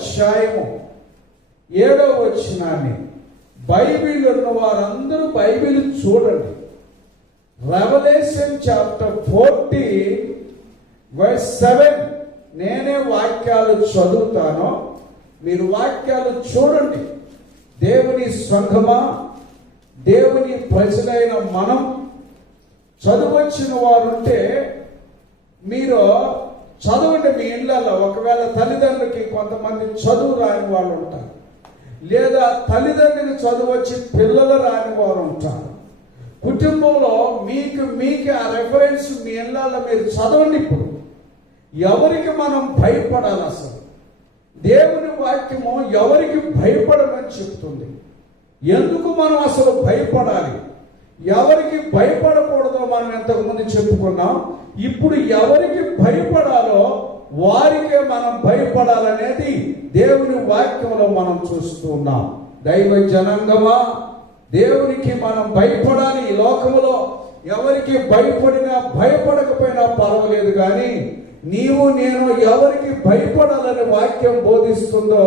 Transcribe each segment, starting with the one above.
అధ్యాయము 7వ వచనాన్ని బైబిల్ ఉన్న వారందరూ బైబిల్ చూడండి. Revelation chapter 14 verse 7. నేనే వాక్యాలు చదువుతాను, మీరు వాక్యాలు చూడండి. దేవుని సంఘమా, దేవుని ప్రజలైన మనం చదువచ్చిన వారుంటే మీరు చదవండి మీ ఇళ్ళల్లో. ఒకవేళ తల్లిదండ్రులకి కొంతమంది చదువు రాని వాళ్ళు ఉంటారు, లేదా తల్లిదండ్రులు చదువు వచ్చి పిల్లలు రాని వారు ఉంటారు. కుటుంబంలో మీకు ఆ రెఫరెన్స్ మీ ఇళ్ళల్లో మీరు చదవండి. ఇప్పుడు ఎవరికి మనం భయపడాలి? అసలు దేవుని వాక్యము ఎవరికి భయపడమని చెప్తుంది. ఎందుకు మనం అసలు భయపడాలి, ఎవరికి భయపడకూడదో మనం ఇంతకుముందు చెప్పుకున్నాం. ఇప్పుడు ఎవరికి భయపడాలో వారికే మనం భయపడాలనేది దేవుని వాక్యంలో మనం చూస్తున్నాం. దైవ జనాంగమా, దేవునికి మనం భయపడాలి. ఈ లోకములో ఎవరికి భయపడినా భయపడకపోయినా పర్వాలేదు, కానీ నీవు నేను ఎవరికి భయపడాలని వాక్యం బోధిస్తుందో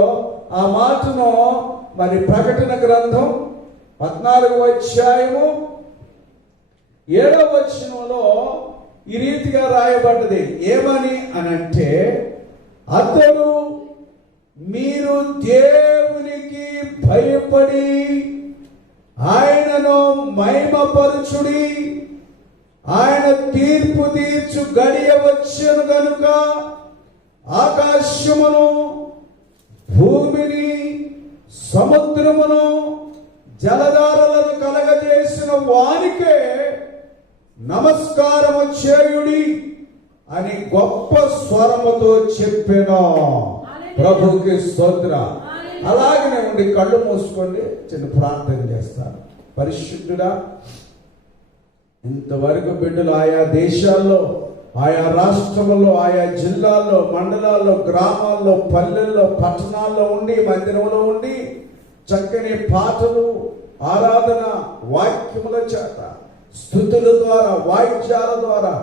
ఆ మాటను మరి ప్రకటన గ్రంథం 14వ అధ్యాయము 7వ వచనంలో ఈ రీతిగా రాయబడ్డది. ఏమని అనంటే, అతడు మీరు దేవునికి భయపడి ఆయనను మహిమపరచుడి, ఆయన తీర్పు తీర్చు గడియ వచ్చెను గనుక ఆకాశమును భూమిని సముద్రమును జలధారలను కలగజేసిన వానికే నమస్కారము చేయుడి అని గొప్ప స్వరముతో చెప్పెను. ప్రభుకి స్తోత్ర. అలాగనే ఉండి కళ్ళు మూసుకోండి, చిన్న ప్రార్థన చేస్తాను. పరిశుద్ధుడా, ఇంతవరకు బిడ్డలు ఆయా దేశాల్లో, ఆయా రాష్ట్రముల్లో, ఆయా జిల్లాల్లో, మండలాల్లో, గ్రామాల్లో, పల్లెల్లో, పట్టణాల్లో ఉండి, మందిరంలో ఉండి చక్కని పాటలు, ఆరాధన, వాక్యముల చేత, స్తుతుల ద్వారా, వాయిద్యాల ద్వారా,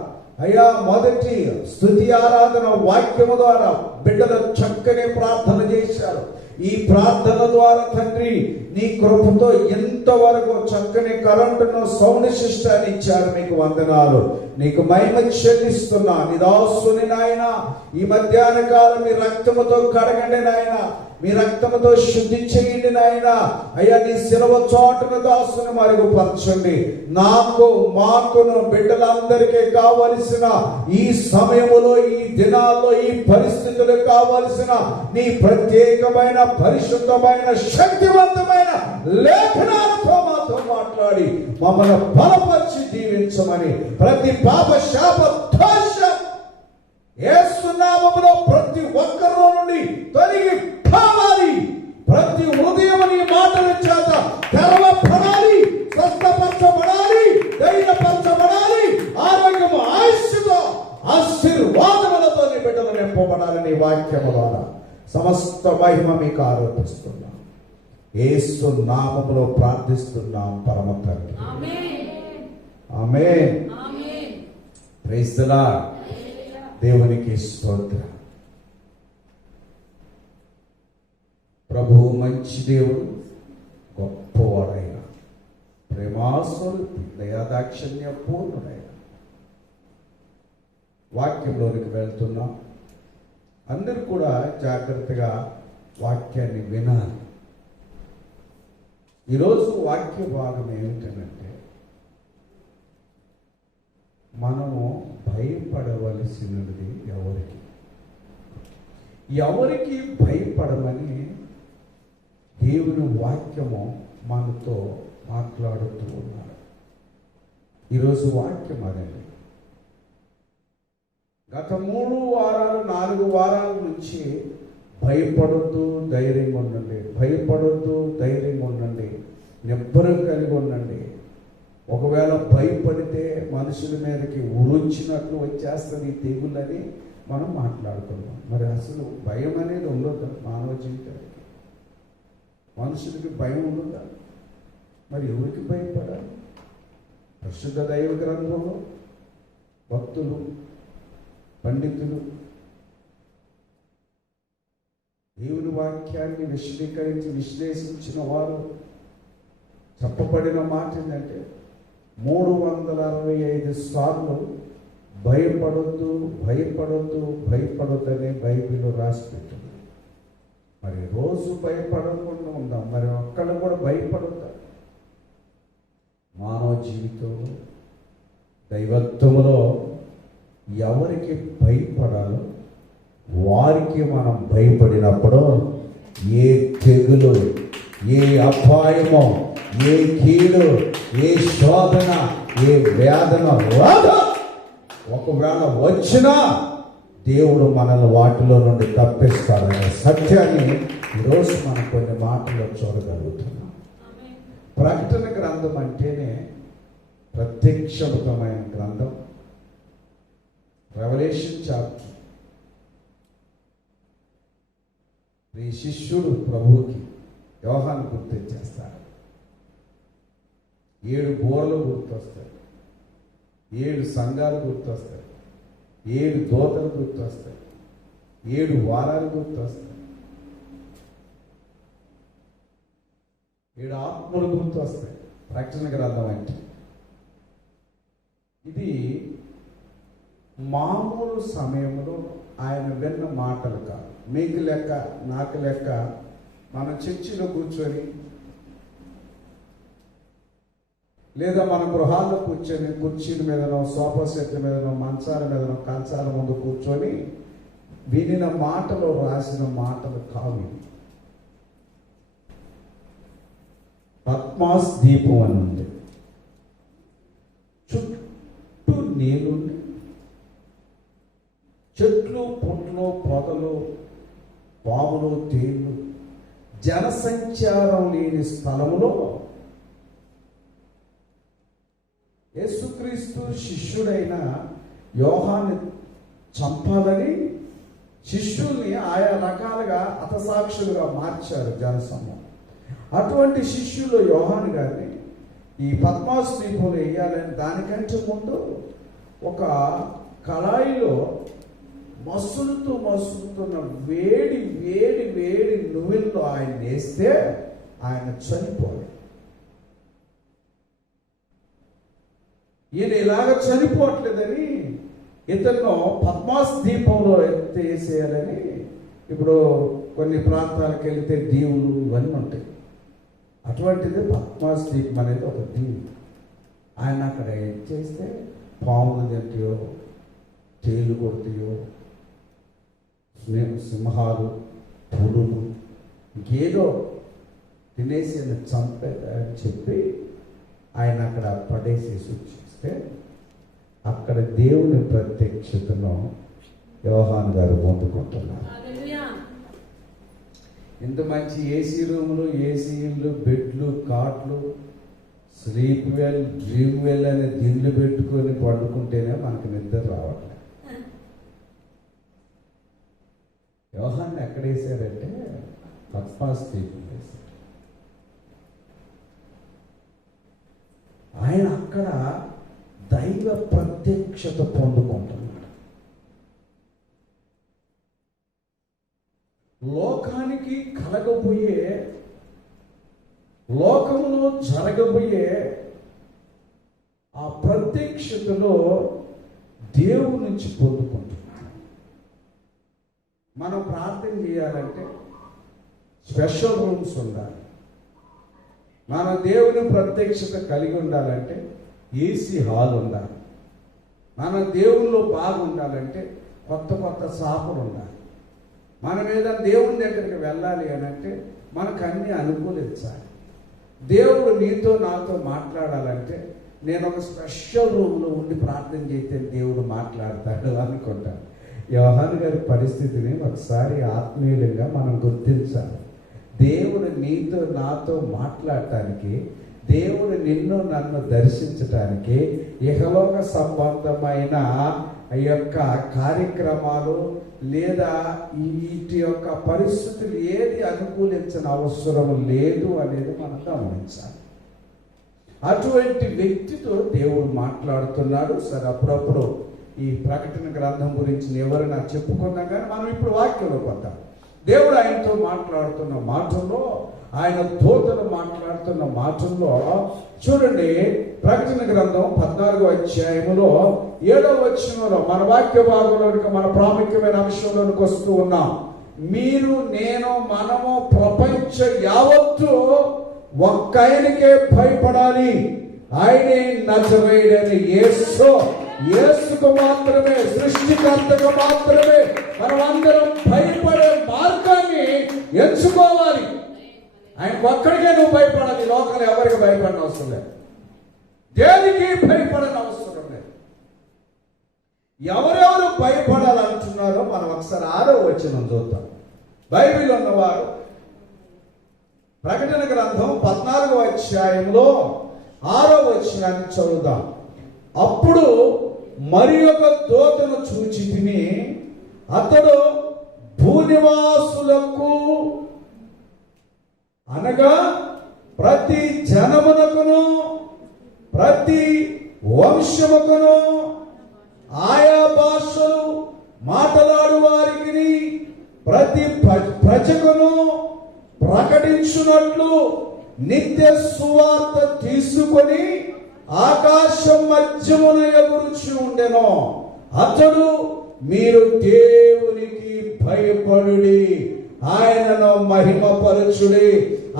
అయ్యా మొదటి స్తుతి ఆరాధన వాక్యము ద్వారా బిడ్డలు చక్కని ప్రార్థన చేశారు. ఈ ప్రార్థన ద్వారా తండ్రి నీ కృపతో ఎంతవరకు చక్కని కరెంటును, సౌండ్ సిస్టాన్ని ఇచ్చారు. మీకు వందనాలు, నీకు మహిమ చెల్లిస్తున్నా. నీ దాసుని నాయన ఈ మధ్యాహ్న కాలం మీ రక్తముతో కడగండి నాయన, మీ రక్తముతో శుద్ధి చేయండి నాయన. అయ్యా నీ శిలవ చోటును దాసును మరుగుపరచండి. నాకు, మాకును, బిడ్డలందరికీ కావలసిన ఈ సమయములో, ఈ దినాల్లో, ఈ పరిస్థితులు కావలసిన నీ ప్రత్యేకమైన, పరిశుద్ధమైన, శక్తివంతమైన లేఖనాలతో మాతో మాట్లాడి మమ్మల్ని బలపరిచి దీవించమని, ప్రతి పాప శాప దోష యేసు నామములో ప్రతి ఒక్కరిలో నుండి తొలగి పోవాలి. ప్రతి హృదయం నీ మాటల చేత తెరవబడాలి, స్వస్థపరచబడాలి, ధైర్యపరచబడాలి, ఆరోగ్యము, ఆయుష్తో, ఆశీర్వాదములతో నీ బిడ్డలు నింపబడాలని వాక్యము ద్వారా సమస్త మహిమ మీకు ఆరోపిస్తున్నాం. యేసు నామములో ప్రార్థిస్తున్నాం పరమ తండ్రి. ఆమేన్. Praise the lord. దేవునికి స్తోత్రం. ప్రభువు మంచి దేవుడు, గొప్పవాడైన, ప్రేమాస్వరూపి, దయాదాక్షిణ్య పూర్ణుడైన. వాక్యంలోనికి వెళ్తున్నాం. అందరూ కూడా జాగ్రత్తగా వాక్యాన్ని వినాలి. ఈరోజు వాక్య భాగం ఏమిటంటే, మనము భయపడవలసినది ఎవరికి భయపడమని దేవుని వాక్యము మనతో మాట్లాడుతూ ఉన్నారు. ఈరోజు వాక్యం అదండి. గత 3 వారాలు 4 వారాల నుంచి భయపడొద్దు, ధైర్యంగా ఉండండి, భయపడొద్దు, ధైర్యంగా ఉండండి, నిబ్బరం కలిగి ఉండండి. ఒకవేళ భయపడితే మనుషుల మీదకి ఉరుంచినట్లు వచ్చేస్తుంది ఈ తెగులని మనం మాట్లాడుకున్నాం. మరి అసలు భయం అనేది ఉండదు మానవ జీవితానికి. మనుషులకి భయం ఉండదా? మరి ఎవరికి భయపడాలి? పరిశుద్ధ దైవ గ్రంథంలో భక్తులు, పండితులు దేవుని వాక్యాన్ని విశ్లేషించిన వారు చెప్పబడిన మాట ఏంటంటే 365 సార్లు భయపడొద్దు భయపడొద్దు భయపడొద్దని బైబిల్ రాసి పెట్టింది. మరి రోజు భయపడకుండా ఉందాం, మరి ఒక్కళ్ళు కూడా భయపడొద్దా? మానవ జీవితంలో దైవత్వములో ఎవరికి భయపడాలో వారికి మనం భయపడినప్పుడు ఏ తెగులు, ఏ అపాయమో, ఏ కీడు, ఏ శోధన, ఏ వేదన రాదు. ఒకవేళ వచ్చినా దేవుడు మనల్ని వాటిలో నుండి తప్పిస్తాడనే సత్యాన్ని ఈరోజు మనం కొన్ని మాటల్లో చూడగలుగుతున్నాం. ప్రకటన గ్రంథం అంటేనే ప్రత్యక్షమైన గ్రంథం. Revelation chapter. ఈ శిష్యుడు ప్రభువుకి యోహాను గుర్తొచ్చేస్తాడు. 7 బోర్లు గుర్తొస్తాయి, 7 సంఘాలు గుర్తొస్తాయి, 7 దూతలు గుర్తొస్తాయి, 7 వారాలు గుర్తొస్తాయి, 7 ఆత్మలు గుర్తొస్తాయి. ప్రకటన గ్రంథం అంటే ఇది మామూలు సమయంలో ఆయన విన్న మాటలు కాదు. మీకు లెక్క నాకు లెక్క మన చర్చిలో కూర్చొని లేదా మన గృహాల్లో కూర్చొని కుర్చీల మీదనో, సోఫా సెట్ల మీదనో, మంచాల మీదనో, కంచాల ముందు కూర్చొని వినిన మాటలు, రాసిన మాటలు కావు. పద్మాస్ దీపం అని ఉంది. చుట్టూ నీళ్ళుండి, చెట్లు, పుట్లు, పొదలు, పాములు, తేళ్లు, జనసంచారం లేని స్థలములో యేసుక్రీస్తు శిష్యుడైన యోహాన్ని చంపాలని శిష్యుల్ని ఆయా రకాలుగా హతసాక్షులుగా మార్చారు జనసమూహం. అటువంటి శిష్యులు యోహాను గారిని ఈ పద్మాసు దీపంలో వేయాలని దానికంటే ముందు ఒక కళాయిలో మసులుతున్న వేడి వేడి వేడి నువ్వుల్లో ఆయన వేస్తే ఆయన చనిపోయాడు. ఈయన ఇలాగ చనిపోవట్లేదని ఇతను పద్మాస్ దీపంలో ఎత్తేసేయాలని, ఇప్పుడు కొన్ని ప్రాంతాలకు వెళితే దీవులు ఇవన్నీ ఉంటాయి. అటువంటిది పద్మాస్ దీపం అనేది ఒక దీవు. ఆయన అక్కడ ఎత్తేస్తే పాములు తింటాయో, తేలు కొడతాయో, సింహాలు, పులులు ఇంకేదో తినేసి చంపేదని చెప్పి ఆయన అక్కడ పడేసేసి వచ్చేస్తే అక్కడ దేవుని ప్రత్యక్షతను యోహాను గారు పొందుకుంటున్నారు. ఇంత మంచి ఏసీ రూములు, ఏసీ ఇళ్ళు, బెడ్లు, కాట్లు, స్లీప్ వెల్, డ్రీమ్ వెల్ అనే దిండ్లు పెట్టుకొని పండుకుంటేనే మనకు నిద్ర రావట్లేదు. యోహాన్ని ఎక్కడ వేశారంటే పద్మాస్ దీపం వేశారు. ఆయన అక్కడ దైవ ప్రత్యక్షత పొందుకుంటున్నాడు. లోకానికి కలగబోయే, లోకములో జరగబోయే ఆ ప్రత్యక్షతలో దేవుడి నుంచి పొందుకుంటున్నాడు. మనం ప్రార్థన చేయాలంటే స్పెషల్ రూమ్స్ ఉండాలి. మన దేవుని ప్రత్యక్షత కలిగి ఉండాలంటే ఏసీ హాల్ ఉండాలి. మన దేవుల్లో బాగుండాలంటే కొత్త కొత్త సాపులు ఉండాలి. మనం ఏదైనా దేవుని దగ్గరికి వెళ్ళాలి అని అంటే మనకు అన్నీ అనుకూలించాలి. దేవుడు నీతో నాతో మాట్లాడాలంటే నేను ఒక స్పెషల్ రూమ్లో ఉండి ప్రార్థన చేస్తే దేవుడు మాట్లాడతాడు అనుకుంటాను. యోహాను గారి పరిస్థితిని ఒకసారి ఆత్మీయులంగా మనం గుర్తించాలి. దేవుడు నీతో నాతో మాట్లాడటానికి, దేవుడు నిన్ను నన్ను దర్శించటానికి ఇహలోక సంబంధమైన యొక్క కార్యక్రమాలు లేదా వీటి యొక్క పరిస్థితులు ఏది అనుకూలించిన అవసరం లేదు అనేది మనం గమనించాలి. అటువంటి వ్యక్తితో దేవుడు మాట్లాడుతున్నాడు. సరే, అప్పుడప్పుడు ఈ ప్రకటన గ్రంథం గురించి ఎవరైనా చెప్పుకున్నా కానీ మనం ఇప్పుడు వాక్యంలో పోతాం. దేవుడు ఆయనతో మాట్లాడుతున్న మాటల్లో, ఆయన దూతలు మాట్లాడుతున్న మాటల్లో చూడండి. ప్రకటన గ్రంథం 14వ అధ్యాయములో 7వ వచనంలో మన వాక్య భాగంలోనికి, మన ప్రాముఖ్యమైన అంశంలోనికి వస్తూ ఉన్నాం. మీరు, నేను, మనము, ప్రపంచ యావత్తు ఒక్క ఆయనకే భయపడాలి. ఆయనే నజరేయుడైన యేసు. యేసుకు మాత్రమే, సృష్టికర్తకు మాత్రమే మనమందరం భయపడే మార్గాన్ని ఎంచుకోవాలి. ఆయన ఒక్కడికే నువ్వు భయపడాలి. లోకల్ ఎవరికి భయపడిన అవసరం లేదు, దేనికి భయపడని అవసరం లేదు. ఎవరెవరు భయపడాలంటున్నారో మనం ఒకసారి 6వ వచనం చూద్దాం. బైబిల్ ఉన్నవారు ప్రకటన గ్రంథం 14వ అధ్యాయంలో 6వ వచనాన్ని చదువుదాం. అప్పుడు మరి ఒక దూతను చూచి తిని, అతడు భూనివాసులకు అనగా ప్రతి జనమునకును, ప్రతి వంశముకును, ఆయా భాషలు మాట్లాడు వారికి, ప్రతి ప్రజకును ప్రకటించున్నట్లు నిత్య సువార్త తీసుకొని ఆకాశం మధ్యమున ఎగురుచు ఉండెను. అతడు, మీరు దేవునికి భయపడుడి, ఆయనను మహిమపరచుడి,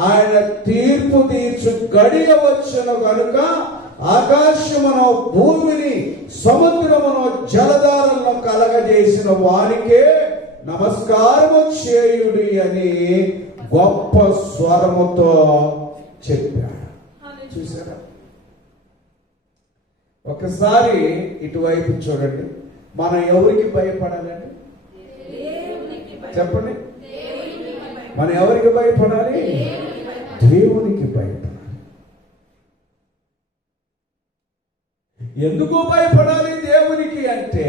ఆయన తీర్పు తీర్చు గడియ వచ్చును గనుక ఆకాశమును, భూమిని, సముద్రమును, జలధారలను కలగజేసిన వారికే నమస్కారము చేయుడి అని గొప్ప స్వరముతో చెప్పాడు. చూసారా? ఒకసారి ఇటువైపు చూడండి. మనం ఎవరికి భయపడాలండి? చెప్పండి. మనం ఎవరికి భయపడాలి? దేవునికి భయపడాలి. ఎందుకు భయపడాలి దేవునికి అంటే,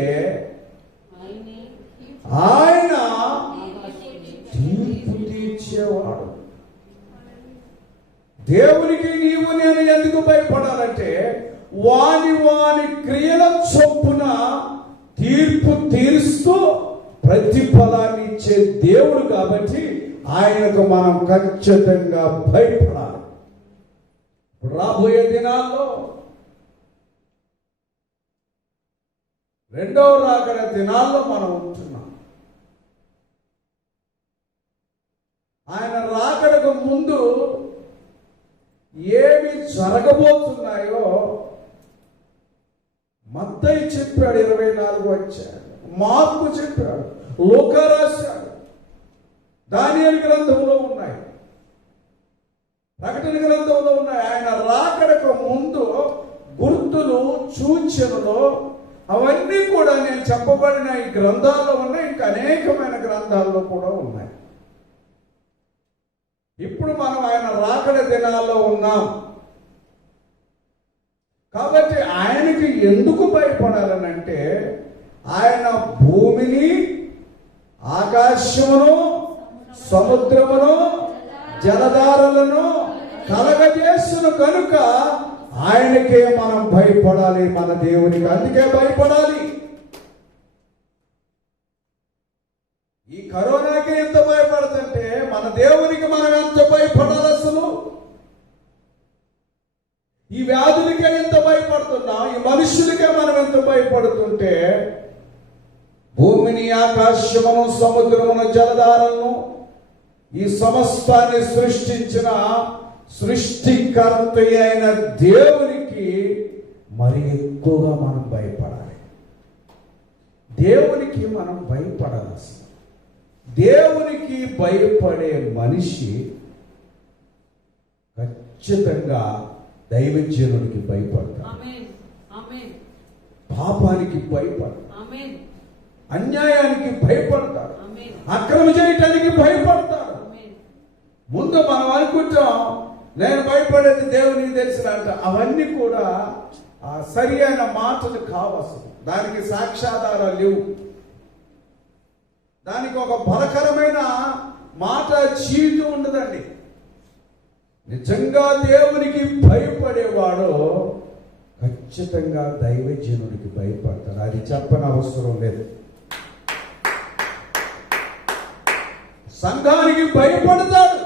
ఆయన తీర్పు తీర్చేవాడు. దేవునికి నీవు నేను ఎందుకు భయపడాలంటే, వాని వాని క్రియల చొప్పున తీర్పు తీరుస్తూ ప్రతిఫలాన్ని ఇచ్చే దేవుడు కాబట్టి ఆయనకు మనం ఖచ్చితంగా భయపడాలి. రాబోయే దినాల్లో, రెండవ రాకడ దినాల్లో మనం ఉంటున్నాం. ఆయన రాకడకు ముందు ఏమి జరగబోతున్నాయో మత్తయి చెప్పాడు 24వ అధ్యాయం, మార్కు చెప్పాడు, లూకా రాశాడు, దానియేలు గ్రంథంలో ఉన్నాయి, ప్రకటన గ్రంథంలో ఉన్నాయి. ఆయన రాకడకు ముందు గుర్తులు, సూచనలు అవన్నీ కూడా నేను చెప్పబడిన ఈ గ్రంథాల్లో ఉన్నాయి, ఇంకా అనేకమైన గ్రంథాల్లో కూడా ఉన్నాయి. ఇప్పుడు మనం ఆయన రాకడ దినాల్లో ఉన్నాం కాబట్టి ఆయనకి ఎందుకు భయపడాలనంటే, ఆయన భూమిని, ఆకాశమును, సముద్రమును, జలధారలను కలగజేసిన కనుక ఆయనకే మనం భయపడాలి, మన దేవునికి. అందుకే భయపడాలి. ఈ కరోనాకి ఎంత భయపడుతుంటే మన దేవునికి మనం ఎంత భయపడాలి? అసలు ఈ వ్యాధులకే ఎంత భయపడుతున్నాం, ఈ మనుషులకే మనం ఎంత భయపడుతుంటే, భూమిని, ఆకాశమును, సముద్రమును, జలధారలను, ఈ సమస్తాన్ని సృష్టించిన సృష్టికర్త అయిన దేవునికి మరి ఎక్కువగా మనం భయపడాలి. దేవునికి మనం భయపడాలి. దేవునికి భయపడే మనిషి ఖచ్చితంగా దైవజనుడికి భయపడతాడు, పాపానికి భయపడతాడు, అన్యాయానికి భయపడతాడు, అక్రమ చేయటానికి భయపడతాడు. ముందు మనం అనుకుంటాం నేను భయపడేది దేవునికి తెలిసినంట. అవన్నీ కూడా సరి అయిన మాటలు కావచ్చు, దానికి సాక్ష్యాధారాలు లేవు, దానికి ఒక బలకరమైన మాట జీవితం ఉండదండి. నిజంగా దేవునికి భయపడేవాడు ఖచ్చితంగా దైవజనుడికి భయపడతాడు. అది చెప్పని అవసరం లేదు. సంఘానికి భయపడతాడు,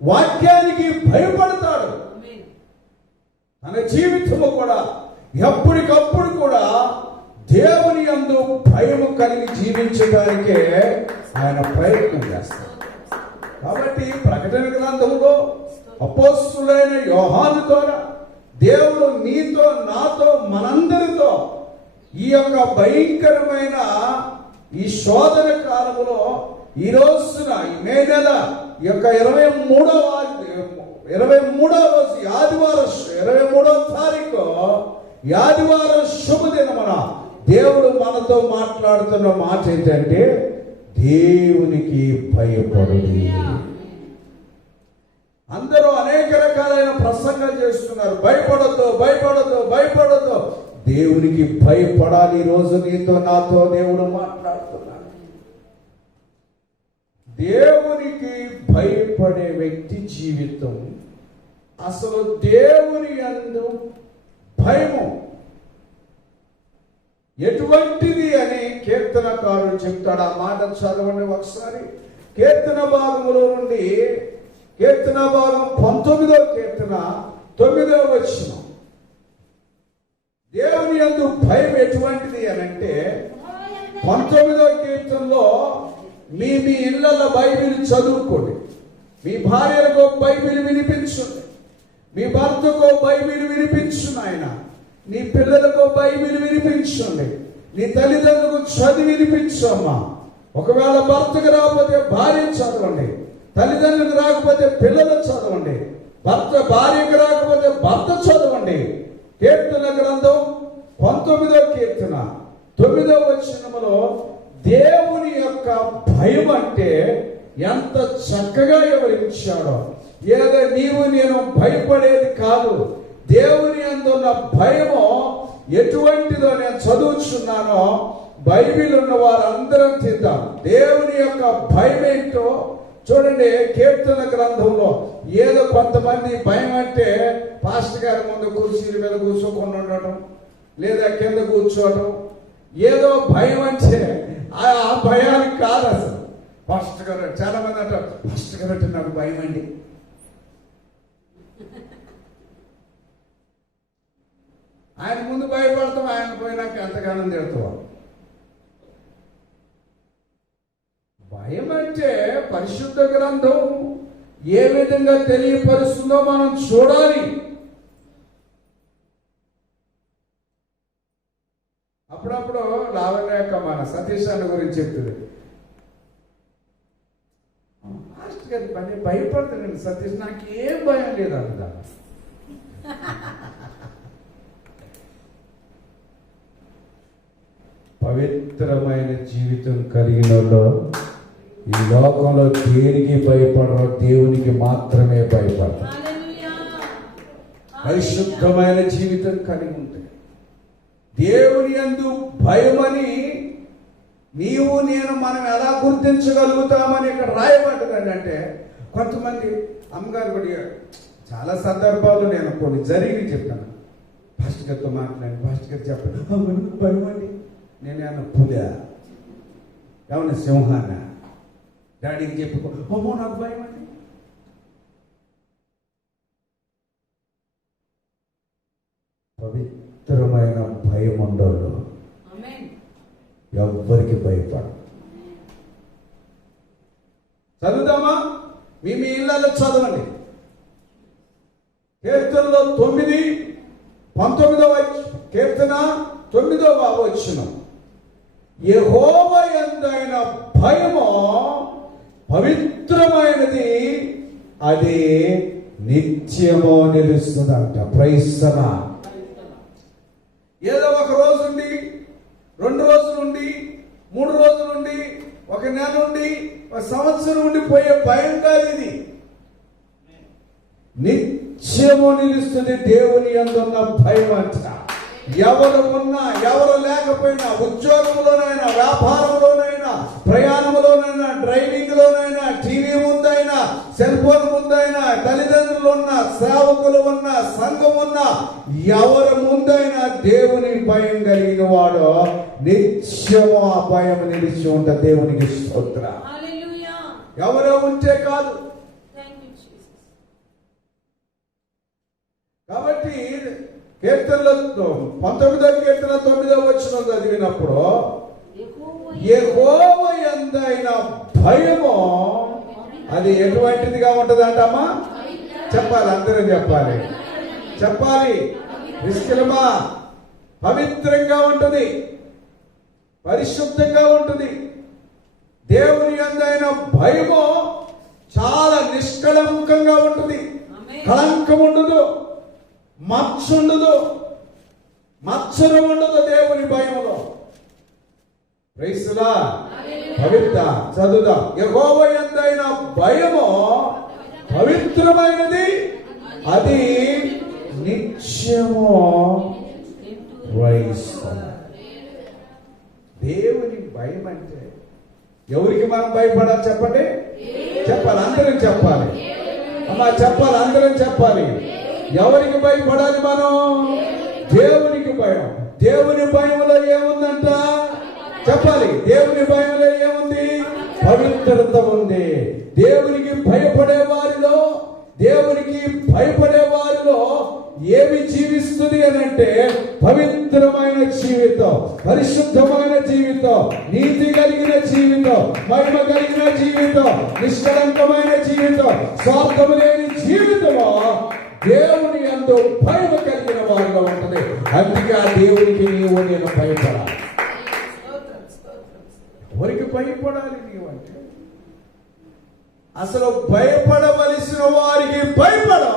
వాక్యానికి భయపడతాడు. తన జీవితము కూడా ఎప్పటికప్పుడు కూడా దేవుని యందు భయము కలిగి జీవించడానికే ఆయన ప్రయత్నం చేస్తాడు. కాబట్టి ప్రకటన గ్రంథంలో అపోస్తులైన యోహాను ద్వారా దేవుడు నీతో నాతో మనందరితో ఈ యొక్క భయంకరమైన ఈ శోధన కాలంలో ఈ రోజున ఈ మే నెల యొక్క 23వ రోజు ఆదివారం 23వ తారీఖు ఆదివారం శుభదినమున దేవుడు మనతో మాట్లాడుతున్న మాట ఏంటంటే దేవునికి భయపడుడి. అందరూ అనేక రకాలైన ప్రసంగాలు చేస్తున్నారు. భయపడొద్దు, భయపడొద్దు, భయపడొద్దు. దేవునికి భయపడాలి. ఈ రోజు నీతో నాతో దేవుడు మాట్లాడుతున్నాడు. దేవునికి భయపడే వ్యక్తి జీవితం అసలు దేవుని యందు భయము ఎటువంటిది అని కీర్తనకారుడు చెప్తాడు. ఆ మాట చదవండి ఒకసారి. కీర్తన భాగములో నుండి కీర్తన భాగం 19వ కీర్తన 9వ వచనం. దేవుని యందు భయం ఎటువంటిది అని అంటే 19వ కీర్తనలో మీ ఇళ్లలో బైబిల్ చదువుకోండి. మీ భార్యలకు బైబిల్ వినిపించండి. మీ భర్తకు బైబిల్ వినిపించు ఆయన. నీ పిల్లలకు బైబిల్ వినిపించండి. నీ తల్లిదండ్రులకు చదివి వినిపించమ్మా. ఒకవేళ భర్తకు రాకపోతే భార్య చదవండి, తల్లిదండ్రులకు రాకపోతే పిల్లలు చదవండి, భార్యకు రాకపోతే భర్త చదవండి. కీర్తన గ్రంథం 19వ కీర్తన 9వ వచనములో దేవుని యొక్క భయం అంటే ఎంత చక్కగా వివరించాడో. ఏదో నీవు నేను భయపడేది కాదు, దేవుని అందున్న భయము ఎటువంటిదో నేను చదువుచున్నానో. బైబిల్ ఉన్న వారందరం తిందాం. దేవుని యొక్క భయం ఏంటో చూడండి. కీర్తన గ్రంథంలో ఏదో కొంతమంది భయం అంటే పాస్టర్ గారి ముందు కుర్చీల మీద కూర్చోకుండా ఉండటం, లేదా కింద కూర్చోవటం. ఏదో భయం అంటే ఆ భయానికి కాదు అసలు. పాస్టర్ గారు చాలా మంది అంటారు, పాస్టర్ గారు అంటే నాకు భయం అండి. ఆయన ముందు భయపడతాం, ఆయన పోయినాక ఎంతగానో తిడతాం. భయం అంటే పరిశుద్ధ గ్రంథం ఏ విధంగా తెలియపరుస్తుందో మనం చూడాలి. అప్పుడప్పుడు లావణ్యాక మన సతీష్ అన్న గురించి చెప్తుంది. మాస్టర్ గారి పని భయపడతానండి సతీష్, నాకు ఏం భయం లేదు అందా. పవిత్రమైన జీవితం కలిగిన వాళ్ళు ఈ లోకంలో దేనికి భయపడరు, దేవునికి మాత్రమే భయపడరు. పరిశుద్ధమైన జీవితం కలిగి ఉంటుంది. దేవుని యందు భయమని నీవు నేను మనం ఎలా గుర్తించగలుగుతామని ఇక్కడ రాయబడ్డదండి. అంటే కొంతమంది అమ్మగారు కూడా చాలా సందర్భాల్లో నేను కొన్ని జరిగి చెప్తాను. పాస్టర్ గారితో మాట్లాడి పాస్టర్ గారు చెప్పండి భయం అండి. నేనేమన్నా పులా ఏమన్నా సింహాన్న డాడీకి చెప్పుకో, అమ్మో నాకు భయం అండి. పవిత్రమైన భయం ఉండదు, ఎవ్వరికి భయపడ. చదువుదామా? మీ ఇళ్ళలో చదవండి. కీర్తనలో 19వ కీర్తన 9వ వచనం. యెహోవా యందైన భయము పవిత్రమైనది, అది నిత్యము నిలుస్తుందంట. Praise the lord. ఏదో ఒక రోజు ఉండి, 2 రోజులు ఉండి, 3 రోజులు ఉండి, 1 నెల ఉండి, 1 సంవత్సరం ఉండిపోయే భయం కాదు ఇది. నిత్యము నిలుస్తుంది దేవుని యందున్న భయం అంట. ఎవరు ఉన్నా ఎవరు లేకపోయినా, ఉద్యోగంలోనైనా, వ్యాపారంలోనైనా, ప్రయాణంలోనైనా, డ్రైవింగ్ లోనైనా, టీవీ ముందైనా, సెల్ ఫోన్ ముందైనా, తల్లిదండ్రులు ఉన్నా, సేవకులు ఉన్నా, సంఘం ఉన్నా, ఎవరి ముందైనా దేవుని భయం కలిగిన వాడు నిత్యము ఆ భయం నిలిచి ఉంట. దేవునికి స్తోత్రం. ఎవరో ఉంటే కాదు. కాబట్టి కీర్తనలో 19వ కీర్తన 9వ వచనం చదివినప్పుడు యెహోవా యందైన భయము అది ఎటువంటిదిగా ఉంటదంటమ్మా? చెప్పాలి, అందరూ చెప్పాలి, చెప్పాలి. నిష్కలమా పవిత్రంగా ఉంటది, పరిశుద్ధంగా ఉంటది. దేవుని యందైన భయము చాలా నిష్కళంకంగా ఉంటుంది. కళంకం ఉండదు, మచ్చ ఉండదు, మత్సరం ఉండదు దేవుని భయములో. Praise the lord. పవిత్ర చదువుదాం. యెహోవా యందైన భయము పవిత్రమైనది, అది నిత్యము. Praise the lord. దేవుని భయం అంటే ఎవరికి మనం భయపడాలి చెప్పండి? చెప్పాలి, అందరం చెప్పాలి అమ్మా, చెప్పాలి, అందరం చెప్పాలి. ఎవరికి భయపడాలి మనం? దేవునికి భయం. దేవుని భయంలో ఏముందంట చెప్పాలి. దేవుని భయంలో ఏముంది? పవిత్రత ఉంది. దేవునికి భయపడే వారిలో, దేవునికి భయపడే వారిలో ఏమి జీవిస్తుంది అని అంటే పవిత్రమైన జీవితం, పరిశుద్ధమైన జీవితం, నీతి కలిగిన జీవితం, మహిమ కలిగిన జీవితం, నిష్కళంకమైన జీవితం, స్వార్థము లేని జీవితము దేవుని యందు భయం కలిగిన వారిలో ఉంటుంది. అందుకే ఆ దేవునికి నీవు నేను భయపడాలి. ఎవరికి భయపడాలి నీవు అంటే? అసలు భయపడవలసిన వారికి భయపడం,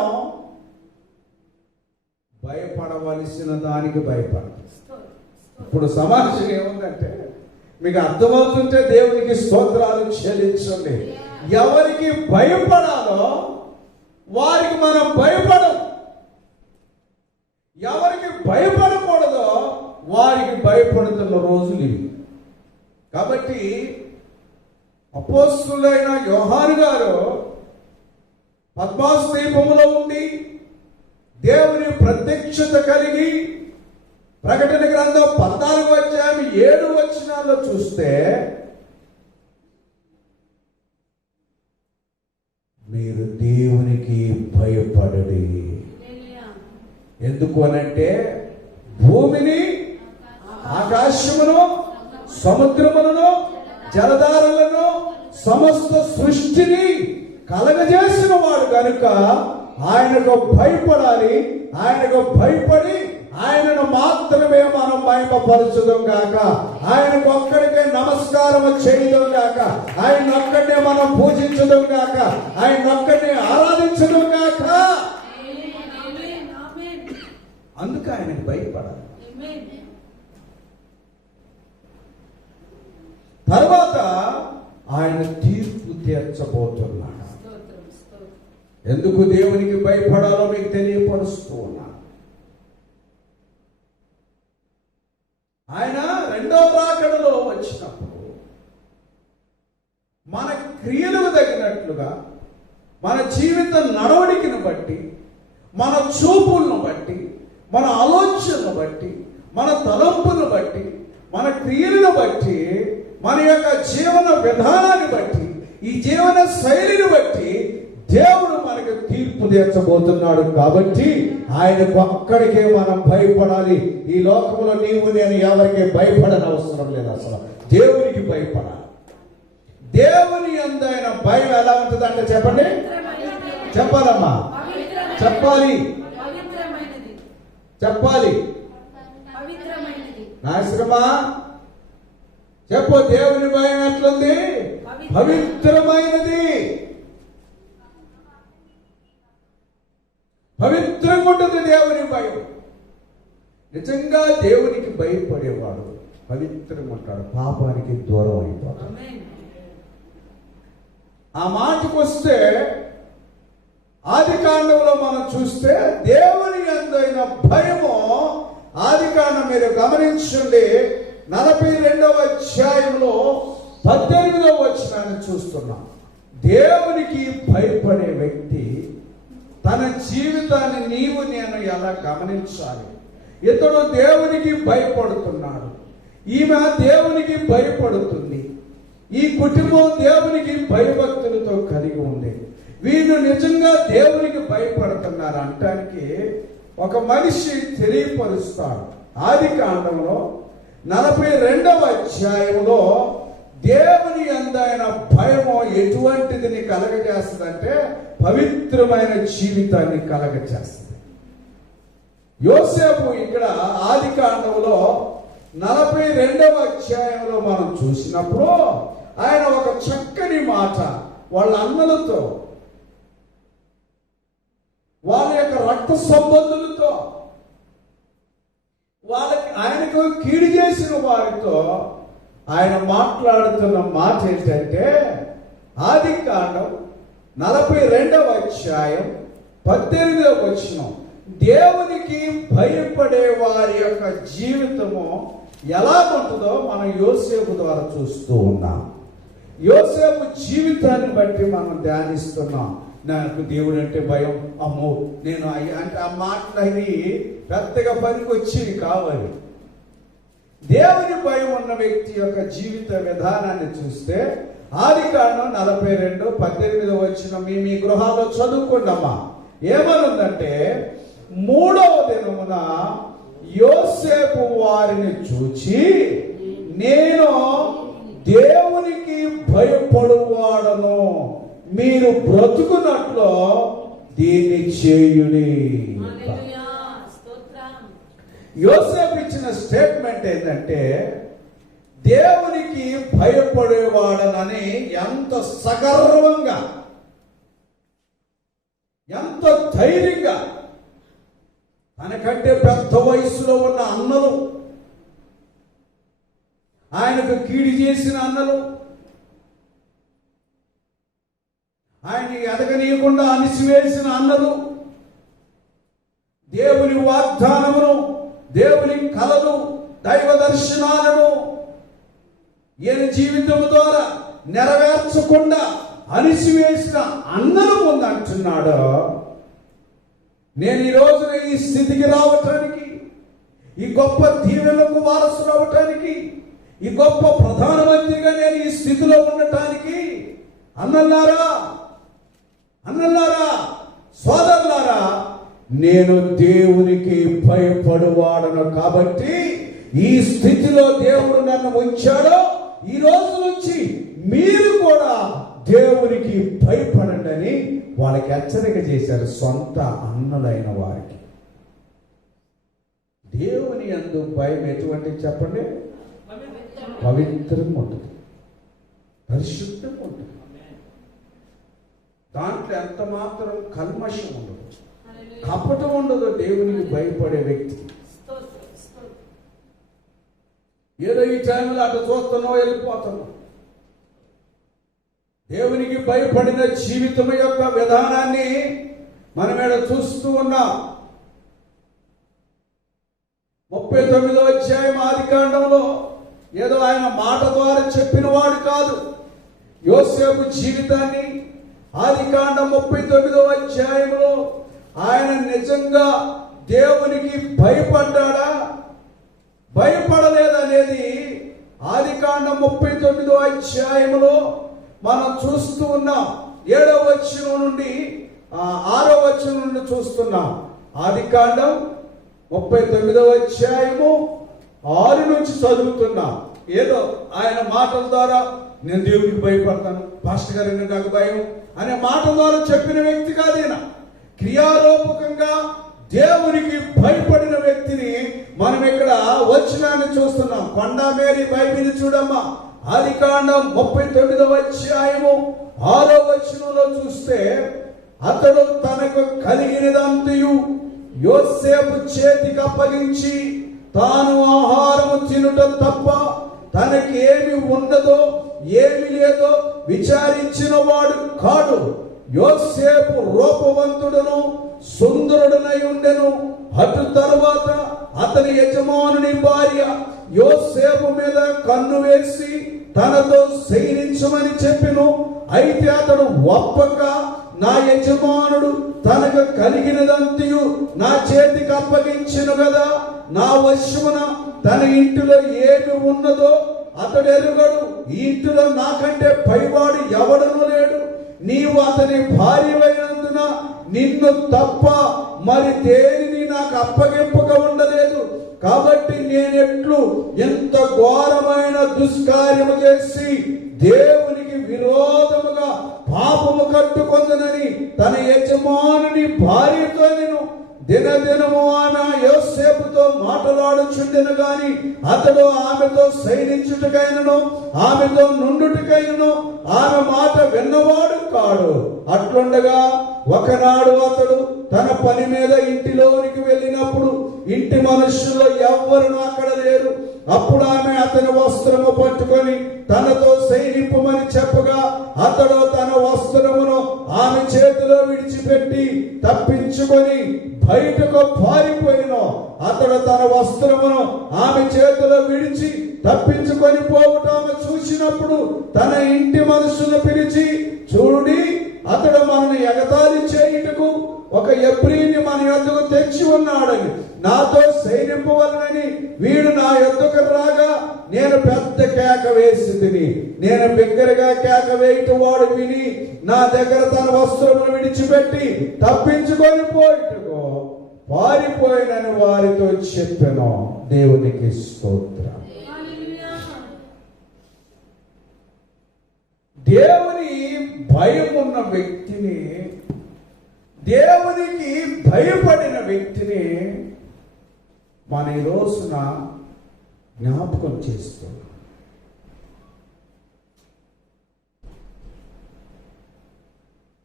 భయపడవలసిన దానికి భయపడడం. ఇప్పుడు సమాజం ఏముందంటే మీకు అర్థమవుతుంటే దేవునికి స్తోత్రాలు చెల్లించండి. ఎవరికి భయపడాలో వారికి మనం భయపడం, ఎవరికి భయపడకూడదో వారికి భయపడుతున్న రోజులు ఇవి. కాబట్టి అపోస్తలుడైన యోహాను గారు పద్మాసు దీపములో ఉండి దేవుని ప్రత్యక్షత కలిగి ప్రకటన గ్రంథం 14వ అధ్యాయం 7 వచనాల్లో చూస్తే మీరు దేవునికి భయపడడి. ఎందుకు అనంటే భూమిని, ఆకాశమును, సముద్రములను, జలధారలను, సమస్త సృష్టిని కలగజేసిన వాడు కనుక ఆయనకు భయపడాలి. ఆయనకు భయపడి ఆయనను మాత్రమే మనం మహిమపరచుదాం గాక. ఆయనకు ఒక్కడికే నమస్కారం చేయడం గాక. ఆయన ఒక్కడినే మనం పూజించడం గాక. ఆయన ఒక్కడినే ఆరాధించడం గాక. అందుకు ఆయనకు భయపడాలి. తర్వాత ఆయన తీర్పు తీర్చబోతున్నాడు. ఎందుకు దేవునికి భయపడాలో మీకు తెలియపరుస్తూ ఉన్నా. ఆయన రెండవ రాకడలో వచ్చినప్పుడు మన క్రియలకు తగినట్లుగా, మన జీవిత నడవడికను బట్టి, మన చూపులను బట్టి, మన ఆలోచనను బట్టి, మన తలంపును బట్టి, మన క్రియలను బట్టి, మన యొక్క జీవన విధానాన్ని బట్టి, ఈ జీవన శైలిని బట్టి దేవుడు మనకు తీర్పు తీర్చబోతున్నాడు. కాబట్టి ఆయనకు అక్కడికే మనం భయపడాలి. ఈ లోకంలో నీవు నేను ఎవరికి భయపడని అవసరం లేదు. అసలు దేవునికి భయపడాలి. దేవుని యందైన భయం ఎలా ఉంటుంది అంటే చెప్పండి, చెప్పాలమ్మా, చెప్పాలి, చెప్పాలి. నాశ్రమా చెప్పు, దేవుని భయం ఎట్లుంది? పవిత్రమైనది. పవిత్రంగా ఉంటుంది దేవుని భయం. నిజంగా దేవునికి భయపడేవాడు పవిత్రంగా ఉంటాడు, పాపానికి దూరం అయిపోతాడు. ఆ మాటకు వస్తే ఆదికాండంలో మనం చూస్తే దేవుని యందైన భయము, ఆదికాండం మీరు గమనించండి 42వ అధ్యాయంలో 18వ వచనాన్ని చూస్తున్నాం. దేవునికి భయపడే వ్యక్తి తన జీవితాన్ని నీవు నేను ఎలా గమనించాలి? ఇతడు దేవునికి భయపడుతున్నాడు, ఈమె దేవునికి భయపడుతుంది, ఈ కుటుంబం దేవునికి భయభక్తులతో కలిగి ఉంది, వీళ్ళు నిజంగా దేవునికి భయపడుతున్నారు అంటానికి ఒక మనిషి తెలియపరుస్తాడు. ఆదికాండంలో 42వ అధ్యాయంలో దేవుని యందైన భయము ఎటువంటిది కలగజేస్తుందంటే పవిత్రమైన జీవితాన్ని కలగజేస్తుంది. యోసేపు ఇక్కడ ఆదికాండంలో 42వ అధ్యాయంలో మనం చూసినప్పుడు ఆయన ఒక చక్కని మాట వాళ్ళ అన్నలతో, వాళ్ళ యొక్క రక్త సంబంధులతో, ఆయనకు కీడు చేసిన వారితో ఆయన మాట్లాడుతున్న మాట ఏంటంటే, ఆదికాండం 42వ అధ్యాయం 18వ వచనం, దేవునికి భయపడే వారి యొక్క జీవితము ఎలా ఉంటుందో మనం యోసేపు ద్వారా చూస్తూ ఉన్నాం. యోసేపు జీవితాన్ని బట్టి మనం ధ్యానిస్తున్నాం. నాకు దేవుడు అంటే భయం, అమ్మో నేను అంటే ఆ మాటలు అవి పెద్దగా పనికి వచ్చేవి కావాలి. దేవుని భయం ఉన్న వ్యక్తి యొక్క జీవిత విధానాన్ని చూస్తే ఆదికాండం 42:18 వచ్చిన మీ గృహాల్లో చదువుకున్నామా, ఏమనుందంటే, 3వ దినమున యోసేపు వారిని చూచి, నేను దేవునికి భయపడువాడను, మీరు బ్రతుకున్నట్లు దీన్ని చేయుడి. యోసేపు ఇచ్చిన స్టేట్మెంట్ ఏంటంటే, దేవునికి భయపడేవాడనని ఎంత సగర్వంగా, ఎంత ధైర్యంగా, తనకంటే పెద్ద వయసులో ఉన్న అన్నలు, ఆయనకు కీడు చేసిన అన్నలు, ఆయన్ని ఎదగనీయకుండా అణిసివేసిన అన్నలు, దేవుని వాగ్దానమును, దేవుని కలలు, దైవ దర్శనాలను ఈయన జీవితం ద్వారా నెరవేర్చకుండా అణిసివేసిన అన్నలు ముందు అంటున్నాడు, నేను ఈ రోజున ఈ స్థితికి రావటానికి, ఈ గొప్ప దీవెనలకు వారసులు అవటానికి, ఈ గొప్ప ప్రధానమంత్రిగా నేను ఈ స్థితిలో ఉండటానికి, అన్నలారా సోదరులారా, నేను దేవునికి భయపడువాడను కాబట్టి ఈ స్థితిలో దేవుడు నన్ను ఉంచాడో, ఈ రోజు నుంచి మీరు కూడా దేవునికి భయపడండి అని వాళ్ళకి హెచ్చరిక చేశారు. సొంత అన్నలైన వారికి దేవుని యందు భయం ఎటువంటి చెప్పండి? పవిత్రంగా ఉంటుంది, పరిశుద్ధంగా ఉంటుంది, దాంట్లో ఎంత మాత్రం కల్మషం ఉండదు, కపటం ఉండదు. దేవునికి భయపడే వ్యక్తి ఏదో ఈ టైంలో అటు చూస్తున్నావు, వెళ్ళిపోతున్నావు. దేవునికి భయపడిన జీవితం యొక్క విధానాన్ని మనం ఇక్కడ చూస్తూ ఉన్నాం. 39వ అధ్యాయం ఆదికాండంలో ఏదో ఆయన మాట ద్వారా చెప్పిన వాడు కాదు. యోసేపు జీవితాన్ని ఆదికాండం 39వ అధ్యాయంలో ఆయన నిజంగా దేవునికి భయపడ్డాడా, భయపడలేదనేది ఆదికాండం 39వ అధ్యాయంలో మనం చూస్తూ ఉన్నాం. 7వ వచనం నుండి 6వ వచనం నుండి చూస్తున్నాం. ఆదికాండం 39వ అధ్యాయము 6 నుంచి చదువుతున్నాం. ఏదో ఆయన మాటల ద్వారా నేను దేవునికి భయపడతాను, పాస్టర్ గారు నాకు భయం అనే మాటల ద్వారా చెప్పిన వ్యక్తి కాదేనా. క్రియారూపకంగా దేవునికి భయపడిన వ్యక్తిని మనం ఇక్కడ వచనాన్ని చూస్తున్నాం. కొండా మేరీ బైబిల్ చూడమ్మా, ఆదికాండం 39వ అధ్యాయము 6వ వచనంలో చూస్తే, అతడు తనకు కలిగినదంతయు యోసేపు చేతికి అప్పగించి తాను ఆహారము తినుట తప్ప తనకి ఏమి ఉండదో ఏమి లేదో విచారించిన వాడు కాడు. యోసేపు రూపవంతుడును సుందరుడనై ఉండెను. అటు తరువాత అతని యజమానుని భార్య యోసేపు మీద కన్ను వేసి తనతో శయనించమని చెప్పెను. అయితే అతడు ఒప్పక, నా యజమానుడు తనకు కలిగినదంతయు నా చేతికి అప్పగించెను కదా, నా వశమున తన ఇంటిలో ఏమి ఉన్నదో అతడు ఎరుగడు. ఈ ఇంటిలో నాకంటే పైవాడు ఎవడనూ లేడు. నీవు అతని భార్యవైనందున నిన్ను తప్ప మరి దేనిని నాకు అప్పగింపక ఉండలేదు. కాబట్టి నేనెట్లు ఎంత ఘోరమైన దుష్కార్యము చేసి దేవునికి విరోధముగా పాపము కట్టుకొందనని తన యజమానుని భార్యతో నేను దినదినము ఆమె యోసేపుతో మాట్లాడుచుండెను గాని అతడు ఆమెతో శయనించుటకైనను ఆమెతో నుండుటకైనను ఆమె మాట విన్నవాడు కాడు. అట్లుండగా ఒకనాడు అతడు తన పని మీద ఇంటిలోనికి వెళ్ళినప్పుడు ఇంటి మనుషుల్లో ఎవ్వరూ అక్కడ లేరు. అప్పుడు ఆమె అతని వస్త్రము పట్టుకొని తనతో శయనింపమని చెప్పగా అతడు తన వస్త్రమును ఆమె చేతిలో విడిచిపెట్టి తప్పించుకొని బయటకు పారిపోయిను. అతడు తన వస్త్రమును ఆమె చేతిలో విడిచి తప్పించుకొని పోవుట ఆమె చూసినప్పుడు తన ఇంటి మనుషులను పిలిచి, చూడుడి, అతడు మనల్ని ఎగతాళి చేయుటకు ఒక ఎబ్రీని మన యొద్దకు తెచ్చి ఉన్నాడని, నాతో శయనింపవలనని వీడు నా యొద్దకు రాగా నేను పెద్ద కేక వేసి తిని, నేను బిగ్గరగా కేక వేయట వాడు విని నా దగ్గర తన వస్త్రమును విడిచిపెట్టి తప్పించుకొని పోయిటకు పారిపోయినని వారితో చెప్పెను. దేవునికి స్తోత్రం. దేవుని భయం ఉన్న వ్యక్తిని, దేవునికి భయపడిన వ్యక్తిని మన ఈ రోజున జ్ఞాపకం చేస్తున్నాం.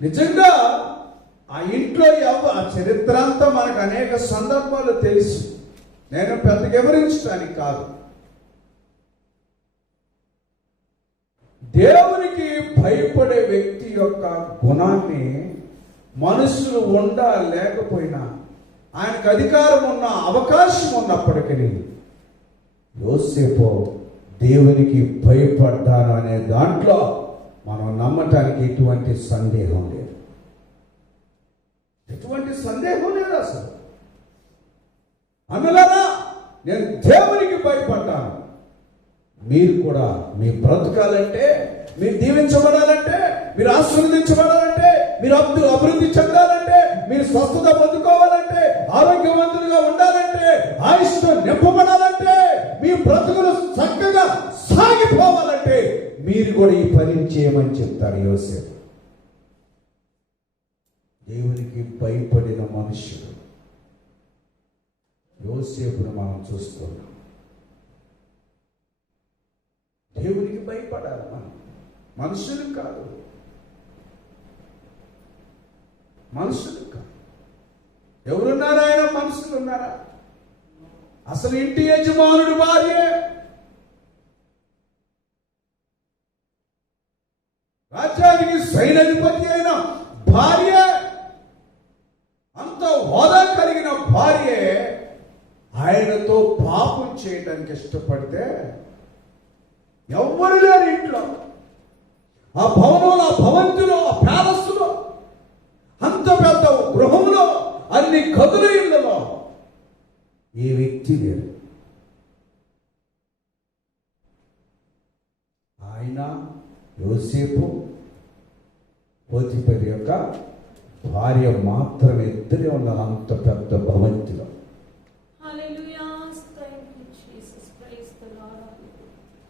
నిజంగా ఆ ఇంట్లో ఆ చరిత్ర అంతా మనకు అనేక సందర్భాలు తెలుసు. నేను పెద్ద వివరించడానికి కాదు. దేవునికి భయపడే వ్యక్తి యొక్క గుణాన్ని మనుషులు ఉండా లేకపోయినా, ఆయనకు అధికారం ఉన్న అవకాశం ఉన్నప్పటికీ యోసేపు దేవునికి భయపడ్డాను అనే దాంట్లో మనం నమ్మటానికి ఎటువంటి సందేహం లేదు. ఎటువంటి సందేహం లేదు అసలు. అన్నలారా, నేను దేవునికి భయపడ్డాను. మీరు కూడా మీ బ్రతకాలంటే, మీరు దీవించబడాలంటే, మీరు ఆశీర్వదించబడాలంటే, మీరు అభివృద్ధి చెందాలంటే, మీరు స్వస్థత పొందుకోవాలంటే, ఆరోగ్యవంతులుగా ఉండాలంటే, ఆయుష్తో నింపబడాలంటే, మీ బ్రతుకులు చక్కగా సాగిపోవాలంటే మీరు కూడా ఈ పని చేయమని చెప్తాడు యోసేపు. దేవునికి భయపడిన మనుషుడు యోసేపును మనం చూస్తున్నాం. దేవునికి భయపడాలి మనం, మనుషులు కాదు. మనుషులు కాదు. ఎవరున్నారా? ఆయన మనుషులు ఉన్నారా? అసలు ఇంటి యజమానుడు భార్య, రాజ్యానికి సైన్యాధిపతి అయిన భార్య, అంత హోదా కలిగిన భార్యే ఆయనతో పాపం చేయడానికి ఇష్టపడితే ఎవ్వరు లేరు ఇంట్లో. ఆ భవనంలో, ఆ భవంతిలో, ఆ ప్యాలెస్లో, అంత పెద్ద గృహంలో, అన్ని గదుల ఇళ్లలో ఏ వ్యక్తి లేరు. ఆయన, యోసేపు, పోతీఫరు యొక్క భార్య మాత్రం ఇద్దరే ఉన్నారు అంత పెద్ద భవంతిలో.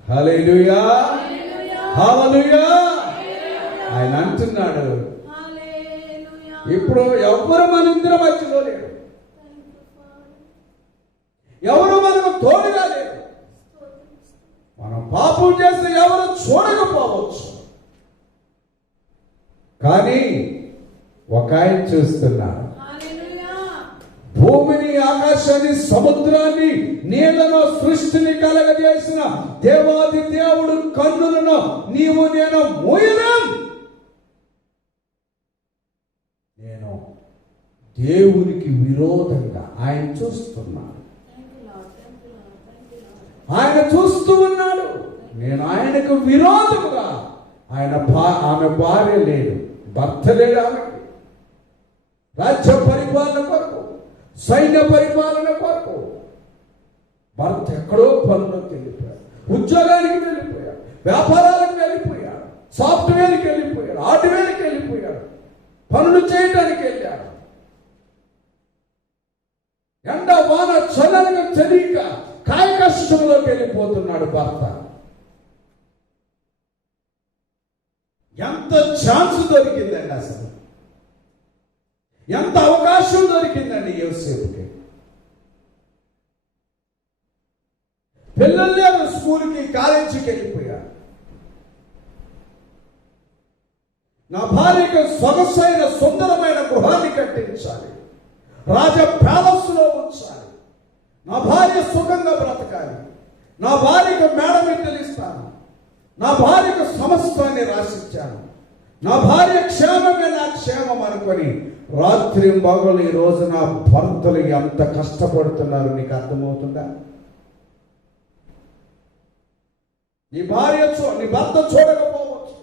హల్లెలూయా, హల్లెలూయా. ఆయన అంటున్నాడు, ఇప్పుడు ఎవరు మన ఇద్దరి మధ్యలో లేరు, ఎవరు మనకు తోడుగా లేరు. మనం పాపం చేస్తే ఎవరు చూడకపోవచ్చు, కానీ ఒక ఆయన చూస్తున్నాడు. భూమిని, ఆకాశాన్ని, సముద్రాన్ని, నీళ్లను, సృష్టిని కలగజేసిన దేవాది దేవుడు కన్నులను నీవు నేను మూయలేం. నేను దేవునికి విరోధంగా ఆయన చూస్తున్నాను. ఆయన చూస్తూ ఉన్నాడు. నేను ఆయనకు విరోధముగా, ఆమె భార్య లేదు, భర్త లేడు ఆమెకి. రాజ్య పరిపాలన కొరకు, సైన్య పరిపాలన కొరకు భర్త ఎక్కడో పనులకు వెళ్ళిపోయాడు, ఉద్యోగానికి వెళ్ళిపోయాడు, వ్యాపారాలకు వెళ్ళిపోయాడు, సాఫ్ట్వేర్కి వెళ్ళిపోయాడు, హార్డ్వేర్కి వెళ్ళిపోయాడు, పనులు చేయడానికి వెళ్ళాడు. ఎండ వాన చల్లగా తెలియక కాయ కష్టంలోకి వెళ్ళిపోతున్నాడు భర్త. ఎంత ఛాన్స్ దొరికిందండి, అసలు ఎంత అవకాశం దొరికిందండి యోసేపుకి. పిల్లల్ని స్కూల్కి, కాలేజీకి వెళ్ళిపోయాడు. నా భార్యకు సొగసైన సుందరమైన గృహాన్ని కట్టించాలి, రాజ ప్యాలెస్ లో ఉంచాలి, నా భార్య సుఖంగా బ్రతకాలి, నా భార్యకు మేడమిట్టలు ఇస్తాను, నా భార్యకు సమస్తాన్ని రాసిచ్చాను, నా భార్య క్షేమమే నా క్షేమం అనుకొని రాత్రి మగలు ఈ రోజు నా భర్తలు ఎంత కష్టపడుతున్నారు నీకు అర్థమవుతుందా? నీ భర్త చూడకపోవచ్చు,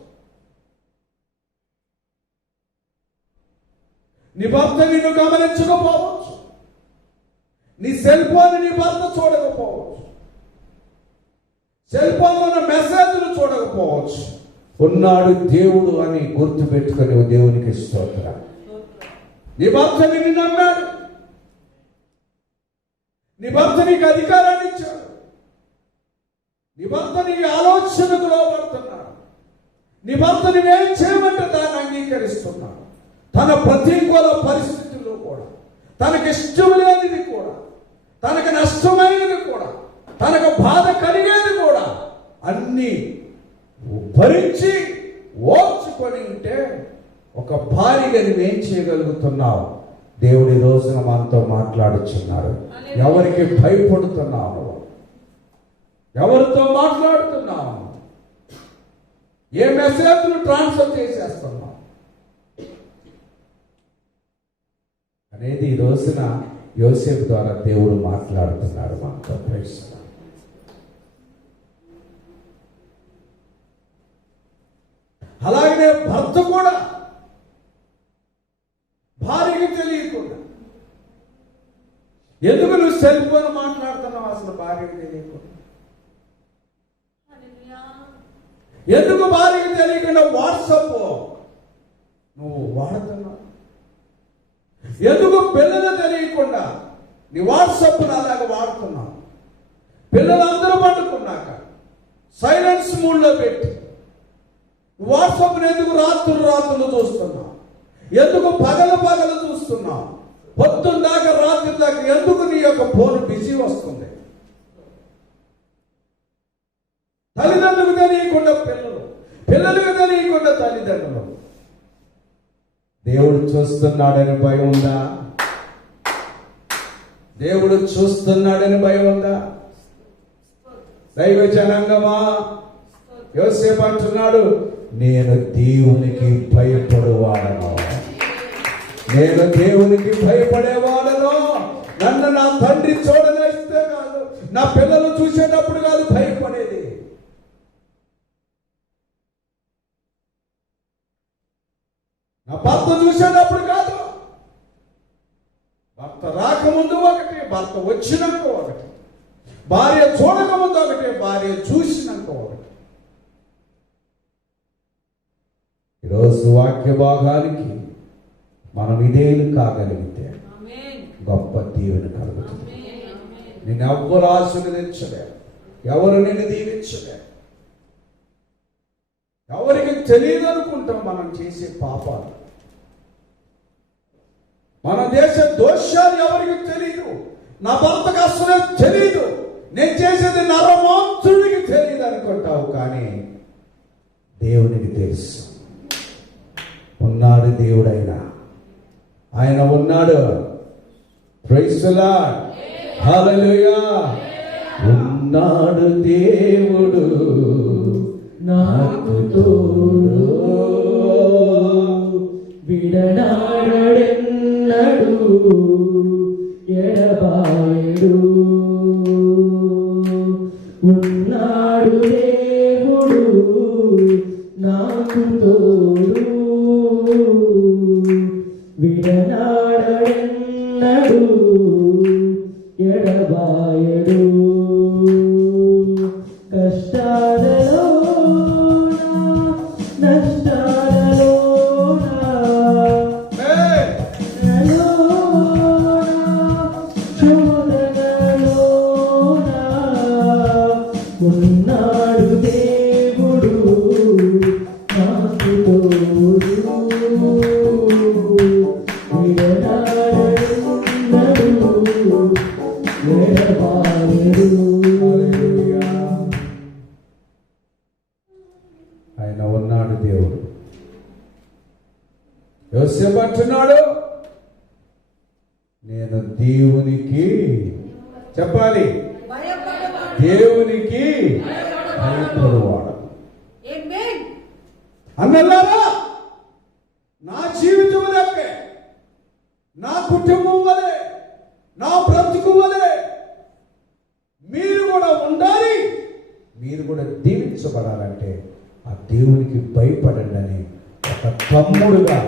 నీ భర్త నిన్ను గమనించకపోవచ్చు, నీ సెల్ ఫోన్ నీ భర్త చూడకపోవచ్చు, సెల్ ఫోన్ లో మెసేజ్లు చూడకపోవచ్చు. ఉన్నాడు దేవుడు అని గుర్తు పెట్టుకుని దేవునికి స్తోత్రం. నీ భర్త నిన్ను నమ్మాడు, నీ భర్త నీకు అధికారాన్ని ఇచ్చాడు, నీ భర్త నీకు ఆలోచనకు లోపడుతున్నాడు, నీ భర్త నువ్వేం చేయమంటే దాన్ని అంగీకరిస్తున్నాడు. తన ప్రతికూల పరిస్థితుల్లో కూడా, తనకి ఇష్టం లేనిది కూడా, తనకు నష్టమైనది కూడా, తనకు బాధ కలిగేది కూడా అన్నీ భరించి ఓర్చుకొని ఉంటే ఒక భార్యగా నువ్వేం చేయగలుగుతున్నావు? దేవుడి రోజున మనతో మాట్లాడుచున్నాడు. ఎవరికి భయపడుతున్నావు? ఎవరితో మాట్లాడుతున్నావు? ఏ మెసేజ్లు ట్రాన్స్ఫర్ చేసేస్తున్నావు అనేది ఈ రోజున యోసేపు ద్వారా దేవుడు మాట్లాడుతున్నాడు మనతో. ప్రైజ్. అలాగనే భర్త కూడా భార్యకి తెలియకుండా, ఎందుకు నువ్వు సెల్ ఫోన్ మాట్లాడుతున్నావు అసలు భార్యకి తెలియకుండా? ఎందుకు భార్యకి తెలియకుండా వాట్సాప్ నువ్వు వాడుతున్నావు? ఎందుకు పిల్లలు తెలియకుండా నీ వాట్సాప్ అలాగ వాడుతున్నావు? పిల్లలందరూ పట్టుకున్నాక సైలెన్స్ మూడ్లో పెట్టి వాట్సాప్ని ఎందుకు రాత్రులు చూస్తున్నావు? ఎందుకు పగలు చూస్తున్నావు? పొద్దున్న దాకా రాత్రి దాకా ఎందుకు నీ యొక్క ఫోన్ బిజీ వస్తుంది? తల్లిదండ్రులకు తెలియకుండా పిల్లలకు తెలియకుండా తల్లిదండ్రులు. దేవుడు చూస్తున్నాడని భయం ఉందా? దేవుడు చూస్తున్నాడని భయం ఉందా? దైవ జనాంగమా, యోసేపు అంటున్నాడు, నేను దేవునికి భయపడేవాడను, నేను దేవునికి భయపడేవాడను. నన్ను నా తండ్రి చూడలేస్తే కాదు, నా పిల్లలు చూసేటప్పుడు కాదు భయపడేది. నా భర్త చూసేటప్పుడు కాదు, భర్త రాకముందు ఒకటి, భర్త వచ్చినాక ఒకటి, భార్య చూడకముందు ఒకటి, భార్య చూసినాక ఒకటి. ఈరోజు వాక్య భాగానికి మనం ఇదేలు కాగలిగితే గొప్ప దీవెన కలుగుతుంది. నేను ఎవ్వరు ఆశీర్వదించలేరు, ఎవరు నేను దీవించలేరు. ఎవరికి తెలియదు అనుకుంటాం మనం చేసే పాపాలు, మన దేశ దోషాలు ఎవరికి తెలియదు. నా భర్తకు అసలు తెలియదు, నేను చేసేది నరమాంతుడికి తెలియదు అనుకుంటావు, కానీ దేవునికి తెలుసు. ఉన్నాడు దేవుడైనా, ఆయన ఉన్నాడు. ప్రైజ్ ది లార్డ్, హల్లెలూయా. ఉన్నాడు దేవుడు నాకు తోడు, విడనాడెన్నడు ఎడబాయడు, యోసేపు అంటున్నాడు, నేను దేవునికి చెప్పాలి, దేవునికి భయపడువాడు. అన్నలారా, నా జీవితం లెక్కే, నా కుటుంబం వలె, నా బ్రతుకు వలె మీరు కూడా ఉండాలి. మీరు కూడా దీవించబడాలంటే ఆ దేవునికి భయపడండి అని ఒక తమ్ముడుగా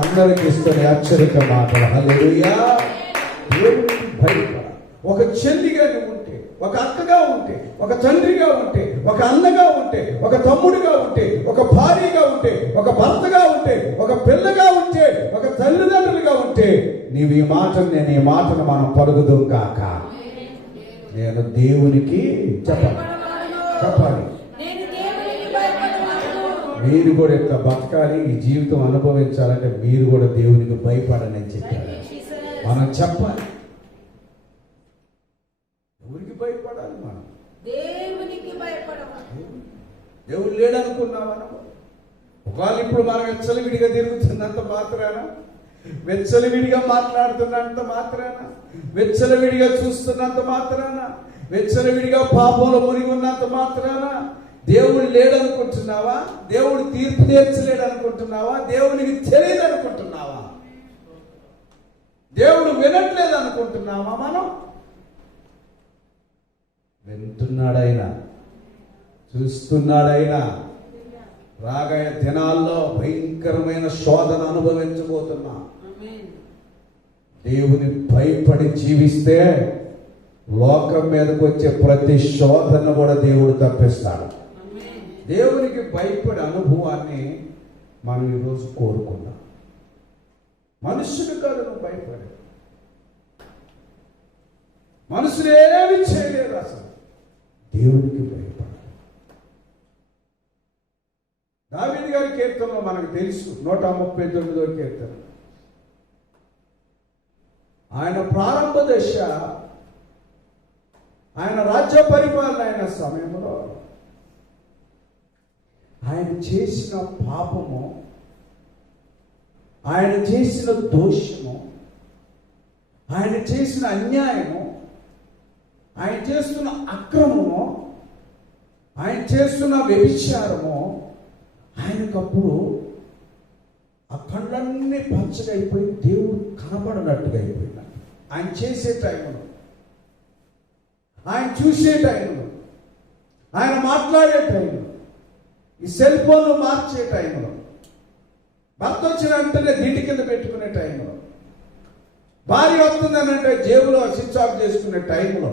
అందరికి ఇస్తున్న హెచ్చరిక మాటలు. హల్లెలూయా. దేవునికి భయపడాలి. ఒక చెల్లిగా నువ్వు ఉంటే, ఒక అక్కగా ఉంటే, ఒక తండ్రిగా ఉంటే, ఒక అన్నగా ఉంటే, ఒక తమ్ముడిగా ఉంటే, ఒక భార్యగా ఉంటే, ఒక భర్తగా ఉంటే, ఒక పిల్లగా ఉంటే, ఒక తల్లిదండ్రులుగా ఉంటే, నీవు ఈ మాటను, నేను ఈ మాటను మనం పలుకుదాం కాక. నేను దేవునికి చెప్పాలి. మీరు కూడా ఇట్లా బతకాలి, ఈ జీవితం అనుభవించాలంటే మీరు కూడా దేవునికి భయపడని చెప్పారు. మనం చెప్పాలి, ఎవరికి భయపడాలి? మనం దేవునికి భయపడాలి. దేవుడు లేడనుకున్నావా? ఒకవేళ ఇప్పుడు మనం వెచ్చలవిడిగా తిరుగుతున్నంత మాత్రాన, వెచ్చలవిడిగా మాట్లాడుతున్నంత మాత్రాన, వెచ్చలవిడిగా చూస్తున్నంత మాత్రాన, వెచ్చలవిడిగా పాపంలో మునిగి ఉన్నంత మాత్రాన దేవుడు లేడనుకుంటున్నావా? దేవుడు తీర్పు తీర్చలేడు అనుకుంటున్నావా? దేవునికి తెలియదు అనుకుంటున్నావా? దేవుడు వినట్లేదు అనుకుంటున్నావా? మనం వింటున్నాడైనా, చూస్తున్నాడైనా. రాగయ దినాల్లో భయంకరమైన శోధన అనుభవించబోతున్నా. దేవుని భయపడి జీవిస్తే లోకం మీదకి వచ్చే ప్రతి శోధన కూడా దేవుడు తప్పిస్తాడు. దేవునికి భయపడే అనుభవాన్ని మనం ఈరోజు కోరుకున్నాం. మనుషులు కాదు నువ్వు భయపడే, మనుషులు ఏమీ చేయలేరు. అసలు దేవునికి భయపడాలి. దావీదు గారి కీర్తనలో మనకు తెలుసు, 139వ కీర్తన. ఆయన ప్రారంభ దశ, ఆయన రాజ్య పరిపాలన అయిన సమయంలో ఆయన చేసిన పాపము, ఆయన చేసిన దోషము, ఆయన చేసిన అన్యాయము, ఆయన చేస్తున్న అక్రమము, ఆయన చేస్తున్న వ్యభిచారము ఆయనకప్పుడు ఆ కళ్ళన్నీ పచ్చగా అయిపోయి దేవుడు కనబడినట్టుగా అయిపోయినాడు. ఆయన చేసే టైంలో, ఆయన చూసే టైంలో, ఆయన మాట్లాడే టైంలో, ఈ సెల్ ఫోన్లు మార్చే టైంలో, భర్త వచ్చిన వెంటనే దిండి కింద పెట్టుకునే టైంలో, భార్య వస్తుందని అంటే జేబులో స్విచ్ ఆఫ్ చేసుకునే టైంలో,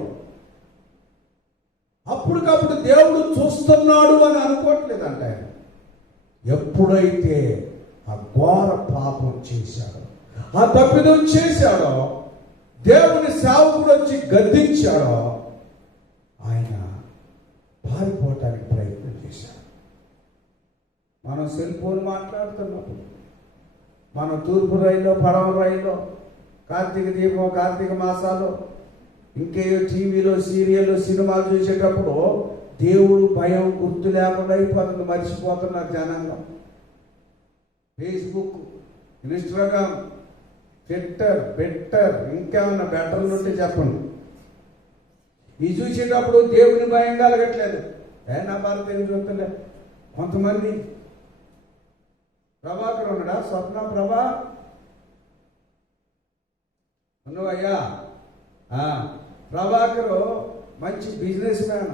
అప్పటికప్పుడు దేవుడు చూస్తున్నాడు అని అనుకోవట్లేదంట ఆయన. ఎప్పుడైతే ఆ ఘోర పాపం చేశాడో, ఆ తప్పిదం చేశాడో, దేవుని సేవకుడు వచ్చి గద్దించాడో, ఆయన పారిపోవటానికి ప్రయత్నం చేశాడు. మనం సెల్ ఫోన్ మాట్లాడుతున్నప్పుడు, మనం తూర్పు రైల్లో, పడవ రైల్లో, కార్తీక దీపం, కార్తీక మాసాలు, ఇంకేయో టీవీలో, సీరియల్లో, సినిమాలు చూసేటప్పుడు దేవుడు భయం గుర్తు లేకుండా అయిపోతుంది, మర్చిపోతున్నారు జనాంగం. ఫేస్బుక్, ఇన్స్టాగ్రామ్, ట్విట్టర్, ఇంకేమన్నా బెటర్లు ఉంటే చెప్పండి. ఇది చూసేటప్పుడు దేవుని భయం కలగట్లేదు. నా భారత ఏం చూస్తలే. కొంతమంది ప్రభాకర్ ఉన్నాడా? స్వప్న ప్రభా ఉన్నావయ్యా? ప్రభాకరు మంచి బిజినెస్ మ్యాన్,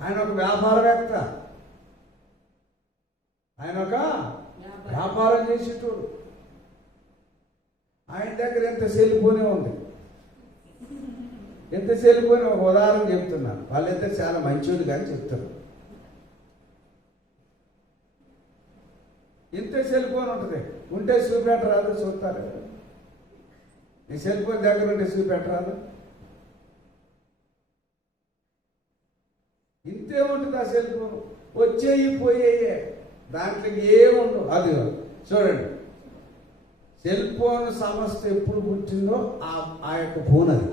ఆయన ఒక వ్యాపారవేత్త, ఆయన ఒక వ్యాపారం చేసేటోడు. ఆయన దగ్గర ఎంత సెల్ ఫోనే ఉంది, ఎంత సెల్ ఫోన్. ఒక ఉదాహరణ చెప్తున్నాను, వాళ్ళైతే చాలా మంచోళ్ళు కానీ చెప్తారు. ఇంత సెల్ ఫోన్ ఉంటుంది, ఉంటే చూపెట్టరాదు, చూస్తారు. నీ సెల్ ఫోన్ దగ్గర ఉంటే చూపెట్టరాదు. ఇంతే ఉంటుంది ఆ సెల్ ఫోన్. వచ్చేయి పోయేయే, దాంట్లోకి ఏముండవు. అది చూడండి, సెల్ ఫోన్ సంస్థ ఎప్పుడు పుట్టిందో ఆ యొక్క ఫోన్ అది.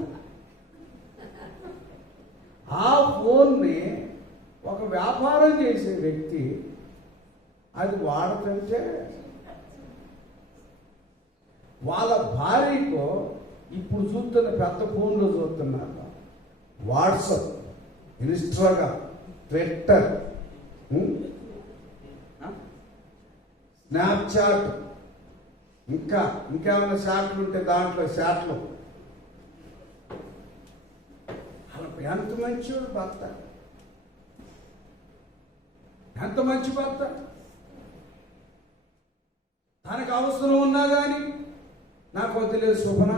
ఆ ఫోన్ని ఒక వ్యాపారం చేసే వ్యక్తి అది వాడుతుంటే వాళ్ళ భార్యకు ఇప్పుడు చూస్తున్న పెద్ద ఫోన్లో చూస్తున్నారు. వాట్సాప్, ఇన్స్టాగ్రామ్, ట్విట్టర్, స్నాప్చాట్, ఇంకేమైనా చాట్లు ఉంటే దాంట్లో చాట్లు. ఎంత మంచివాడు భర్త, ఎంత మంచి భర్త. తనకు అవసరం ఉన్నా కానీ నాకు వదిలేదు స్వప్న,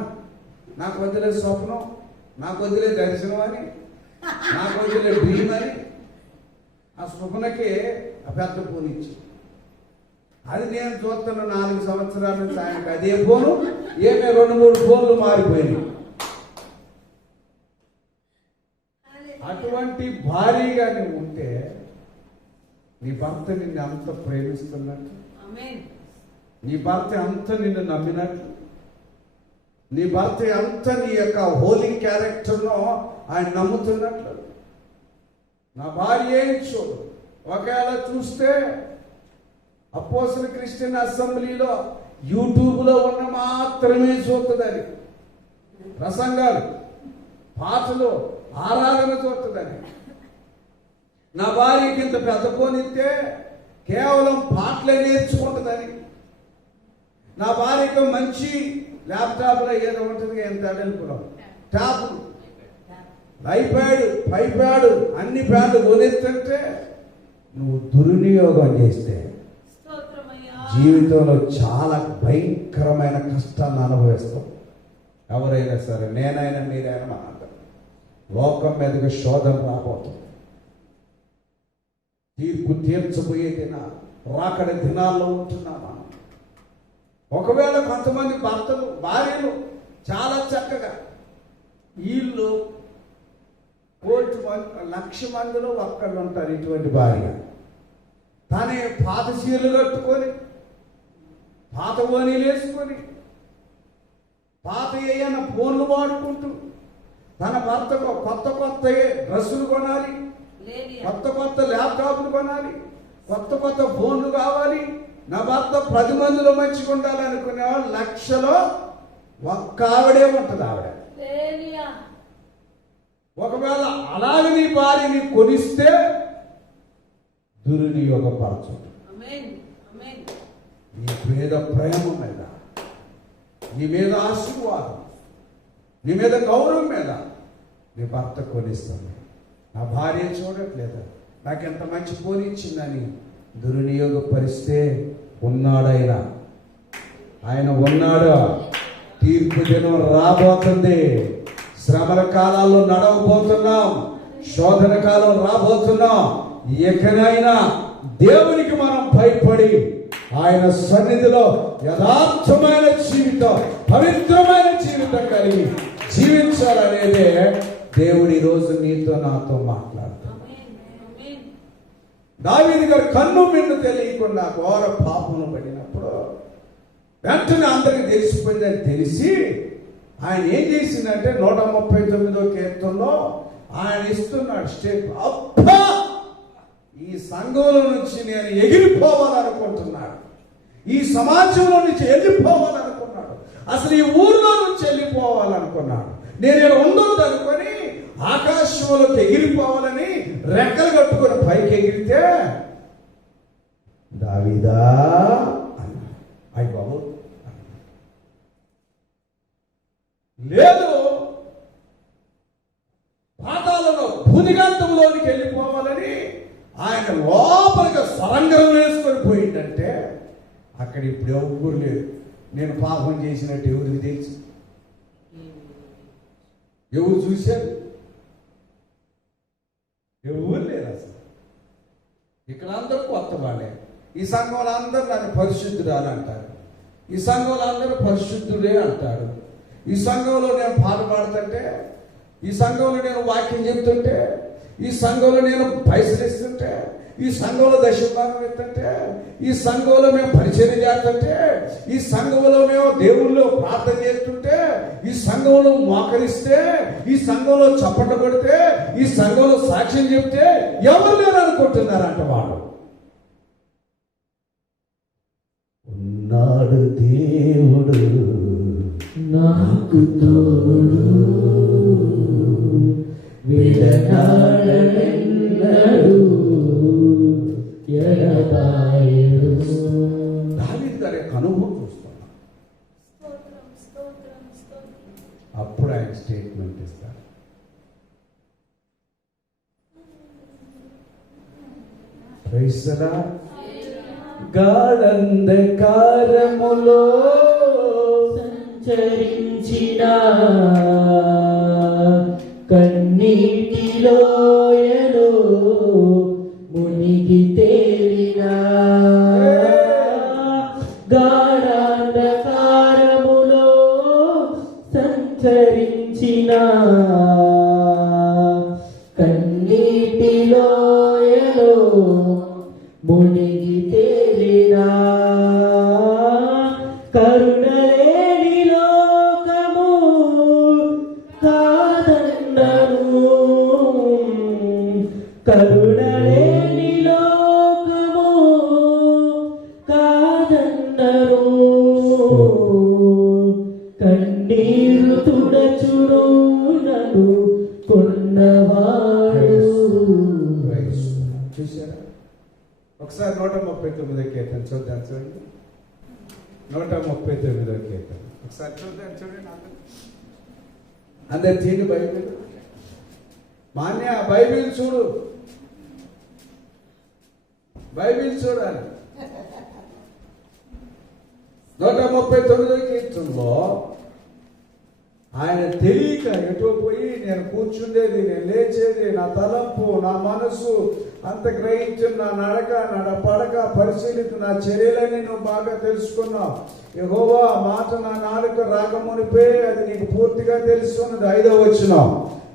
నాకు వదిలేదు స్వప్నం, నాకు వదిలేదు దర్శనం అని, నాకు వదిలేదు డ్రీమ్ అని ఆ స్వప్నకి ఆ పెద్ద ఫోన్ ఇచ్చి, అది నేను చూస్తున్న 4 సంవత్సరాల నుంచి ఆయనకు అదే ఫోను. ఏమే 2-3 ఫోన్లు మారిపోయినాయి. అటువంటి భారీగా నువ్వు ఉంటే నీ భర్త నిన్ను అంత ప్రేమిస్తున్నట్టు, నీ భర్త అంత నిన్ను నమ్మినట్లు, నీ భర్త అంత నీ యొక్క హోలీ క్యారెక్టర్ను ఆయన నమ్ముతున్నట్లు. నా భార్య ఏం చూడు, ఒకవేళ చూస్తే అపోస్తల క్రిస్టియన్ అసెంబ్లీలో యూట్యూబ్లో ఉన్న మాత్రమే చూస్తుందని, ప్రసంగాలు, పాటలు, ఆరాధన చూస్తుందని. నా భార్యకి ఇంత పెద్ద ఫోన్ ఇస్తే కేవలం పాటలే నేర్చుకుంటుందని. నా భార్యకు మంచి ల్యాప్టాప్లో ఏదో ఉంటుంది, ఎంత అడలుకున్నాం, ట్యాబ్లు, ఐప్యాడ్, అన్ని ప్యాడ్లు కొనిస్తుంటే నువ్వు దుర్వినియోగం చేస్తే జీవితంలో చాలా భయంకరమైన కష్టాన్ని అనుభవిస్తావు. ఎవరైనా సరే, నేనైనా మీరైనా మాట, లోకం మీదకి శోధన రాబోతుంది. తీర్పు తీర్చబోయే దినాలు, రాకడ దినాల్లో ఉంటున్నామా. ఒకవేళ కొంతమంది భర్తలు, భార్యలు చాలా చక్కగా, వీళ్ళు 1,00,000 మందిలో ఒక్కళ్ళు ఉంటారు ఇటువంటి భార్య. తనే పాత చీరలు కట్టుకొని, పాత ఓనీలు వేసుకొని, పాత ఏమైనా ఫోన్లు వాడుకుంటూ, తన భర్తకు కొత్త డ్రెస్సులు కొనాలి, కొత్త ల్యాప్టాప్లు కొనాలి, కొత్త ఫోన్లు కావాలి, నా భర్త 10 మందిలో మంచిగా ఉండాలనుకునే వాళ్ళు 1,00,000లో ఒక్క ఆవిడే ఉంటుంది. ఆవిడ ఒకవేళ అలాగే నీ భార్యని కొనిస్తే దుర్వినియోగపరచు. నీ మీద ప్రేమ మీద, నీ మీద ఆశీర్వాదం, నీ మీద గౌరవం మీద నీ భర్త కొనిస్తాను. నా భార్య చూడట్లేదు, నాకు ఎంత మంచి ఫోన్ ఇచ్చిందని దుర్వినియోగపరిస్తే ఉన్నాడైనా, ఆయన ఉన్నాడు. తీర్పు దినం రాబోతుంది. శ్రమల కాలాల్లో నడవబోతున్నాం, శోధన కాలం రాబోతున్నాం. ఎక్కడైనా దేవునికి మనం భయపడి ఆయన సన్నిధిలో యథార్థమైన జీవితం, పవిత్రమైన జీవితం కలిగి జీవించాలనేదే దేవుడి రోజు నీతో నాతో మాట్లాడుతాడు. దావీదు గారు కన్ను మిన్ను తెలియకుండా ఘోర పాపమును పడినప్పుడు వెంటనే అందరికి తెలిసిపోయిందని తెలిసి ఆయన ఏం చేసిందంటే 139వ కీర్తనలో ఆయన ఇస్తున్నాడు స్టేట్, అబ్బా ఈ సంఘంలో నుంచి నేను ఎగిరిపోవాలనుకుంటున్నాడు, ఈ సమాజంలో నుంచి వెళ్ళిపోవాలనుకున్నాడు, అసలు ఈ ఊర్లో నుంచి వెళ్ళిపోవాలనుకున్నాడు, నేను ఇక్కడ ఉండొద్దు అనుకొని ఆకాశంలోకి ఎగిరిపోవాలని రెక్కలు కట్టుకుని పైకి ఎగిరితే దావీదా అయ్య బాబు లేదు, పాతాళంలో భూదిగంతంలోనికి వెళ్ళిపోవాలని ఆయన లోపలికి సరంగం వేసుకొని పోయిందంటే అక్కడ ఇప్పుడు ఎవరు లేదు. నేను పాపం చేసినట్టు ఎవరికి తెలుసు? ఎవరు చూశారు? ఎవరు లేరు అసలు. ఇక్కడ అందరూ కొత్త వాళ్ళే. ఈ సంఘంలో అందరూ నన్ను పరిశుద్ధురాలు అంటారు, ఈ సంఘంలో అందరూ పరిశుద్ధుడే అంటారు. ఈ సంఘంలో నేను పాట పాడుతుంటే, ఈ సంఘంలో నేను వాక్యం చెప్తుంటే, ఈ సంఘంలో నేను పైసలు ఇస్తుంటే, ఈ సంఘంలో దశభాగం ఎత్తుంటే, ఈ సంఘంలో మేము పరిచయం చేస్తుంటే, ఈ సంఘంలో మేము దేవుళ్ళు ప్రార్థన చేస్తుంటే, ఈ సంఘంలో మోకరిస్తే, ఈ సంఘంలో చప్పట్లు కొడితే, ఈ సంఘంలో సాక్ష్యం చెప్తే ఎవరు లేరు అనుకుంటున్నారంట. వాళ్ళు ఉన్నాడు దేవుడు నాకు తోడు, విడనాడనెన్నడు ఎడబాయడు. దావీదు గారి యొక్క అనుభవం చూస్తున్నాం. అప్పుడు ఆయన స్టేట్మెంట్ ఇస్తారు. Praise the lord. గాఢంధకారములో సంచరించిన కన్నీటిలోయలో మునిగి తేలిన, గాఢాంధకారములో సంచరించిన కన్నీటిలోయలో మునిగి తేలిన, కరుణలేని లోకము కాదన్నను, కరుణలేని లోకము కాదన్నను, కన్నీరు తుడచును నన్ను కొన్నవాడు. చూసారా? ఒకసారి 139 కీర్తన చూద్దాం. చూడండి, 139 కీర్తన ఒకసారి చూద్దాం. చూడండి, అందరు తీరు బైబిల్ మాన్య బైబిల్ చూడు, బైబిల్ చూడాలి. 139 కీర్తనలో ఆయన తెలియక ఎటో పోయి, నేను కూర్చుండేది, నేను లేచేది, నా తలంపు, నా మనసు అంత గ్రహించిన, నా నడక, నా పడక పరిశీలిత, నా చర్యలని నువ్వు బాగా తెలుసుకున్నావు. యెహోవా మాట నా నాలుక రాకమునిపే అది నీకు పూర్తిగా తెలుసుకున్నది. 5వ వచనం,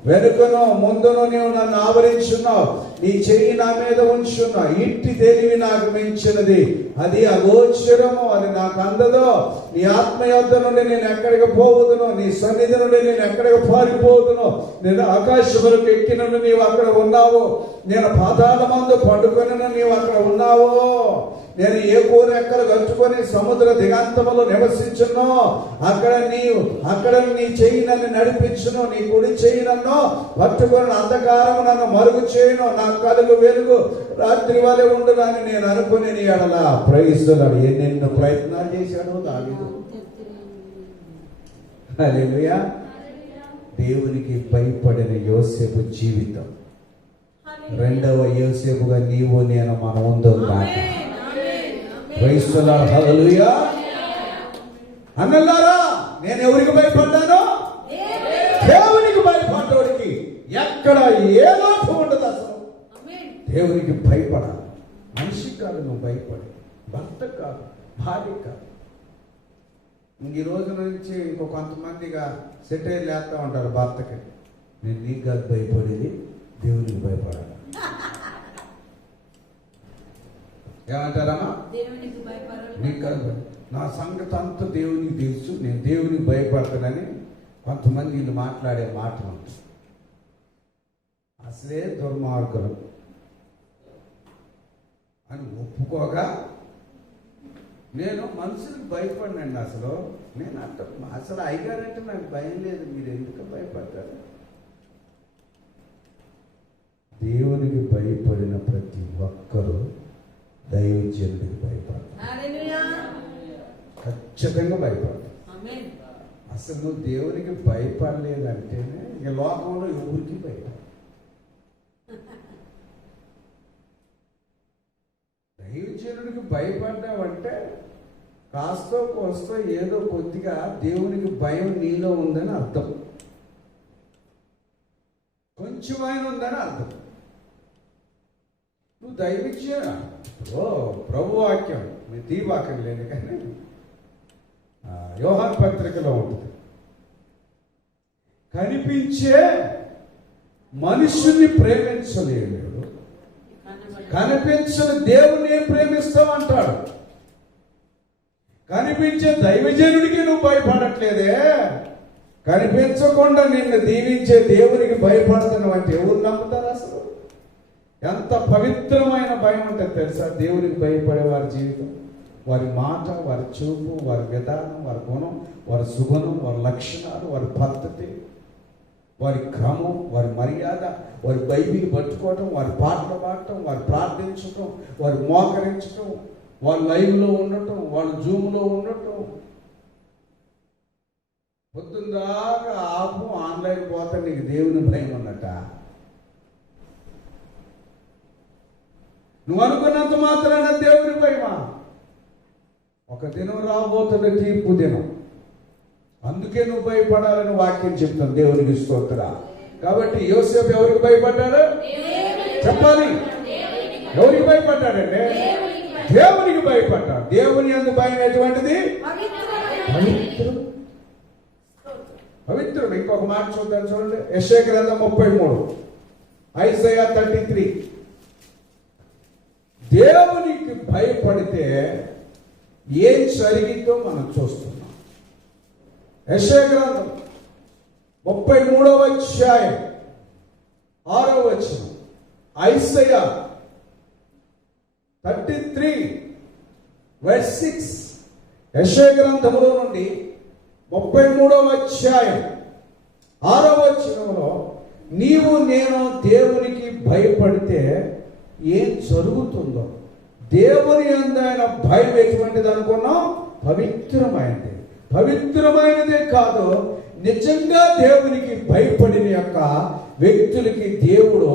వెనుకను ముందును నీవు నన్ను ఆవరించున్నావు, నీ చెయ్యి నా మీద ఉంచున్నావు. ఇట్టి తెలివి నాకు మించినది, అది అగోచరము, అది నాకు అందదో. నీ ఆత్మ యొద్ద నుండి నేను ఎక్కడికి పోవుదును, నీ సన్నిధి నుండి నేను ఎక్కడికి పారిపోదును. నేను ఆకాశములకు ఎక్కినను నీవు అక్కడ ఉన్నావు, నేను పాతాళమందు పడుకొనిన నీవు అక్కడ ఉన్నావు. నేను ఏ కోరెక్కలు కట్టుకొని సముద్ర దిగాంతములో నివసించును, అక్కడ నీ చెయ్యి నన్ను నడిపించును, నీ కుడి చెయ్యి నన్ను పట్టుకొని అంధకారము నన్ను మరుగు చేయను, నా కలుగు వెలుగు రాత్రి వలె ఉండునని నేను అనుకుని నీ ఎడలా. Praise the Lord. ఎన్నెన్నో ప్రయత్నాలు చేశాడు దావీదు. హల్లెలూయా. దేవునికి భయపడిన యోసేపు జీవితం 2వ యోసేపుగా నీవు నేను మనం ఉందో కాక. Praise the lord. హల్లెలూయా. అన్నలారా, నేను ఎవరికి భయపడ్డాను? దేవునికి భయపడ్డోడికి ఎక్కడ ఏ లోటు ఉండదు. అసలు దేవునికి భయపడాలి. మనిషికి కాదు నువ్వు భయపడి, భర్త కాదు, భార్య కాదు. ఈ రోజు నుంచి ఇంకో కొంతమందిగా సెటైర్ లేస్తా ఉంటారు భర్తకి. నేను నీకు కాదు భయపడేది, దేవునికి భయపడాలి. ఏమంటారమ్మా? నీకు కాదు, నా సంగతి అంతా దేవునికి తెలుసు, నేను దేవునికి భయపడతానని కొంతమంది వీళ్ళు మాట్లాడే మాటలు ఉంటాయి. అసలే దుర్మార్గులు అని ఒప్పుకోగా, నేను మనుషులకు భయపడినండి. నేను అసలు అయ్యారంటే నాకు భయం లేదు, మీరు ఎందుకు భయపడతారు? దేవునికి భయపడిన ప్రతి ఒక్కరూ దైవజనుడికి భయపడతారు, ఖచ్చితంగా భయపడతారు. అసలు నువ్వు దేవునికి భయపడలేదంటేనే ఇక లోకంలో ఎవరికి భయపడ. దైవజనుడికి భయపడ్డావంటే కాస్తో కోస్తో ఏదో కొద్దిగా దేవునికి భయం నీలో ఉందని అర్థం, కొంచెమైన ఉందని అర్థం. నువ్వు దైవజనుడు ప్రభు వాక్యం మీ దీవాకం లేదు కానీ యోహాను పత్రికలో ఉంటుంది. కనిపించే మనుషుల్ని ప్రేమించలేడు, కనిపించని దేవుని ప్రేమిస్తామంటాడు. కనిపించే దైవజనుడికి నువ్వు భయపడట్లేదే, కనిపించకుండా నిన్ను దీవించే దేవునికి భయపడుతున్నావు అంటే ఎవరు నమ్ముతారు? అసలు ఎంత పవిత్రమైన భయం ఉంటుంది తెలుసా దేవునికి భయపడే వారి జీవితం. వారి మాట, వారి చూపు, వారి విధానం, వారి గుణం, వారి సుగుణం, వారి లక్షణాలు, వారి పద్ధతి, వారి క్రమం, వారి మర్యాద, వారి బైబిల్ పట్టుకోవటం, వారి పాటలు పాడటం, వారు ప్రార్థించటం, వారు మోకరించటం, వాళ్ళు లైవ్లో ఉండటం, వాళ్ళు జూమ్లో ఉండటం. పొద్దుందాకా ఆపు, ఆన్లైన్ పోతే నీకు దేవుని భయం ఉన్నట. నువ్వు అనుకున్నంత మాత్రాన దేవుని భయమా? ఒక దినం రాబోతున్న తీర్పు దినం. అందుకే నువ్వు భయపడాలని వాక్యం చెప్తాను. దేవునికి స్తోత్ర. కాబట్టి యోసేపు ఎవరికి భయపడ్డాడు చెప్పాలి. ఎవరికి భయపడ్డాడంటే దేవునికి భయపడ్డాడు. దేవుని యందు భయం ఎటువంటిది? పవిత్రం. పవిత్రుడు. ఇంకొక మాట చూద్దాం, చూడండి. యెషయా గ్రంథం 33, ఐజయా 33. దేవునికి భయపడితే ఏం జరిగిందో మనం చూస్తున్నాం. యెషయా గ్రంథం 33వ అధ్యాయం 6వ వచనం. Isaiah 33 verse 6. యెషయా గ్రంథములో నుండి 33వ అధ్యాయం 6వ వచనంలో, నీవు నేను దేవునికి భయపడితే ఏం జరుగుతుందో. దేవుని యందు ఆయన భయం ఎటువంటిది అనుకున్నాం? పవిత్రమైనది. పవిత్రమైనదే కాదు, నిజంగా దేవునికి భయపడిన యొక్క వ్యక్తులకి దేవుడు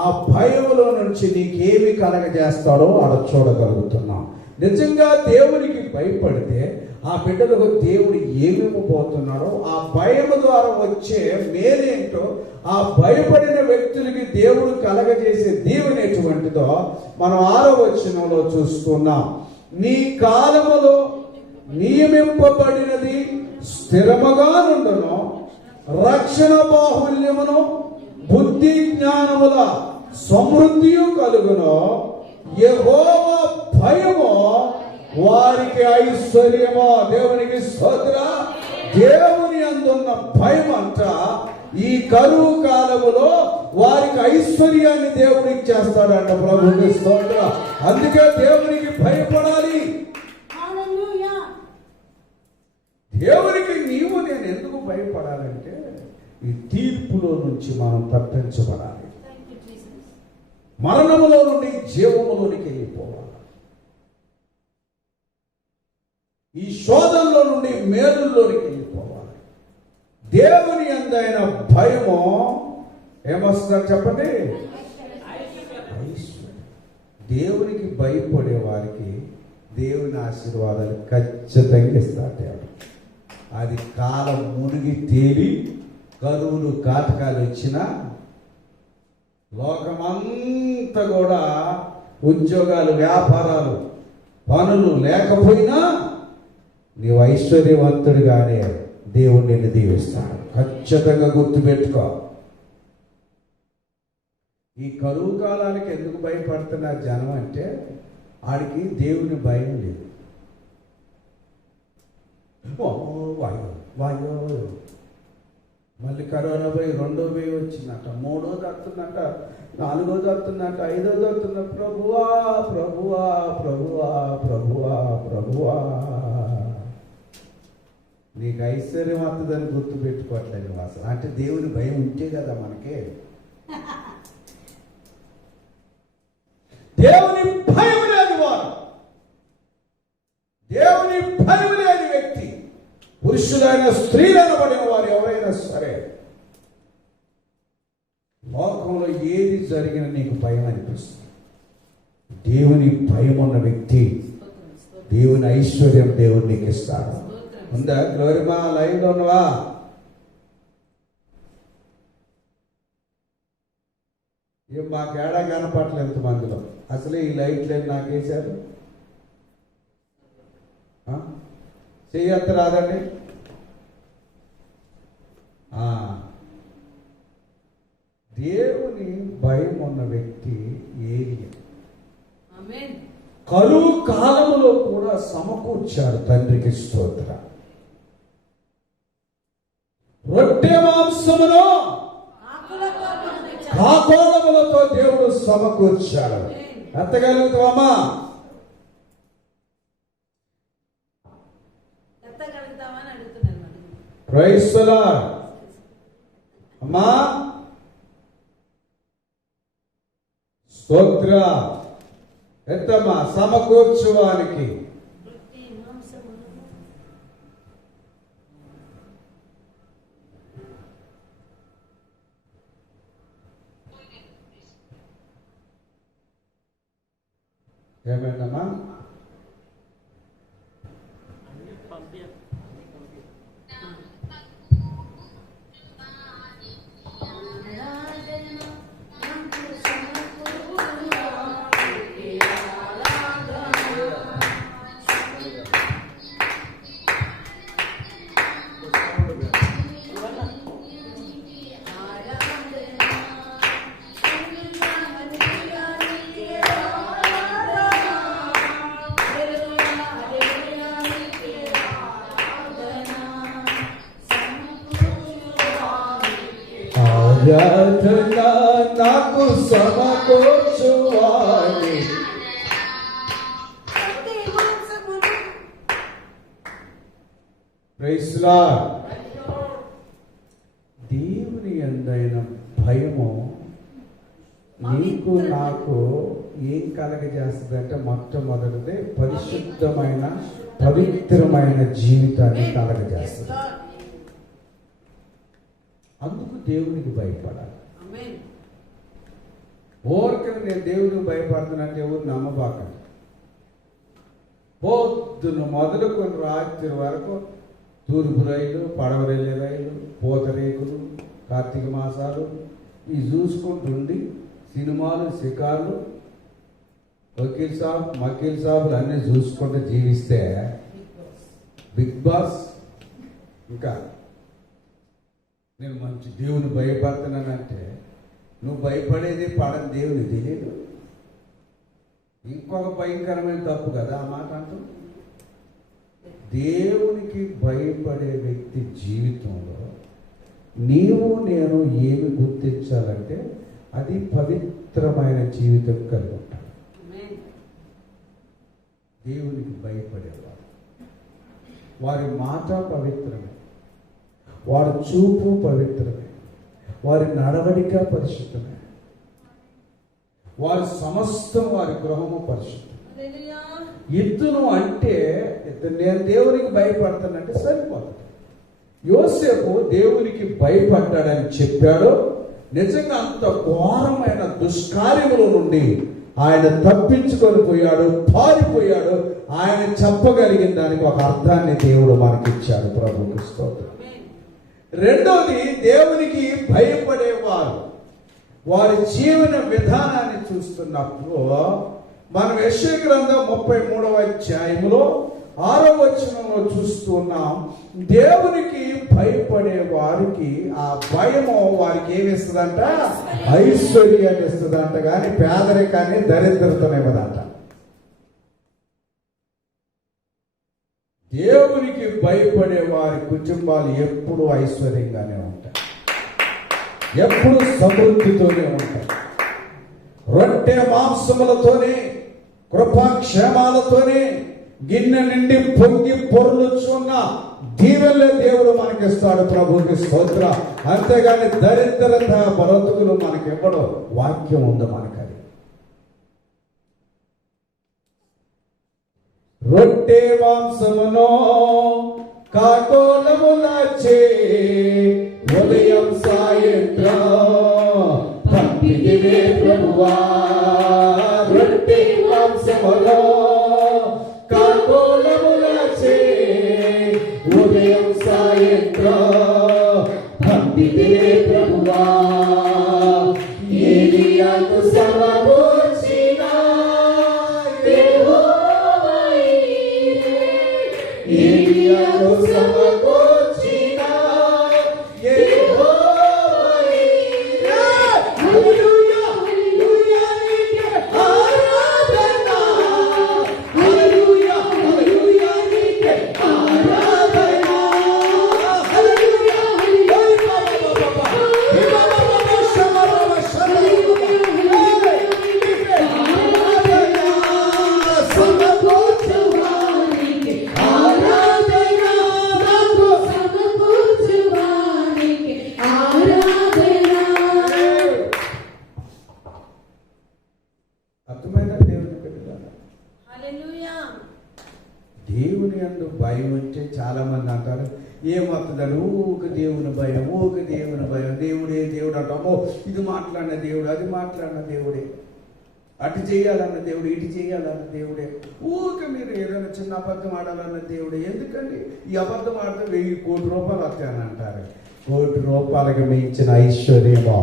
ఆ భయంలో నుంచి నీకేమి కలగజేస్తాడో అలా చూడగలుగుతున్నాం. నిజంగా దేవునికి భయపడితే ఆ బిడ్డలకు దేవుడు ఏమివ్వబోతున్నాడో, ఆ భయం ద్వారా వచ్చే మేలేంటో, ఆ భయపడిన వ్యక్తులకి దేవుడు కలగజేసే దీవెన ఎటువంటిదో మనం 6వ వచనంలో చూస్తున్నాం. నీ కాలములో నియమింపబడినది స్థిరముగా నుండును, రక్షణ బాహుల్యమును బుద్ధి జ్ఞానముల సమృద్ధియు కలుగును. యెహోవా భయము వారికి ఐశ్వర్యమో. దేవునికి స్తోత్ర. దేవుని అందున్న భయం అంట ఈ కరువు కాలములో వారికి ఐశ్వర్యాన్ని దేవుడు ఇచ్చేస్తాడంట. ప్రభువుకి స్తోత్ర. అందుకే దేవునికి భయపడాలి. దేవునికి నీవు నేను ఎందుకు భయపడాలంటే ఈ తీర్పులో నుంచి మనం తప్పించబడాలి. మరణములో నుండి జీవములోనికి వెళ్ళిపోవాలి. ఈ శోధనలో నుండి మేలుల్లోనికి వెళ్ళిపోవాలి. దేవుని అందైన భయము ఏమొస్తుందని చెప్పండి? ఐశ్వర్యం. దేవునికి భయపడే వారికి దేవుని ఆశీర్వాదాలు ఖచ్చితంగా ఇస్తాడు. అది కాలం మునిగి తేలి కరువులు కాటకాలు వచ్చినా, లోకమంతా కూడా ఉద్యోగాలు, వ్యాపారాలు, పనులు లేకపోయినా నీవు ఐశ్వర్యవంతుడిగానే దేవుడు నిన్ను దీవిస్తాడు. ఖచ్చితంగా గుర్తుపెట్టుకో. ఈ కరువు కాలానికి ఎందుకు భయపడుతున్నారు జనం అంటే ఆడికి దేవుని భయం లేదు. వాయో వాయో మళ్ళీ కరోనా పోయి 2వ వేవ్ వచ్చిందట, 3వది వస్తుందట, 4వది వస్తుందట, 5వది వస్తుంద. ప్రభువా ప్రభువా ప్రభువా ప్రభువా ప్రభువా. నీకు ఐశ్వర్యం వస్తుందని గుర్తు పెట్టుకోవట్లేదు నువ్వు అసలు. అంటే దేవుని భయం ఉంటే కదా మనకి. దేవుని భయం లేని వారు, దేవుని భయం లేని వ్యక్తి, పురుషులైన స్త్రీలైన పడిన వారు ఎవరైనా సరే, లోకంలో ఏది జరిగినా నీకు భయం అనిపిస్తుంది. దేవుని భయం ఉన్న వ్యక్తి దేవుని ఐశ్వర్యం దేవుడు నీకు ఇస్తాడు. ఉందా గ్లోరిమా? లైవ్లో ఉన్నవా? ఏం మాకు ఏడా కనపడలేదు ఎంతమందిలో. అసలే ఈ లైట్లు నాకేసారు. చెయ్యత్త రాదండి. దేవుని భయం ఉన్న వ్యక్తి ఏరియా కరువు కాలములో కూడా సమకూర్చాడు. తండ్రికి స్తోత్ర. రొట్టె మాంసమును కాకోళములతో దేవుడు సమకూర్చాడు. ఎంతగలుగుతావమ్మా? పెడదామని అడుగుతున్నారు మరి. Praise the Lord. అమ్మా స్తోత్ర. ఎంతమ్మా సమకూర్చువానికి వృత్తి మాంసమును ఏమైందమ్మా? ఆరాధన నాకు సమకూర్చువాని. Praise the lord. దేవుని యందైన భయము నీకు నాకు ఏం కలగజేస్తుంది అంటే మొట్టమొదటిదే పరిశుద్ధమైన పవిత్రమైన జీవితాన్ని కలగజేస్తుంది. అందుకు దేవునికి భయపడాలి. ఆమేన్. ఓరికని నేను దేవునికి భయపడుతున్నట్టు ఎవరు నమ్మబాకండి. పొద్దున మొదలుకొని రాత్రి వరకు తూర్పు రైలు, పడవ వెళ్ళే రైలు, పూతరేకులు, కార్తీక మాసాలు ఇవి చూసుకుంటుండి సినిమాలు, షికార్లు, వకీల్ సాబ్, మకీల్ సాబులు అన్నీ చూసుకుంటూ జీవిస్తే బిగ్ బాస్ ఇంకా నేను మంచి దేవుని భయపడుతున్నానంటే నువ్వు భయపడేది పడని దేవుని తెలియదు. ఇంకొక భయంకరమైన తప్పు కదా ఆ మాట అంటూ. దేవునికి భయపడే వ్యక్తి జీవితంలో నీవు నేను ఏమి గుర్తించాలంటే అది పవిత్రమైన జీవితం కలిగి ఉంటాడు. ఆమేన్. దేవునికి భయపడేవారు వారి మాట పవిత్రమే, వారి చూపు పవిత్రమే, వారి నడవడిక పరిశుద్ధమే, వారి సమస్తం వారి గృహము పరిశుద్ధం. హల్లెలూయా. ఇతను అంటే నేను దేవునికి భయపడతానంటే సరిపోతుంది. యోసేపు దేవునికి భయపడ్డాడని చెప్పాడు. నిజంగా అంత ఘోరమైన దుష్కార్యముల నుండి ఆయన తప్పించుకొని పోయాడు, పారిపోయాడు. ఆయన చెప్పగలిగిన దానికి ఒక అర్థాన్ని దేవుడు మనకిచ్చాడు. ప్రభువుకి స్తోత్రం. ఆమేన్. రెండోది, దేవునికి భయపడేవారు వారి జీవన విధానాన్ని చూస్తున్నప్పుడు మనం యెషయా గ్రంథం 33వ అధ్యాయంలో 6వ వచనంలో చూస్తున్నాం. దేవునికి భయపడే వారికి ఆ భయము వారికి ఏమిస్తుందంట? ఐశ్వర్యాన్ని ఇస్తుందంట, కానీ పేదరికాన్ని, దరిద్రతనివ్వదంట. దేవునికి భయపడే వారి కుటుంబాలు ఎప్పుడు ఐశ్వర్యంగానే ఉంటాయి, ఎప్పుడు సమృద్ధితోనే ఉంటాయి. రొట్టె మాంసములతోనే, కృపాక్షేమాలతోనే గిన్నె నిండి పొంగి పొర్లుచున్న దీవెనలే దేవుడు మనకిస్తాడు. ప్రభువుకి స్తోత్ర. అంతేగాని దరిద్రత బ్రతుకులు మనకివ్వడం. వాక్యం ఉంది మనకది. రొట్టె మాంసమునో కాకోలములాచే ఉదయం సాయంత్రం పంపిదివే ప్రభువా. రొట్టె మాంసములో కాకోలములాచే ఉదయం సాయంత్రం పంపిదివే ప్రభువా. ఏలియాకు సమకూర్చిన యెహోవా ఈరే. ఏలియాకు సమకూర్చిన యెహోవా ఈరే. హల్లెలూయా, హల్లెలూయా నీకే ఆరాధన. హల్లెలూయా, హల్లెలూయా నీకే ఆరాధన. హల్లెలూయా, హల్లెలూయా బాబా. బాబా శమరవ శమరవ నీకే ఆరాధన. సమకూర్చువానికి ఆరాధన. నా యందు భయం ఉంటే చాలా మంది అంటారు, ఏమవుతుందని ఊక దేవుని భయం, ఊక దేవుని భయం, దేవుడే దేవుడు అంటామో, ఇది మాట్లాడిన దేవుడు, అది మాట్లాడిన దేవుడే, అటు చేయాలన్న దేవుడు, ఇటు చేయాలన్న దేవుడే, ఊక మీరు ఏదైనా చిన్న అబద్ధం ఆడాలన్న దేవుడే. ఎందుకండి ఈ అబద్ధం ఆడితే 1000 కోట్ల రూపాయలు వస్తాయని అంటారు. 1 కోటి రూపాయలకు మించిన ఐశ్వర్యమో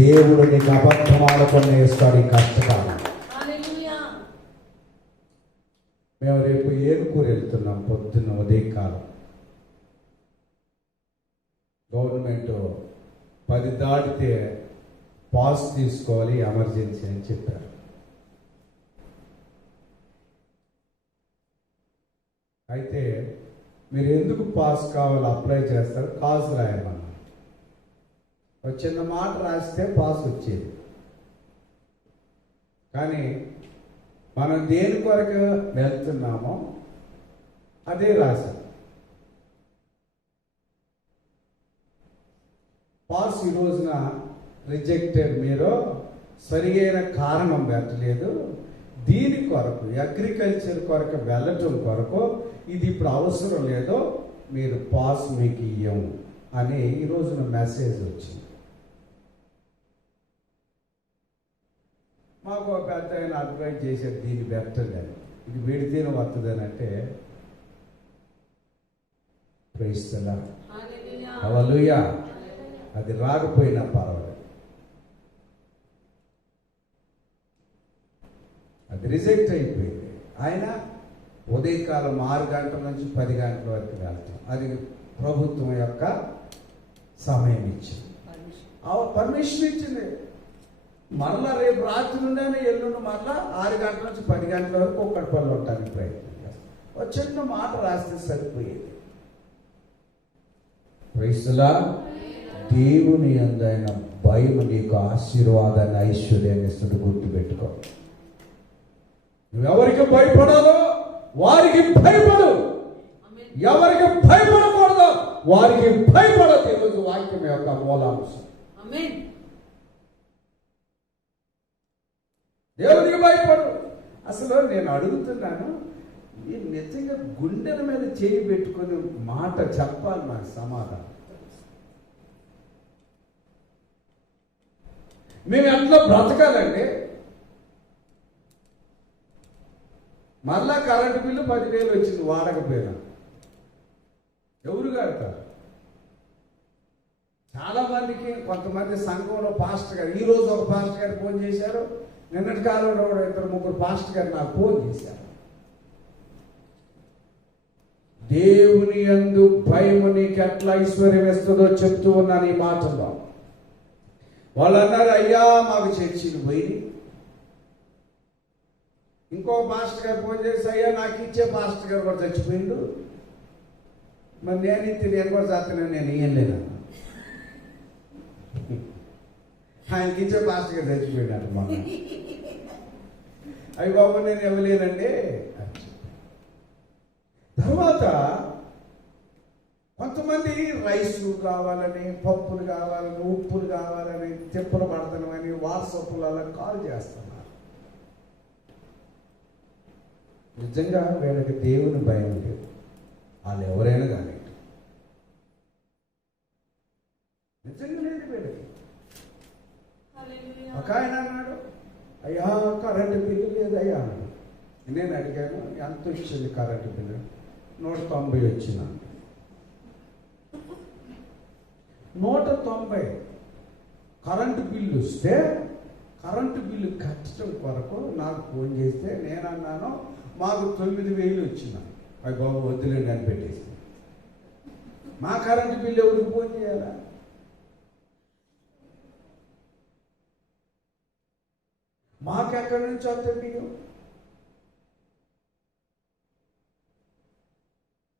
దేవుడు నీకు అబద్ధం ఆడకుండా వేస్తాడు ఈ కష్టకాలం. హల్లెలూయా. మేము రేపు ఏనుకూరు వెళ్తున్నాం పొద్దున్న ఉదయకాలం. గవర్నమెంట్ 10 దాటితే పాస్ తీసుకోవాలి ఎమర్జెన్సీ అని చెప్పారు. అయితే మీరు ఎందుకు పాస్ కావాలి అప్లై చేస్తారు, కాసు రాయమన్నా. ఒక చిన్న మాట రాస్తే పాస్ వచ్చేది. కానీ మనం దేని కొరకు వెళ్తున్నామో అదే రాశాం. పాస్ ఈ రోజున రిజెక్టెడ్, మీరు సరియైన కారణం పెట్టలేదు, దీని కొరకు అగ్రికల్చర్ కొరకు వెళ్ళటం కొరకు ఇది ఇప్పుడు అవసరం లేదో మీరు పాస్ మీకు ఇయ్యం అని ఈ రోజున మెసేజ్ వచ్చింది. మాకు ఒక పెద్ద ఆయన అడ్వైజ్ చేశారు, దీన్ని పెట్టండి, ఇది విడితేనే వస్తుందని. అంటే ప్రైజ్ ది లార్డ్, హల్లెలూయా. అది రాకపోయినా పర్వాలేదు, అది రిజెక్ట్ అయిపోయింది. ఆయన ఉదయకాలం 6 గంటల నుంచి 10 గంటల వరకు వెళ్తాం. అది ప్రభుత్వం యొక్క సమయం ఇచ్చింది, పర్మిషన్ ఇచ్చింది. మరలా రేపు రాత్రి నుండి ఎల్లుండి మరలా 6 గంటల నుంచి 10 గంటల వరకు ఒక్కడి పనులు ఉండటానికి ప్రయత్నం చేస్తాం. ఒక చిన్న మాట రాస్తే సరిపోయేది. Praise the lord. దేవుని యందైన భయం నీకు ఆశీర్వాదాన్ని, ఐశ్వర్యాన్ని ఇస్తుంది, గుర్తుపెట్టుకో. నువ్వెవరికి భయపడాలో వారికి భయపడు, ఎవరికి భయపడకూడదు వారికి భయపడదు. ఈరోజు వాక్యం యొక్క మూలాంశం. దేవునికి భయపడు. అసలు నేను అడుగుతున్నాను, ఈ నిజంగా గుండెల మీద చేయి పెట్టుకొని మాట చెప్పాలి నాకు సమాధానం. మేము ఎట్లా బ్రతకాలండి? మళ్ళా కరెంటు బిల్లు 10,000 వచ్చింది వాడకపోయినా, ఎవరు కడతారు? చాలా మందికి, కొంతమంది సంఘంలో పాస్టర్ గారు, ఈరోజు ఒక పాస్టర్ గారు ఫోన్ చేశారు, నిన్నటి కాలంలో కూడా 2-3 పాస్టర్ గారు నాకు ఫోన్ చేశారు. దేవుని యందు భయము నీకు ఎట్లా ఐశ్వర్యం ఇస్తుందో చెప్తూ ఉన్నాను ఈ మాటల్లో. వాళ్ళు అన్నారు, అయ్యా మాకు చర్చికి పోయి. ఇంకో పాస్టర్ గారు ఫోన్ చేసి, అయ్యా నాకు ఇచ్చే పాస్టర్ గారు కూడా చచ్చిపోయిండు, మరి నేను కూడా చేస్తాను, నేను ఇయ్యలేను. ఆయనకి ఇచ్చే పాస్టర్ గారు చచ్చిపోయినాడు మొన్న. అవి బాబు నేను ఇవ్వలేనండి. తర్వాత కొంతమంది రైసులు కావాలని, పప్పులు కావాలని, ఉప్పులు కావాలని, చెప్పులు పడతానని వాట్సాప్లలో కాల్ చేస్తున్నారు. నిజంగా వీళ్ళకి దేవుని భయం లేదు. వాళ్ళు ఎవరైనా కానీ నిజంగా లేదు వీళ్ళకి. ఒక ఆయన అన్నాడు, అయ్యా కరెంటు బిల్లు లేదయ్యా అన్నాడు. నేను అడిగాను, ఎంత వచ్చింది కరెంటు బిల్లు? 190 వచ్చిందండి. 190 కరెంటు బిల్లు వస్తే, కరెంటు బిల్లు కట్టడం కొరకు నాకు ఫోన్ చేస్తే నేను అన్నాను, మాకు 9,000 వచ్చింది. అవి బాబు వద్దులేండి అని పెట్టేసి, మా కరెంటు బిల్లు ఎవరికి ఫోన్ చేయాలా? మాకెక్కడి నుంచి వస్తుంది?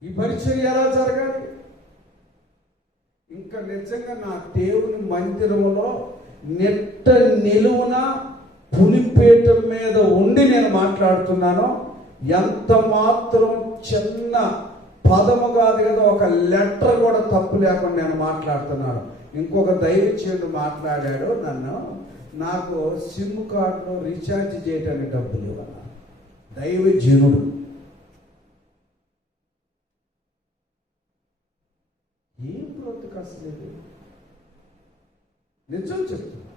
ఈ పరిచర్య ఎలా జరగాలి? ఇంకా నిజంగా నా దేవుని మందిరంలో నెట్ట నిలువున పులిపేట మీద ఉండి నేను మాట్లాడుతున్నాను. ఎంత మాత్రం చిన్న పదము కాదు కదా, ఒక లెటర్ కూడా తప్పు లేకుండా నేను మాట్లాడుతున్నాను. ఇంకొక దైవచేయుడు మాట్లాడాడు నన్ను, నాకు సిమ్ కార్డులో రీఛార్జ్ చేయడానికి డబ్బులు ఇవ్వాలి. దైవజనుడు ఏం బ్రతుకు అసలు ఇది? నిజం చెప్తున్నా.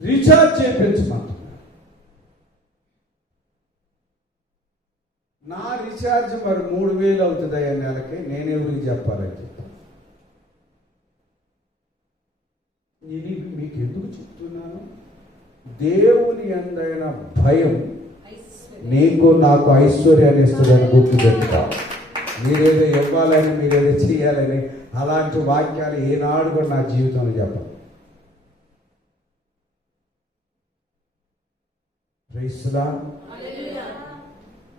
రీఛార్జ్ చేయించమంటున్నా. నా రీఛార్జ్ మరి 3,000 అవుతుంది అయ్యా నెలకి. నేను ఎవరికి చెప్పాలని చెప్పాను. ఇది మీకు ఎందుకు చెప్తున్నాను? దేవుని అందైన భయం నీకు నాకు ఐశ్వర్యాన్ని ఇస్తుందని గుర్తుపెట్టుకో. మీరేదో ఇవ్వాలని, మీరేదో చేయాలని అలాంటి వాక్యాలు ఏనాడు కూడా నా జీవితంలో చెప్పను. ప్రైస్లా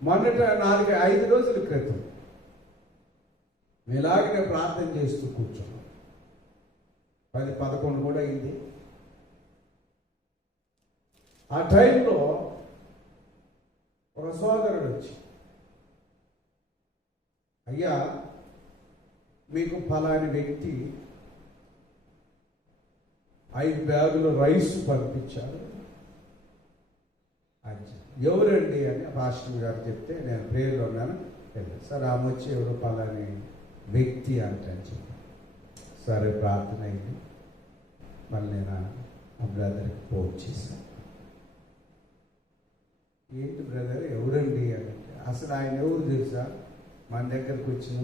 మొన్నట 4-5 రోజుల క్రితం ఇలాగనే ప్రార్థన చేస్తూ కూర్చున్నాం. 10-11 కూడా అయింది. ఆ టైంలో ఒక సోదరుడు వచ్చి, అయ్యా మీకు ఫలాని వ్యక్తి 5 బ్యాగులు రైస్ పంపించారు. ఎవరండి అని పాస్టర్ గారు చెప్తే నేను ప్రేయర్లో ఉన్నాను. సార్ ఆమె వచ్చి ఎవరు ఫలాని వ్యక్తి అంటే అని చెప్పి, సరే ప్రార్థన అయింది. మళ్ళీ నేను ఆ బ్రదర్కి ఫోన్ చేశాను. ఏంటి బ్రదర్ ఎవరండి అని అంటే, అసలు ఆయన ఎవరు తెలుసా? మన దగ్గరకు వచ్చిన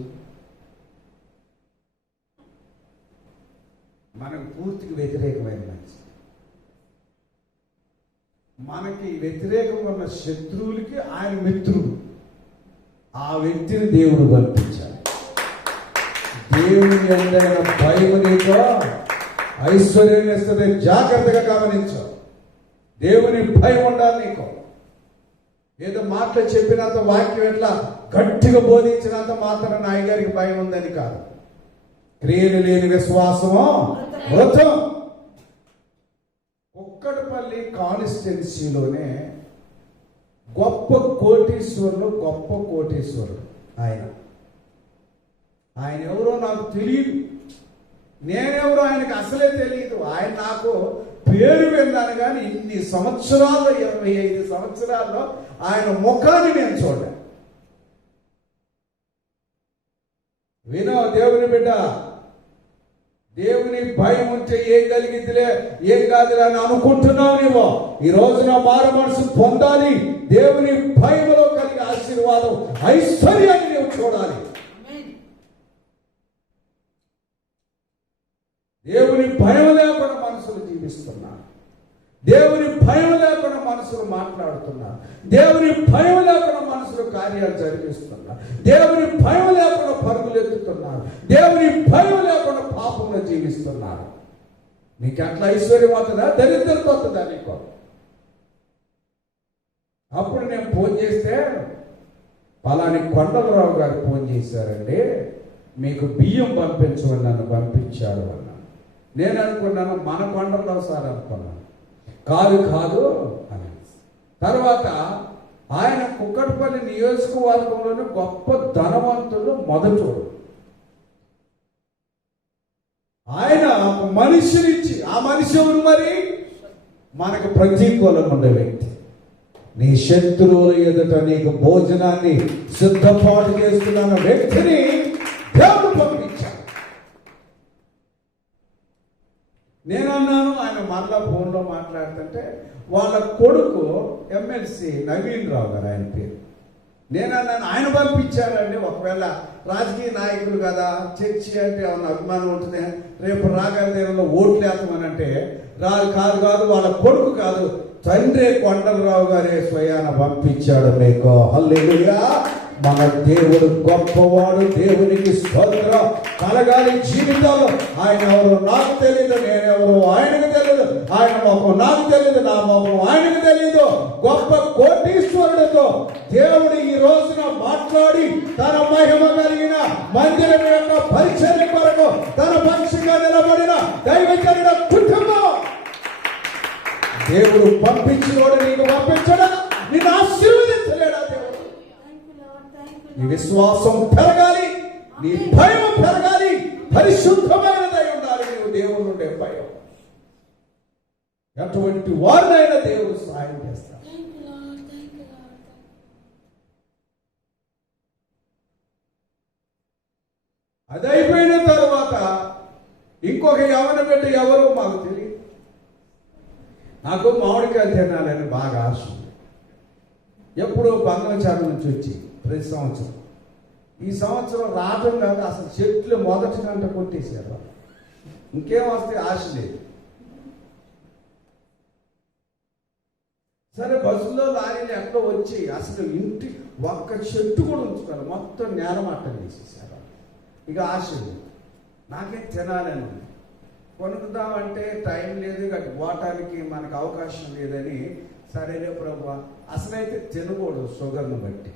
మనకు పూర్తిగా వ్యతిరేకమైన మనిషి. మనకి వ్యతిరేకంగా ఉన్న శత్రువులకి ఆయన మిత్రుడు. ఆ వ్యక్తిని దేవుడు పంపించాలి. దేవుని అందైన భయం నీతో ఐశ్వర్యం ఇస్తుంది. జాగ్రత్తగా గమనించు. దేవుని భయం ఉండాలి నీకు. ఏదో మాటలు చెప్పినంత, వాక్యం ఎట్లా గట్టిగా బోధించినంత మాత్రం నాయగారికి భయం ఉందని కాదు. క్రియలు లేని విశ్వాసము వృథం. కుక్కడపల్లి కాన్స్టిట్యున్సీలోనే గొప్ప కోటీశ్వరుడు ఆయన ఎవరో నాకు తెలియదు. నేనెవరో ఆయనకు అసలే తెలియదు. ఆయన నాకు పేరు విన్నాను కానీ ఇన్ని సంవత్సరాల్లో 25 సంవత్సరాల్లో ఆయన ముఖాన్ని నేను చూడలే. వినో దేవుని బిడ్డ, దేవుని భయం ఉంటే ఏం కలిగిద్దిలే, ఏం కాదులే అని అనుకుంటున్నావు నీవు. ఈ రోజున మారు మనసు పొందాలి. దేవుని భయంలో కలిగే ఆశీర్వాదం, ఐశ్వర్యాన్ని నీవు చూడాలి. దేవుని భయం లేకుండా మనసులు జీవిస్తున్నారు. దేవుని భయం లేకుండా మనసులు మాట్లాడుతున్నారు. దేవుని భయం లేకుండా మనసులు కార్యాలు జరిగిస్తున్నారు. దేవుని భయం లేకుండా పరుగులు ఎత్తుతున్నారు. దేవుని భయం లేకుండా పాపంలో జీవిస్తున్నారు. నీకు అట్లా ఐశ్వర్యం అవుతుందా? దరిద్రత అవుతుందా నీకు? అప్పుడు నేను ఫోన్ చేస్తే, పలాని కొండలరావు గారు ఫోన్ చేశారండి, మీకు బియ్యం పంపించమని నన్ను పంపించారు అన్నాను. నేను అనుకున్నాను మన కొండలరావు సార్ అనుకున్నాను. కాదు అని. తర్వాత ఆయన కుక్కటపల్లి నియోజకవర్గంలోని గొప్ప ధనవంతులు మొదటోడు. ఆయన ఒక మనిషినిచ్చి, ఆ మనిషి ఎవరు మరి? మనకు ప్రతికూలంగా ఉండే వ్యక్తి. నీ శత్రువుల ఎదుట నీకు భోజనాన్ని సిద్ధపాటు చేస్తున్న వ్యక్తిని దేవుడు పంపించాడు. నేనన్నాను, ఆయన మరలా ఫోన్లో మాట్లాడుతుంటే వాళ్ళ కొడుకు ఎమ్మెల్సీ నవీన్ రావు గారు ఆయన పేరు. నేనన్నాను, ఆయన పంపించారండి. ఒకవేళ రాజకీయ నాయకులు కదా, చర్చి అంటే ఏమన్నా అభిమానం ఉంటుంది, రేపు రాగల ఓట్లు వేస్తామని అంటే కాదు వాళ్ళ కొడుకు కాదు, తండ్రి కొండలరావు గారే స్వయాన పంపించాడు మీకు. హల్లెలూయా. మన దేవుడు గొప్పవాడు. దేవునికి స్తోత్రం కలగాలి జీవితంలో. ఆయన ఎవరు నాకు తెలియదు, నేనెవరు ఆయనకు తెలియదు. ఆయన ముఖం నాకు తెలియదు, నా ముఖం ఆయనకు తెలియదు. గొప్ప కోటీశ్వరుడితో దేవుడు ఈ రోజున మాట్లాడి తన మహిమ కలిగిన మందిరం యొక్క పరిచర్య కొరకు తన పక్షిగా నిలబడిన దైవజనుల కుటుంబం దేవుడు పంపించినోడు నీకు పంపించడా? నిన్ను ఆశీర్వదించలేడా దేవుడు? నీ విశ్వాసం పెరగాలి, నీ భయం పెరగాలి, పరిశుద్ధమైనదై ఉండాలి. నీవు దేవుడు ఉండే భయం. ఎటువంటి వారినైనా దేవుడు సహాయం చేస్తాడు. ఇంకొక యవన బిడ్డ ఎవరో మాకు తెలియదు. నాకు మామిడికాయలు తినాలని బాగా ఆశ ఉంది. ఎప్పుడో బంగాళాచలం నుంచి వచ్చి ప్రతి సంవత్సరం, ఈ సంవత్సరం రావటం కాదు, అసలు చెట్లు మొదటి గంట కొట్టేశారు. ఇంకేం వస్తే ఆశ లేదు. సరే బస్సులో లారీలు ఎక్కడో వచ్చి అసలు ఇంటి ఒక్క చెట్టు కూడా ఉంచుతారు, మొత్తం నేలమట్టం చేసేసారు. ఇక ఆశ లేదు, నాకేం తినాలని ఉంది. కొనుక్కుదామంటే టైం లేదు, ఇక పోవటానికి మనకు అవకాశం లేదని సరేలే ప్రభు, అసలైతే తినకూడదు షుగర్ను బట్టి.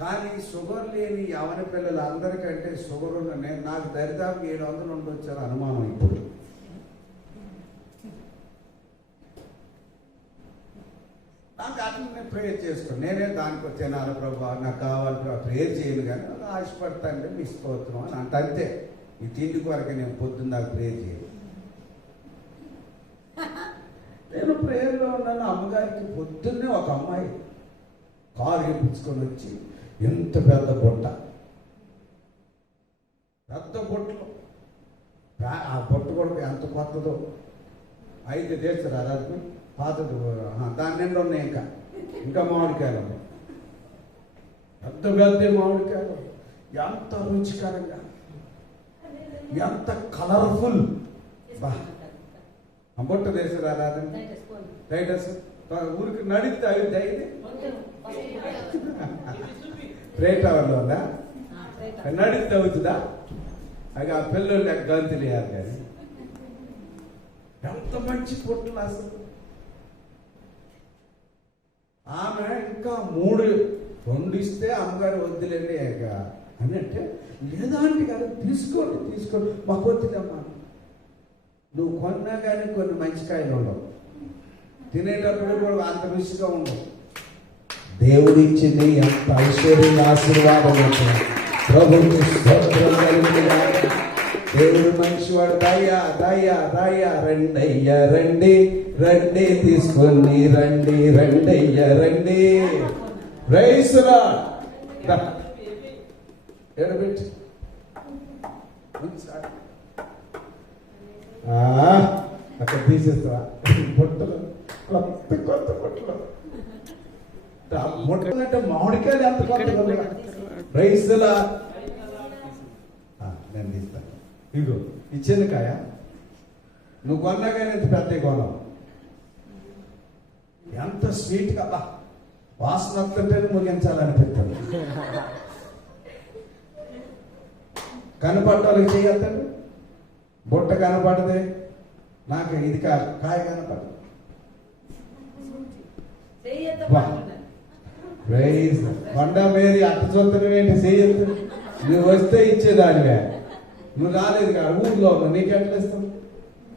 కానీ షుగర్ లేని యవన పిల్లలు అందరికంటే షుగర్ ఉన్న నాకు దరిదాపు 700 ఉండొచ్చారు అనుమానం. ఇప్పుడు నాకు అట్లా నేను ప్రేయర్ చేసుకోను. నేనే దానికి తినాలి ప్రభు, నాకు కావాలి ప్రభు, ప్రేయర్ చేయను. కానీ ఆశపడతాంటే మీ స్తోత్రం అని అంతే. ఈ తిండి కొరకు నేను పొద్దున్న నాకు ప్రేయర్ చేయను. నేను ప్రేయర్లో ఉన్నాను. అమ్మగారికి పొద్దున్నే ఒక అమ్మాయి కారు వేయించుకొని వచ్చి ఎంత పెద్ద బుట్ట, పెద్ద బుట్టలో ఆ బుట్ట కూడా ఎంత కొత్తదో, 5 దేశాలు అదాత్మ పాతది, దాని నిండా ఉన్నాయి. ఇంకా మామిడికాయలు ఉన్నాయి, పెద్ద పెద్ద మామిడికాయలు, ఎంత రుచికరంగా, ఎంత కలర్ఫుల్. బా ఆ బుట్ట దేశాలు అదాత్మ టైటస్ ఊరికి నడితే అవి అయింది ప్రేటవర్లో ఉందా, నడితే అవుతుందా? అది ఆ పిల్లలు గంతులేయాలి. కానీ ఎంత మంచి పొట్టులు అసలు. ఆమె ఇంకా 2 ఇస్తే అమ్మగారు వద్దులేండి అని అంటే, లేదా అంటే కాదు, తీసుకోండి మాకు వద్దులేమ్మా. నువ్వు కొన్నా కానీ కొన్ని మంచి కాయలు ఉండవు, తినేటప్పుడు కూడా అంత రుచిగా ఉండవు. దేవుడిచ్చింది ఎంత ఐశ్వర్యంగా ఆశీర్వాదం వచ్చింది. ప్రభుత్వ స్తోత్రం కలిగిన దేవుడు మంచివాడు. దయ్యా రండయ్యా రండి రండి తీసుకొని రండి రండయ్యా రండి. రైసులా ఎడబెట్టి అక్కడ తీసేస్తా బుట్టలు, కొత్త బుట్టలు. ముట్టంటే మామిడికాయలు ఎంత కొత్త రైసులా. నేను తీస్తాను. ఇదిగో ఇచ్చింది కాయ, నువ్వు కొన్నా కానీ ఎంత పెద్ద కొన్నావు. ఎంత స్వీట్ కదా, వాసన వస్తుంటే ముగించాలనిపిస్తుంది. కనపట్టాలి చేయొద్దండి, బుట్ట కనపడదే, నాకు ఇది కాయ కనపడదు. కొండ మీద అట్ట చూస్తున్నావు ఏంటి? చేయొద్దు. నువ్వు వస్తే ఇచ్చేదానివే, నువ్వు రాలేదు కాదు, ఊళ్ళో ఉన్నావు, నీకు ఎట్లా ఇస్తాం?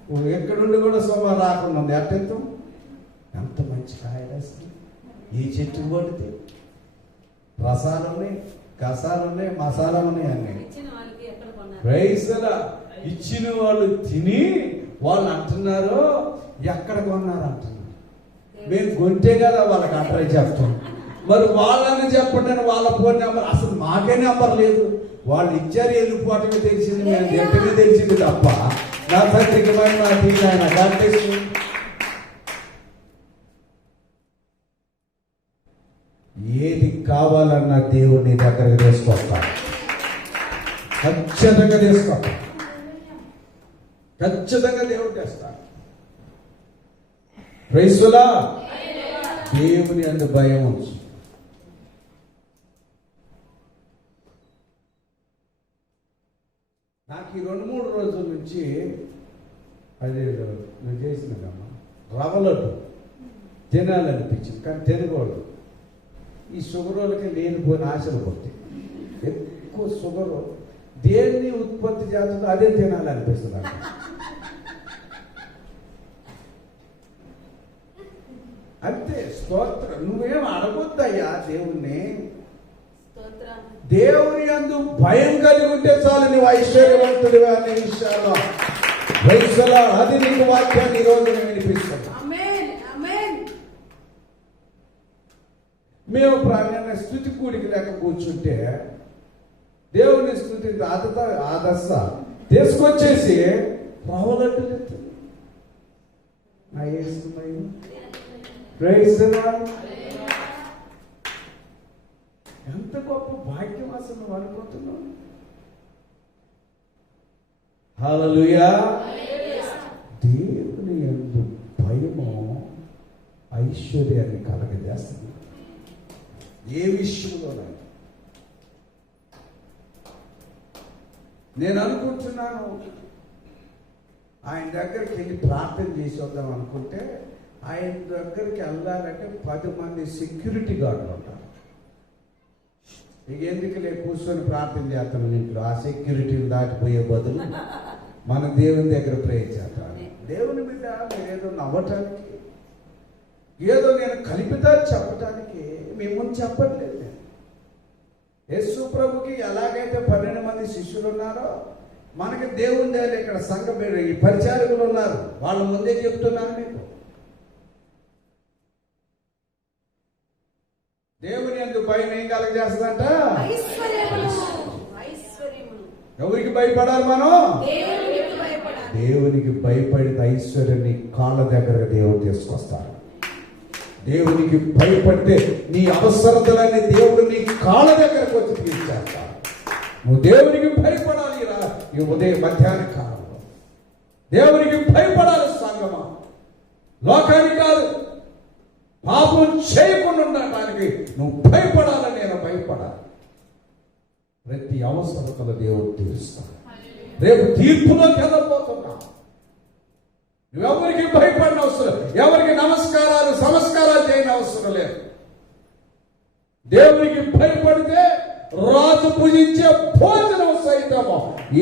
నువ్వు ఎక్కడుండి కూడా సోమవారం రాకుండా ఉంది, ఎట్టెత్తాం? ఎంత మంచి కాయలు వేస్తుంది. ఈ చెట్టు కొడితే రసాలు ఉన్నాయి, కసాలు ఉన్నాయి, మసాలా ఉన్నాయి అన్నీ. రైసులా ఇచ్చిన వాళ్ళు తిని వాళ్ళు అంటున్నారు ఎక్కడ కొన్నారు అంటున్నారు. మేము కొంటే కదా వాళ్ళకి అట్రై చేస్తాం. మరి వాళ్ళని చెప్పండి అని వాళ్ళ ఫోన్ నెంబర్, అసలు మాకే నెంబర్ లేదు. వాళ్ళు ఇచ్చారు, వెళ్ళిపోవటమే తెలిసింది, మేము వెంటనే తెలిసింది తప్ప నా సత్యమైన నా తీయన కాంటేసి. ఏది కావాలన్నా దేవుడిని దగ్గరకు తీసుకొస్తాను, ఖచ్చితంగా తీసుకొస్తాను, ఖచ్చితంగా దేవుడు చేస్తాడు. ప్రైసులా దేవుని అందు భయం ఉంచు. నాకు ఈ 2-3 రోజుల నుంచి అదే నేను చేసినాకమ్మా రవ్వలడ్డు తినాలనిపించింది, కానీ తినకూడదు. ఈ షుగర్ వాళ్ళకి లేనిపోయిన ఆశలు కొట్టి ఎక్కువ షుగర్ దేన్ని ఉత్పత్తి చేస్తుందో అదే తినాలనిపిస్తుంది. అంతే. స్తోత్రం. నువ్వేం అడగొద్దయ్యా దేవుణ్ణి. దేవుని యందు భయం కలిగి ఉంటే చాలు, నువ్వు ఐశ్వర్యవంతుడివే అనే విషయాల్లో వైశ్వలా అది నీకు వాక్యాన్ని ఈ రోజు వినిపిస్తాను. మేము ప్రాణ్యాన్ని స్థుతి కూడికి లేక కూర్చుంటే దేవుని స్థుతి ఆదర్శ తీసుకొచ్చేసి రావాలంటే నా యేసు మహిమ. Praise the Lord. ఎంత గొప్ప భాగ్యం అసలు నువ్వు అనుకుంటున్నావు. హల్లెలూయా. దేవుని యందు భయము ఐశ్వర్యాన్ని కలగజేస్తుంది. ఏ విషయంలోనైనా నేను అనుకుంటున్నాను, ఆయన దగ్గరికి వెళ్ళి ప్రార్థన చేసి వద్దాం అనుకుంటే ఆయన దగ్గరికి వెళ్ళాలంటే 10 మంది సెక్యూరిటీ గార్డులు ఉంటారు. ఇక ఎందుకులే కూర్చొని ప్రార్థన చేస్తాను ఇంట్లో, ఆ సెక్యూరిటీని దాటిపోయే బదులు మన దేవుని దగ్గర ప్రే చేస్తాను. దేవుని మీద మీరేదో నవ్వటానికి, ఏదో నేను కలిపిదా చెప్పటానికి మీ ముందు చెప్పట్లేదు. నేను యేసు ప్రభుకి ఎలాగైతే 12 మంది శిష్యులు ఉన్నారో, మనకి దేవుని దగ్గర ఇక్కడ సంఘం ఈ పరిచారకులు ఉన్నారు, వాళ్ళ ముందే చెప్తున్నాను మీకు. దేవుని యందు భయం ఏం కలగజేస్తుందంట? ఎవరికి భయపడాలి మనం? దేవునికి భయపడిన ఐశ్వర్యాన్ని కాళ్ళ దగ్గర దేవుడు తీసుకొస్తాడు. దేవునికి భయపడితే నీ అవసరతలన్నీ దేవుడు నీ కాళ్ళ దగ్గరకు వచ్చి తీర్చేస్తాడు. నువ్వు దేవునికి భయపడాలి. ఈ ఉదయం మధ్యాహ్న కాలంలో దేవునికి భయపడాలి సంగమా. లోకానికి కాదు, పాపం చేయకుండా ఉండటానికి నువ్వు భయపడాలని. నేను భయపడాలి. ప్రతి అవసరతలు దేవుడు తీరుస్తాడు. రేపు తీర్పులోకి వెళ్ళబోతున్నా. నువ్వెవరికి భయపడిన అవసరం, ఎవరికి నమస్కారాలు సంస్కారాలు చేయని అవసరం లేదు. దేవునికి భయపడితే రాజు పూజించే భోజనం సైతము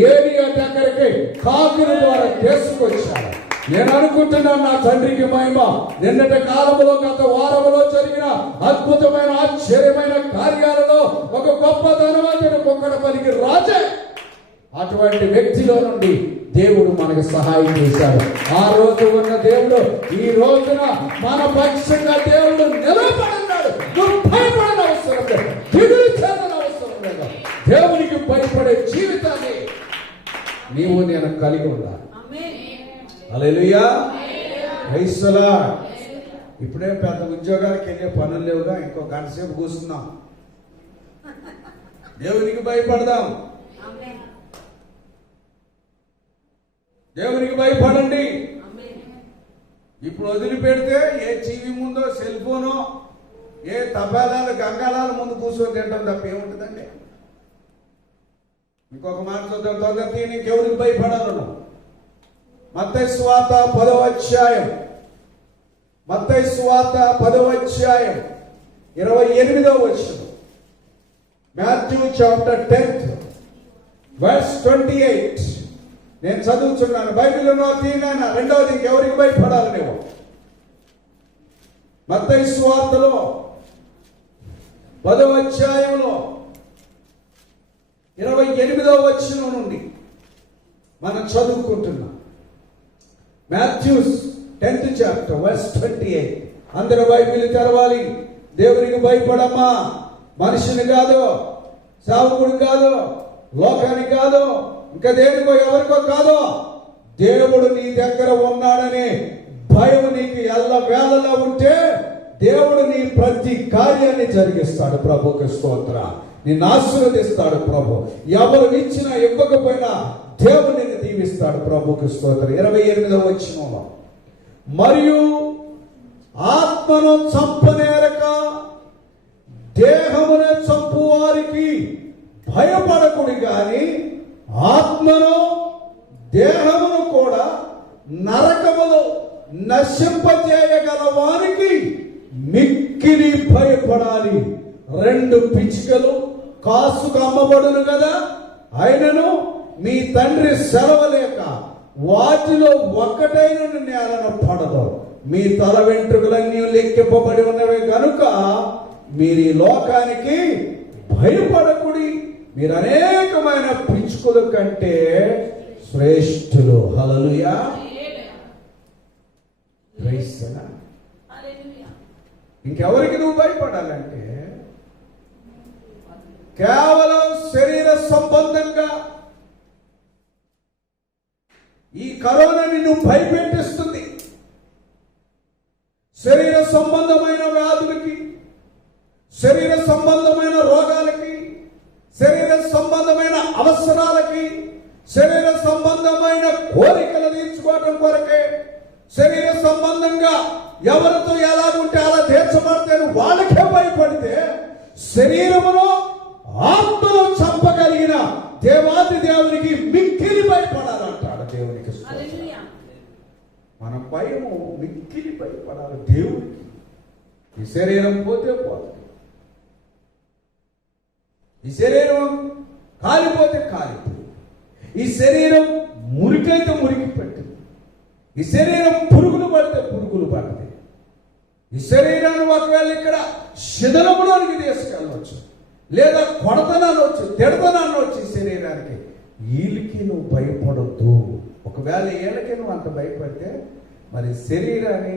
ఏలియా దగ్గరికి కాకుల ద్వారా తీసుకొచ్చాడు. నేను అనుకుంటున్నాను, నా తండ్రికి మహిమ. నిన్నటి కాలంలో గత వారంలో జరిగిన అద్భుతమైన ఆశ్చర్యమైన కార్యాలలో ఒక గొప్ప ధనవంతుడు కుక్కడపల్లికి రాజే. అటువంటి వ్యక్తిలో నుండి దేవుడు మనకు సహాయం చేశాడు. ఆ రోజు ఉన్న దేవుడు ఈ రోజున మన పక్షంగా దేవుడు నిలబడినాడు. నువ్వు భయపడిన అవసరం లేదు, దిగులు చెందని అవసరం లేదు. దేవునికి భయపడే జీవితాన్ని నీవు నేను కలిగి ఉండాలి. హల్లెలూయా. Praise the lord. ఇప్పుడే పెద్ద ఉద్యోగానికి వెళ్ళే పనులు లేవుగా, ఇంకో గంట సేపు కూర్చున్నాం. దేవునికి భయపడదాం. దేవునికి భయపడండి. ఇప్పుడు వదిలిపెడితే ఏ టీవీ ముందో, సెల్ ఫోనో, ఏ తపాలాలు గంగాళాల ముందు కూర్చొని తింటాం తప్ప ఏముంటుందండి. ఇంకొక మాట చూద్దాం, తొందర ఇంకెవరికి భయపడాలను. మత్తయి సువార్త 10వ అధ్యాయం, మత్తయి సువార్త 10వ అధ్యాయం 28వ వచనం. Matthew chapter 10 verse 28. నేను చదువుతున్నాను. బైబిల్లో తీయనైనా రెండవది ఇంకెవరికి భయపడాలి నువ్వు. మత్తయి సువార్తలో 10వ అధ్యాయంలో 28వ వచనం నుండి మనం చదువుకుంటున్నాం. Matthew 10th chapter verse 28. అందరూ బైబిల్ తెరవాలి. దేవునికి భయపడమ్మా. మనిషిని కాదు, సేవకుడు కాదు, లోకానికి కాదు, ఇంకా దేనికో ఎవరికో కాదు. దేవుడు నీ దగ్గర ఉన్నాడని భయం నీకు ఎల్ల వేళలా ఉంటే దేవుడు నీ ప్రతి కార్యాన్ని జరిగిస్తాడు. ప్రభుకి స్తోత్ర. నిన్ను ఆశీర్వదిస్తాడు ప్రభు. ఎవరు ఇచ్చినా ఇవ్వకపోయినా దేవుడు నిన్ను దీవిస్తాడు. ప్రభుకి స్తోత్ర. 28వ వచనంలో, మరియు ఆత్మను చంపనేరక దేహమునే చంపు వారికి భయపడకుడి గాని ఆత్మను దేహమును కూడా నరకములో నశింపజేయగల వారికి మిక్కిలి భయపడాలి. 2 పిచ్చుకలు కాసుకు అమ్మబడును కదా, అయినను మీ తండ్రి సెలవలేక వాటిలో ఒక్కటైన నేలను పడదు. మీ తల వెంట్రుకలన్నీ లెక్కింపబడి ఉన్నవి కనుక మీరు ఈ లోకానికి భయపడకుడి. మీరు అనేకమైన పిచ్చుకల కంటే శ్రేష్ఠులు. హల్లెలూయా. ఇంకెవరికి నువ్వు భయపడాలంటే కేవలం శరీర సంబంధంగా ఈ కరోనా నిన్ను భయపెట్టిస్తుంది. శరీర సంబంధమైన వ్యాధులకి, శరీర సంబంధమైన రోగాలకి, శరీర సంబంధమైన అవసరాలకి, శరీర సంబంధమైన కోరికలు తీర్చుకోవడం కొరకే, శరీర సంబంధంగా ఎవరితో ఎలాగుంటే అలా తీర్చబడితే వాళ్ళకే భయపడితే, శరీరములో ఆత్మలో చంపగలిగిన దేవాది దేవునికి మిక్కిలి భయపడాలంటాడు దేవునికి. హల్లెలూయా. మన భయము మిక్కిలి భయపడాలి దేవునికి. ఈ శరీరం పోతే పోతుంది, ఈ శరీరం కాలిపోతే కాలిపోతుంది, ఈ శరీరం మురికైతే మురికి పెట్టింది, ఈ శరీరం పురుగులు పడితే పురుగులు పడుతుంది. ఈ శరీరాన్ని ఒకవేళ ఇక్కడ శిథిలములోనికి తీసుకెళ్ళవచ్చు, లేదా కొడతనొచ్చు, తిడతనొచ్చు. ఈ శరీరానికి వీళ్ళకి నువ్వు భయపడొద్దు. ఒకవేళ వీళ్ళకి నువ్వు అంత భయపడితే మరి శరీరాన్ని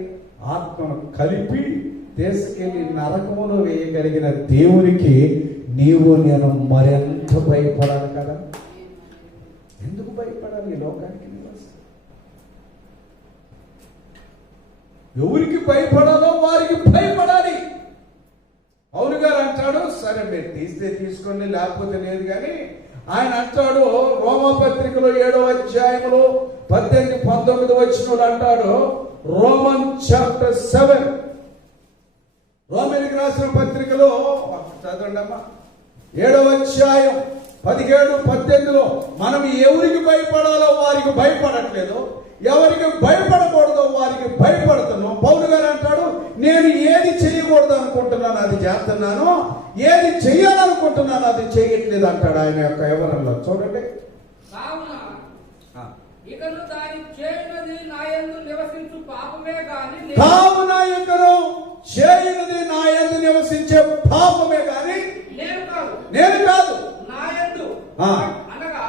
ఆత్మను కలిపి తీసుకెళ్ళి నరకములో వేయగలిగిన దేవునికి నీవు నేను మరింత భయపడాలి కదా. ఎందుకు భయపడాలి? ఈ లోకానికి ఎవరికి భయపడాలో వారికి భయపడాలి. పౌలు గారు అంటాడు, సరే మీరు తీస్తే తీసుకోండి లేకపోతే లేదు, కానీ ఆయన అంటాడు రోమపత్రికలో 7వ అధ్యాయంలో 18-19 వచనాలు అంటాడు. రోమన్ చాప్టర్ 7, రోమిలికి రాసిన పత్రికలో చదవండి అమ్మా, 7వ అధ్యాయం 17-18లో మనం ఎవరికి భయపడాలో వారికి భయపడట్లేదు, ఎవరికి భయపడకూడదో వారికి భయపడుతున్నాం. పౌలు గారు అంటాడు, నేను ఏది చేయకూడదు అనుకుంటున్నాను అది చేస్తున్నాను, ఏది చెయ్యాలనుకుంటున్నాను అది చేయట్లేదు అంటాడు ఆయన యొక్క వివరంలో. చూడండి, ఇకను దాని చేయనది నాయందు నివసించు పాపమే గాని కావున ఇకను చేయనది నాయందు నివసించే పాపమే గాని నేను కాదు. నాయందు అనగా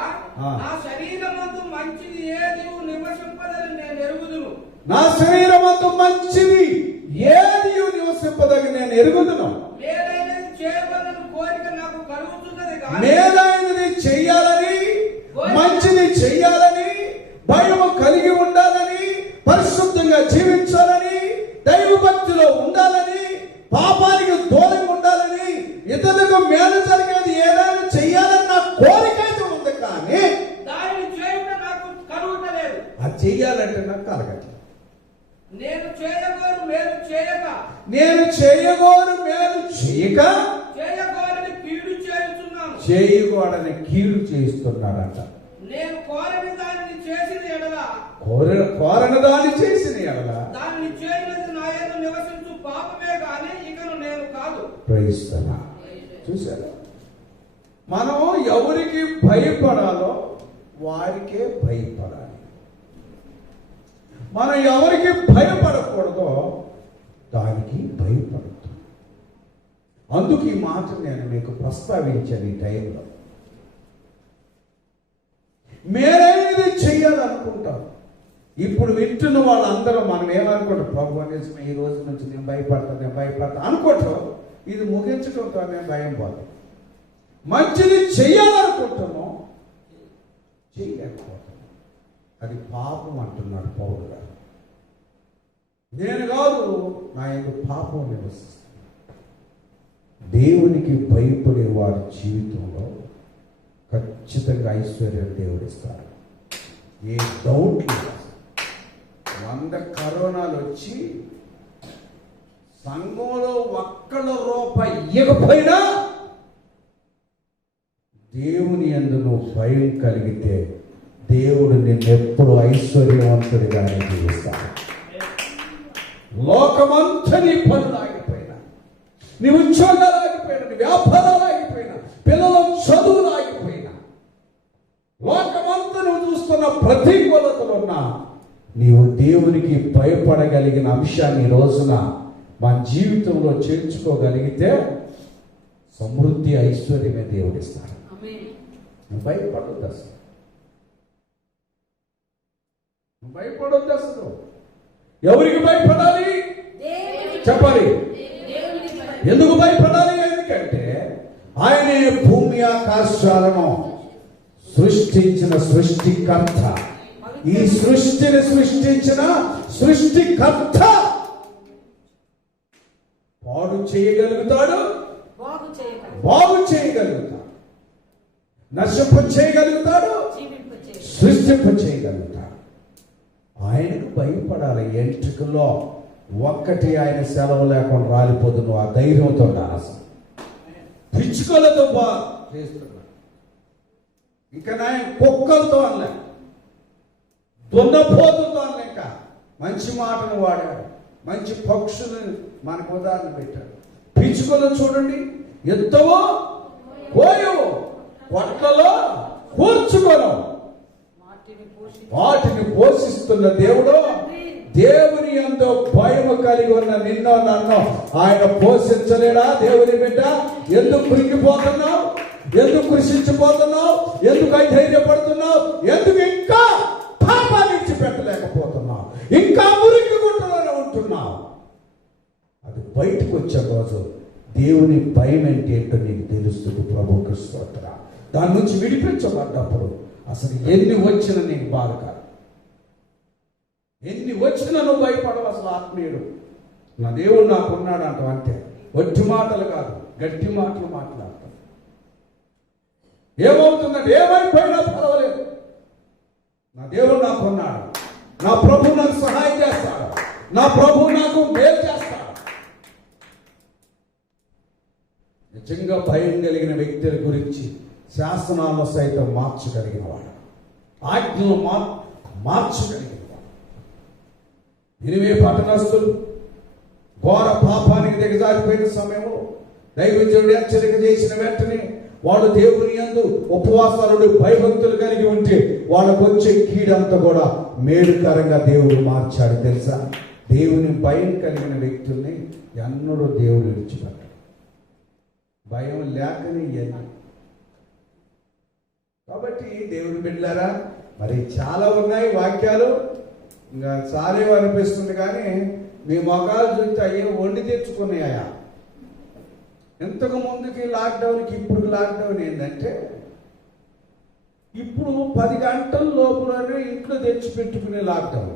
నా శరీరమందు మంచిది ఏది నివసింపదని నేను ఎరుగుదును. నా శరీరమందు మంచిది ఏది నివసింపదని నేను ఎరుగుదును. మేలైనది చేయవలన కోరిక నాకు కలుగుతున్నది గాని, మేలైనది చెయ్యాలని, మంచిది చెయ్యాలని, భయము కలిగి ఉండాలని, పరిశుద్ధంగా జీవించాలని, దైవ భక్తిలో ఉండాలని, పాపానికి దూరంగా ఉండాలని, ఇతరులకు మేలు జరిగేది ఏదైనా చెయ్యాలని నా కోరిక అయితే ఉంది, కానీ దానిని చేయుట నాకు కలుగుతలేదు. అది చెయ్యాలంటే నాకు కలగట్లేదు. నేను చేయగోరు మేలు చేయక, నేను చేయగోరు మేలు చేయక చేయగోరని కీడు చేయుచున్నాను. చేయకూడని కీడు చేస్తున్నాడంట. నేను కోరని దానిని చేసిన ఎడల, కోరని దాన్ని చేసిన ఎడల దానిని చేయనది నా యందు నివసించు పాపమే గాని ఇకను నేను కాదు. ప్రయిస్తున్నా. చూసారా, మనం ఎవరికి భయపడాలో వారికే భయపడాలి. మనం ఎవరికి భయపడకూడదో దానికి భయపడదు. అందుకు ఈ మాట నేను మీకు ప్రస్తావించాను ఈ టైంలో. మేలైనది చెయ్యాలనుకుంటాం. ఇప్పుడు వింటున్న వాళ్ళందరూ మనం ఏమనుకుంటాం, ప్రభు అనేసి ఈ రోజు నుంచి నేను భయపడతా అనుకుంటాం. ఇది ముగించడంతో నేను భయం పోతాం. మంచిది చెయ్యాలనుకుంటున్నాం, చెయ్యకపోతాం. అది పాపం అంటున్నాడు పౌలు గారు. నేను కాదు, నా యొక్క పాపం నివసిస్తుంది. దేవునికి భయపడే వారి జీవితంలో ఖచ్చితంగా ఐశ్వర్యం దేవుడిస్తాడు. ఏ డౌట్ లేదు. 100 కరోనాలు వచ్చి సంఘంలో ఒక్కళ్ళ రూపాయి ఇవ్వకపోయినా దేవుని యందు నువ్వు భయం కలిగితే దేవుడు నిన్నెప్పుడు ఐశ్వర్యవంతుడిగానే జీవిస్తాడు. లోకమంతా నీ పనులు ఆగిపోయినా, నీ ఉద్యోగాలు ఆగిపోయినా, నీ వ్యాపారాలు ఆగిపోయినా, పిల్లల చదువులు ఆగిపోయినా, లోకమంతా నువ్వు చూస్తున్న ప్రతికూలతలు ఉన్నా, నీవు దేవునికి భయపడగలిగిన అంశాన్ని ఈ రోజున మన జీవితంలో చేర్చుకోగలిగితే సమృద్ధి ఐశ్వర్యమే దేవుడిస్తాడు. నువ్వు భయపడొద్దు అసలు. నువ్వు భయపడొద్దు అసలు. ఎవరికి భయపడాలి చెప్పాలి. ఎందుకు భయపడాలి? ఎందుకంటే ఆయనే భూమి ఆకాశాలను సృష్టించిన సృష్టికర్త. ఈ సృష్టిని సృష్టించిన సృష్టికర్త పాడు చేయగలుగుతాడు, బాగు చేయగలరు, బాగు చేయగలుగుతాడు, నశింప చేయగలుగుతాడు, జీవింప చేయగలరు. సృష్టింప చేయగలుగుతాడు. ఆయనకు భయపడాలి. ఎంట్రుకలో ఒక్కటి ఆయన సెలవు లేకుండా రాలిపోదు. నువ్వు ఆ ధైర్యంతో అసలు పిచ్చుకలతో చేస్తున్నాడు. ఇంకా నాయన కుక్కలతో అనలే, దున్నపోతుతో అనలేక మంచి మాటను వాడాడు. మంచి పక్షులను మనకు ఉదాహరణ పెట్టాడు. పిచ్చుకలు చూడండి, ఎత్తవో కోయవు, కొట్లలో కూర్చుకోను, వాటిని పోషిస్తున్న దేవుడు. దేవుని యందు భయము కలిగి ఉన్న నిన్నో నన్ను ఆయన పోషించలేడా? దేవుని బిడ్డ, ఎందుకు కృంగిపోతున్నావు? ఎందుకు కృషించిపోతున్నావు? ఎందుకు అధైర్యపడుతున్నావు? ఎందుకు ఇంకా పాపాన్ని విడిచిపెట్టలేకపోతున్నావు? ఇంకా మురికి గుంటలోనే ఉంటున్నావు? అది బయటకు వచ్చే రోజు దేవుని భయం అంటే ఏంటో నీకు తెలుస్తుంది. ప్రభువుకి స్తోత్రం. దాని నుంచి విడిపించబడ్డప్పుడు అసలు ఎన్ని వచ్చినా నీకు బాధ కాదు, ఎన్ని వచ్చినా నువ్వు భయపడవు. అసలు ఆత్మీయుడు నా దేవుడు నాకున్నాడు అంటావు. అంటే వట్టి మాటలు కాదు, గట్టి మాటలు మాట్లాడతాం. ఏమవుతుందంటే ఏమైపోయినా పర్వాలేదు, నా దేవుడు నాకున్నాడు, నా ప్రభు నాకు సహాయం చేస్తాడు, నా ప్రభు నాకు మేలు చేస్తాడు. నిజంగా భయం కలిగిన వ్యక్తుల గురించి శాసనాలను సైతం మార్చగలిగిన వాడు, ఆజ్ఞలు మార్చగలిగిన వాడు. నినివే పట్టణస్థులు ఘోర పాపానికి దిగజారిపోయిన సమయంలో దైవజనుడు హెచ్చరిక చేసిన వెంటనే వాళ్ళు దేవుని యందు ఉపవాసాలు భయభక్తులు కలిగి ఉంటే వాళ్ళకు వచ్చే కీడంతా కూడా మేలుకరంగా దేవుడు మార్చాడు. తెలుసా? దేవుని భయం కలిగిన వ్యక్తుల్ని ఎన్నడూ దేవుడు విడిచిపెట్టాడు. భయం లేకనే ఇవన్నీ. కాబట్టి దేవుని బిడ్డలారా, మరి చాలా ఉన్నాయి వాక్యాలు, ఇంకా చాలేవు అనిపిస్తుంది. కానీ మీ మొగాలు చూస్తే అయ్యే వండి తెచ్చుకున్నాయా? ఇంతకు ముందుకి లాక్డౌన్కి ఇప్పుడు లాక్డౌన్ ఏంటంటే, ఇప్పుడు 10 గంటల లోపలనే ఇంట్లో తెచ్చి పెట్టుకునే లాక్డౌన్.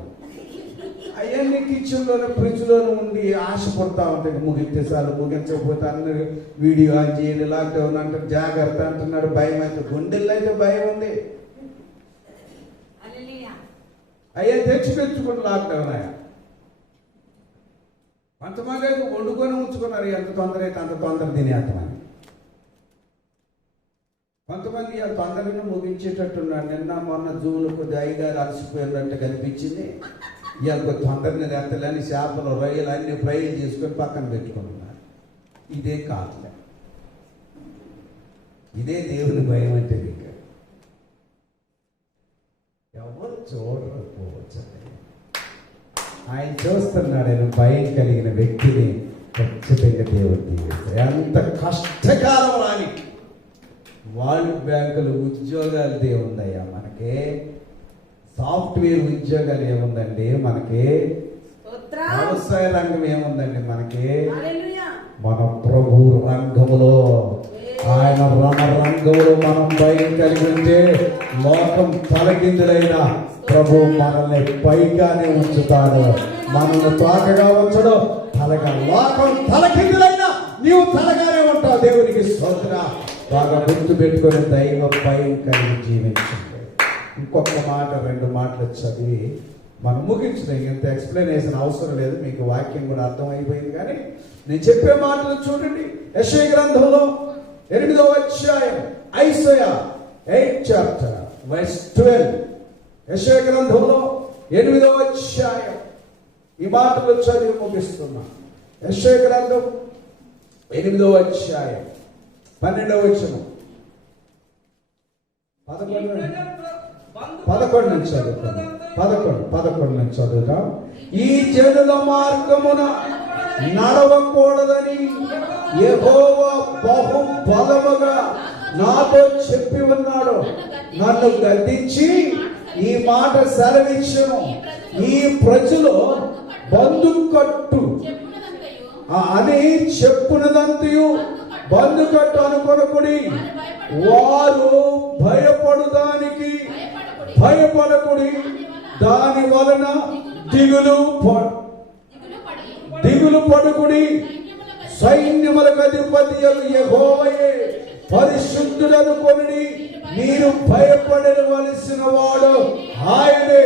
అవన్నీ కిచెన్లోనే ఫ్రిడ్జ్లోనే ఉండి ఆశపడతా ఉంటాయి. ముగించేసారి ముగించకపోతే అందరూ వీడియో ఆన్ చేయండి, లాక్డౌన్ అంటారు, జాగ్రత్త అంటున్నారు. భయం అయితే, గుండెల్లో అయితే భయం ఉంది. అయ్యా తెచ్చి పెట్టుకుని లాక్డౌన్ అయ్యా. కొంతమంది అయితే వండుకొని ఉంచుకున్నారు. ఎంత తొందర అయితే అంత తొందర తినేస్తామని. కొంతమంది ఇవాళ తొందరగా ముగించేటట్టున్నారు. నిన్న మొన్న జూలకు దయగారు అలసిపోయినట్టు కనిపించింది. ఇవాళ తొందరగా ఎత్తలేని చేపలు, రొయ్యలు అన్ని ఫ్రై చేసుకొని పక్కన పెట్టుకుంటున్నారు. ఇదే కాదులే, ఇదే దేవుని భయం అంటే. మీకు ఎవరు చూడకపోవచ్చు, ఆయన చూస్తున్నాడు. ఆయన భయం కలిగిన వ్యక్తిని ఖచ్చితంగా దేవుడు దీవిస్తాడు. ఎంత కష్టకాలం రాని వరల్డ్ బ్యాంకులు ఉద్యోగాలు ఏముందయ్యా మనకి? సాఫ్ట్వేర్ ఉద్యోగాలు ఏముందండి మనకి? వ్యవసాయ రంగం ఏముందండి మనకి? మన ప్రభు రంగములో, ఆయన రణరంగంలో మనం భయం కలిగి ఉంటే లోకం తలకిందులైన ప్రభు మనల్ని పైగానే ఉంచుతాడు. మనల్ని తోకగా ఉంచడం, తలగా. లోకం తలకిందులైనా నీవు తలగానే ఉంటావు. దేవునికి స్తోత్రం. బాగా గుర్తు పెట్టుకొని దైవ భయం కలిగి జీవించండి. ఇంకొక మాట, 2 మాటలు చదివి మనం ముగించడం. ఇంత ఎక్స్ప్లెనేషన్ అవసరం లేదు, మీకు వాక్యం కూడా అర్థమైపోయింది. కానీ నేను చెప్పే మాటలు చూడండి. యెషయా గ్రంథంలో 8వ అధ్యాయం, ఐసయా 8th chapter verse 12. యెషయా గ్రంథంలో 8వ అధ్యాయం ఈ మాటలు చదివి ముగిస్తున్నా. యెషయా గ్రంథం 8వ అధ్యాయం 12వ వచనం, 11 నుంచి చదువుతాం. 11 నుంచి చదువుతాం. ఈ జనుల మార్గమున నడవకూడదని యెహోవా బహు బలముగా నాతో చెప్పి ఉన్నాడు. నన్ను గద్దించి ఈ మాట సెలవిచ్చును. ఈ ప్రజలు బందుకట్టు అని చెప్పునదంతయు బందుకట్టు అనుకొనకుడి. వారు భయపడుదానికి భయపడకుడి. దాని వలన దిగులు పడుకుడి. సైన్యములకు అధిపతి యెహోవాయే పరిశుద్ధులను కొనుడి. మీరు భయపడవలసిన వాడు ఆయనే.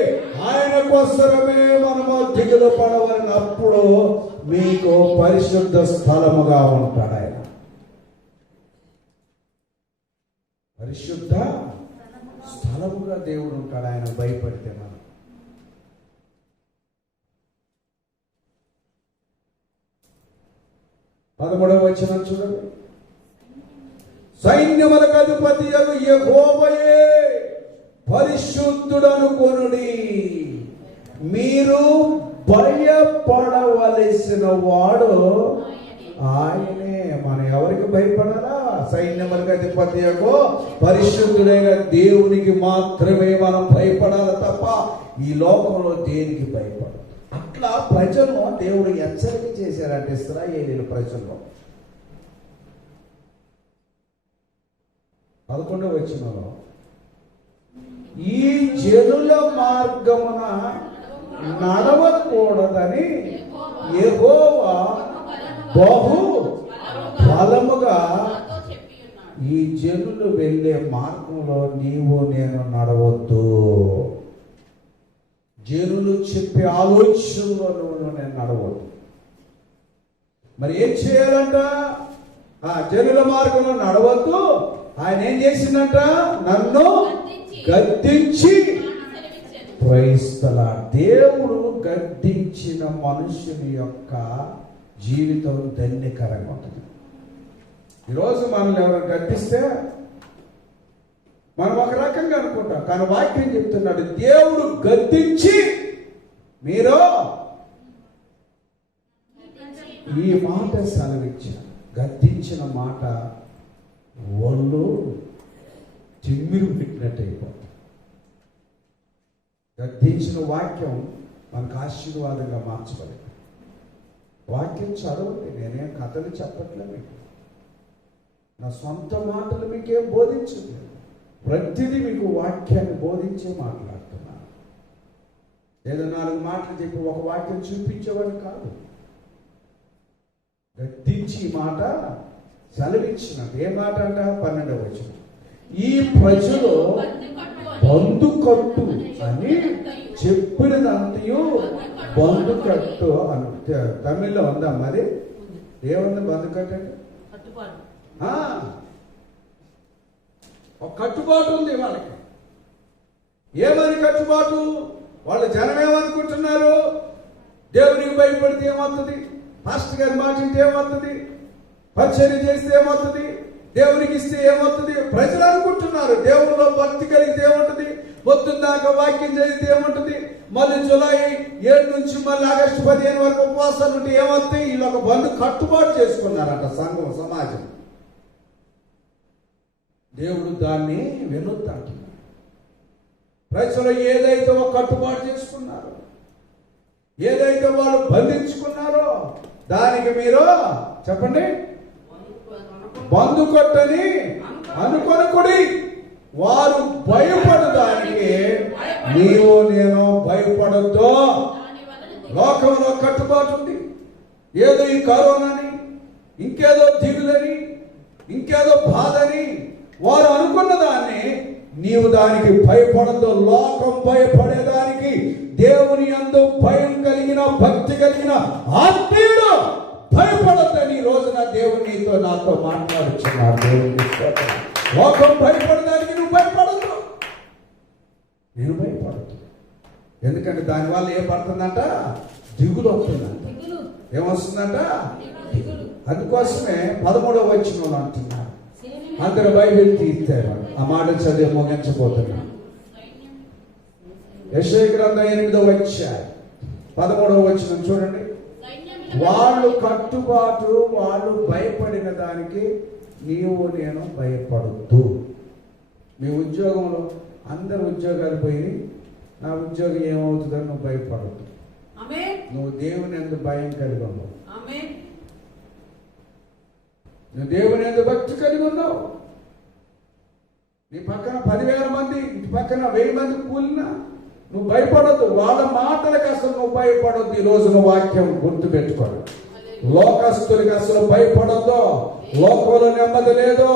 ఆయన కోసమే మనము దిగులు పడవలనప్పుడు మీకు పరిశుద్ధ స్థలముగా ఉంటాడు. ఆయన పరిశుద్ధ స్థలముగా దేవుడు ఉంటాడు. ఆయన భయపడితే మనం 13వ వచనం చూడండి. సైన్యములకు అధిపతి యెహోవాయే పరిశుద్ధుడను కొనుడి. మీరు భయపడవలసిన వాడు ఆయనే. మనం ఎవరికి భయపడాలా? సైన్యములకు అధిపతి పరిశుద్ధుడైన దేవునికి మాత్రమే మనం భయపడాలి తప్ప ఈ లోకంలో దేనికి భయపడాలి. అట్లా ప్రజలను దేవుడు హెచ్చరిక చేశారంటే ఇశ్రాయేలీయుల ప్రజల్లో 11వ వచనంలో ఈ జనుల మార్గమున నడవకూడదని యెహోవా బహు బలముగా ఈ జనులు వెళ్ళే మార్గంలో నీవు నేను నడవద్దు. జనులు చెప్పే ఆలోచనలో నువ్వు నేను నడవద్దు. మరి ఏం చేయాలంట? ఆ జనుల మార్గంలో నడవద్దు. ఆయన ఏం చేసిందంట? నన్ను గద్దించి క్రైస్తల దేవుడు గద్దించిన మనుషుని యొక్క జీవితం ధన్యకరంగా ఉంటుంది. ఈరోజు మనల్ని ఎవరు గద్దిస్తే మనం ఒక రకంగా అనుకుంటాం, కానీ వాక్యం చెప్తున్నాడు దేవుడు గద్దించి మీరు ఈ మాట సెలవిచ్చారు. గద్దించిన మాట వాళ్ళు తిమ్మిరు పెట్టినట్టు అయిపోతుంది. గద్దించిన వాక్యం మనకు ఆశీర్వాదంగా మార్చబడింది. వాక్యం చదవండి. నేనేం కథలు చెప్పట్లే మీకు. నా సొంత మాటలు మీకేం బోధించట్లేదు. ప్రతిదీ మీకు వాక్యాన్ని బోధించే మాట్లాడుతున్నాను. ఏదో 4 మాటలు చెప్పి ఒక వాక్యం చూపించేవాడు కాదు. గద్దించి మాట సెలవిచ్చినట్టు. ఏ మాట అంట? 12వ వచనం. ఈ ప్రజలు బందుకట్టు అని చెప్పినదంతయు బందుకట్టు అని తమిళ్లో ఉందా? మరి ఏముంది బందుకట్టు అంటే? ఒక కట్టుబాటు ఉంది వాళ్ళకి. ఏమని కట్టుబాటు? వాళ్ళు జనం ఏమనుకుంటున్నారు? దేవునికి భయపడితే ఏమవుతుంది? పాస్టర్ గారి మాట ఇంటే ఏమవుతుంది? పరిచర్య చేస్తే ఏమవుతుంది? దేవునికి ఇస్తే ఏమవుతుంది? ప్రజలు అనుకుంటున్నారు. దేవునిలో భక్తి కలిగితే ఏముంటుంది? పొద్దున్నాక వాక్యం చదివితే ఏముంటుంది? మళ్ళీ జూలై 7 నుంచి మళ్ళీ ఆగస్టు 15 వరకు ఉపవాసాలు ఉంటే ఏమవుతాయి? వీళ్ళు ఒక బంధు కట్టుబాటు చేసుకున్నారంట సంఘం, సమాజం. దేవుడు దాన్ని వినొద్దు అంటున్నాడు. ప్రజలు ఏదైతే ఒక కట్టుబాటు చేసుకున్నారో, ఏదైతే వాళ్ళు బంధించుకున్నారో దానికి మీరు చెప్పండి బందుకొట్టని అనుకొనకుడి. వారు భయపడడానికి నీవు నేను భయపడద్దు. లోకంలో కట్టుబాటు ఉంది. ఏదో ఈ కరోనాని, ఇంకేదో దిగులని, ఇంకేదో బాధని వారు అనుకున్న దాన్ని నీవు దానికి భయపడద్దు. లోకం భయపడేదానికి దేవుని యందు భయం కలిగిన, భక్తి కలిగిన ఆత్మీయుడు భయపడద్దని ఈ రోజున దేవుడు నీతో నాతో మాట్లాడుచున్నాడు. దేవుని లోకం భయపడడానికి నువ్వు భయపడద్దు. నేను భయపడద్దు. ఎందుకంటే దానివల్ల ఏం పడుతుందంట? దిగులు వస్తుందంట. ఏమొస్తుందంట? అందుకోసమే 13వ వచనంలో అంటున్నారు. అందరు బైబిల్ తీస్తారు. ఆ మాట చదివి ముగించబోతున్నా. యెషయా గ్రంథం 8వ అధ్యాయం 13వ వచనం చూడండి. వాళ్ళు కట్టుబాటు, వాళ్ళు భయపడిన దానికి నీవు నేను భయపడద్దు. మీ ఉద్యోగంలో అందరు ఉద్యోగాలు పోయి నా ఉద్యోగం ఏమవుతుందని నువ్వు భయపడద్దు. నువ్వు దేవుని ఎందుకు భయం కలిగి ఉన్నావు. నువ్వు దేవుని ఎందుకు భక్తి కలిగి ఉన్నావు. నీ పక్కన 10,000 మంది, ఇటు పక్కన 1000 మంది కూలినా నువ్వు భయపడొద్దు, వాళ్ళ మాటలకు అసలు నువ్వు భయపడొద్దు. ఈ రోజు నువ్వు వాక్యం గుర్తుపెట్టుకోడు. లోకస్తుడికి అసలు భయపడొద్దు. లోకంలో నెమ్మది లేదు.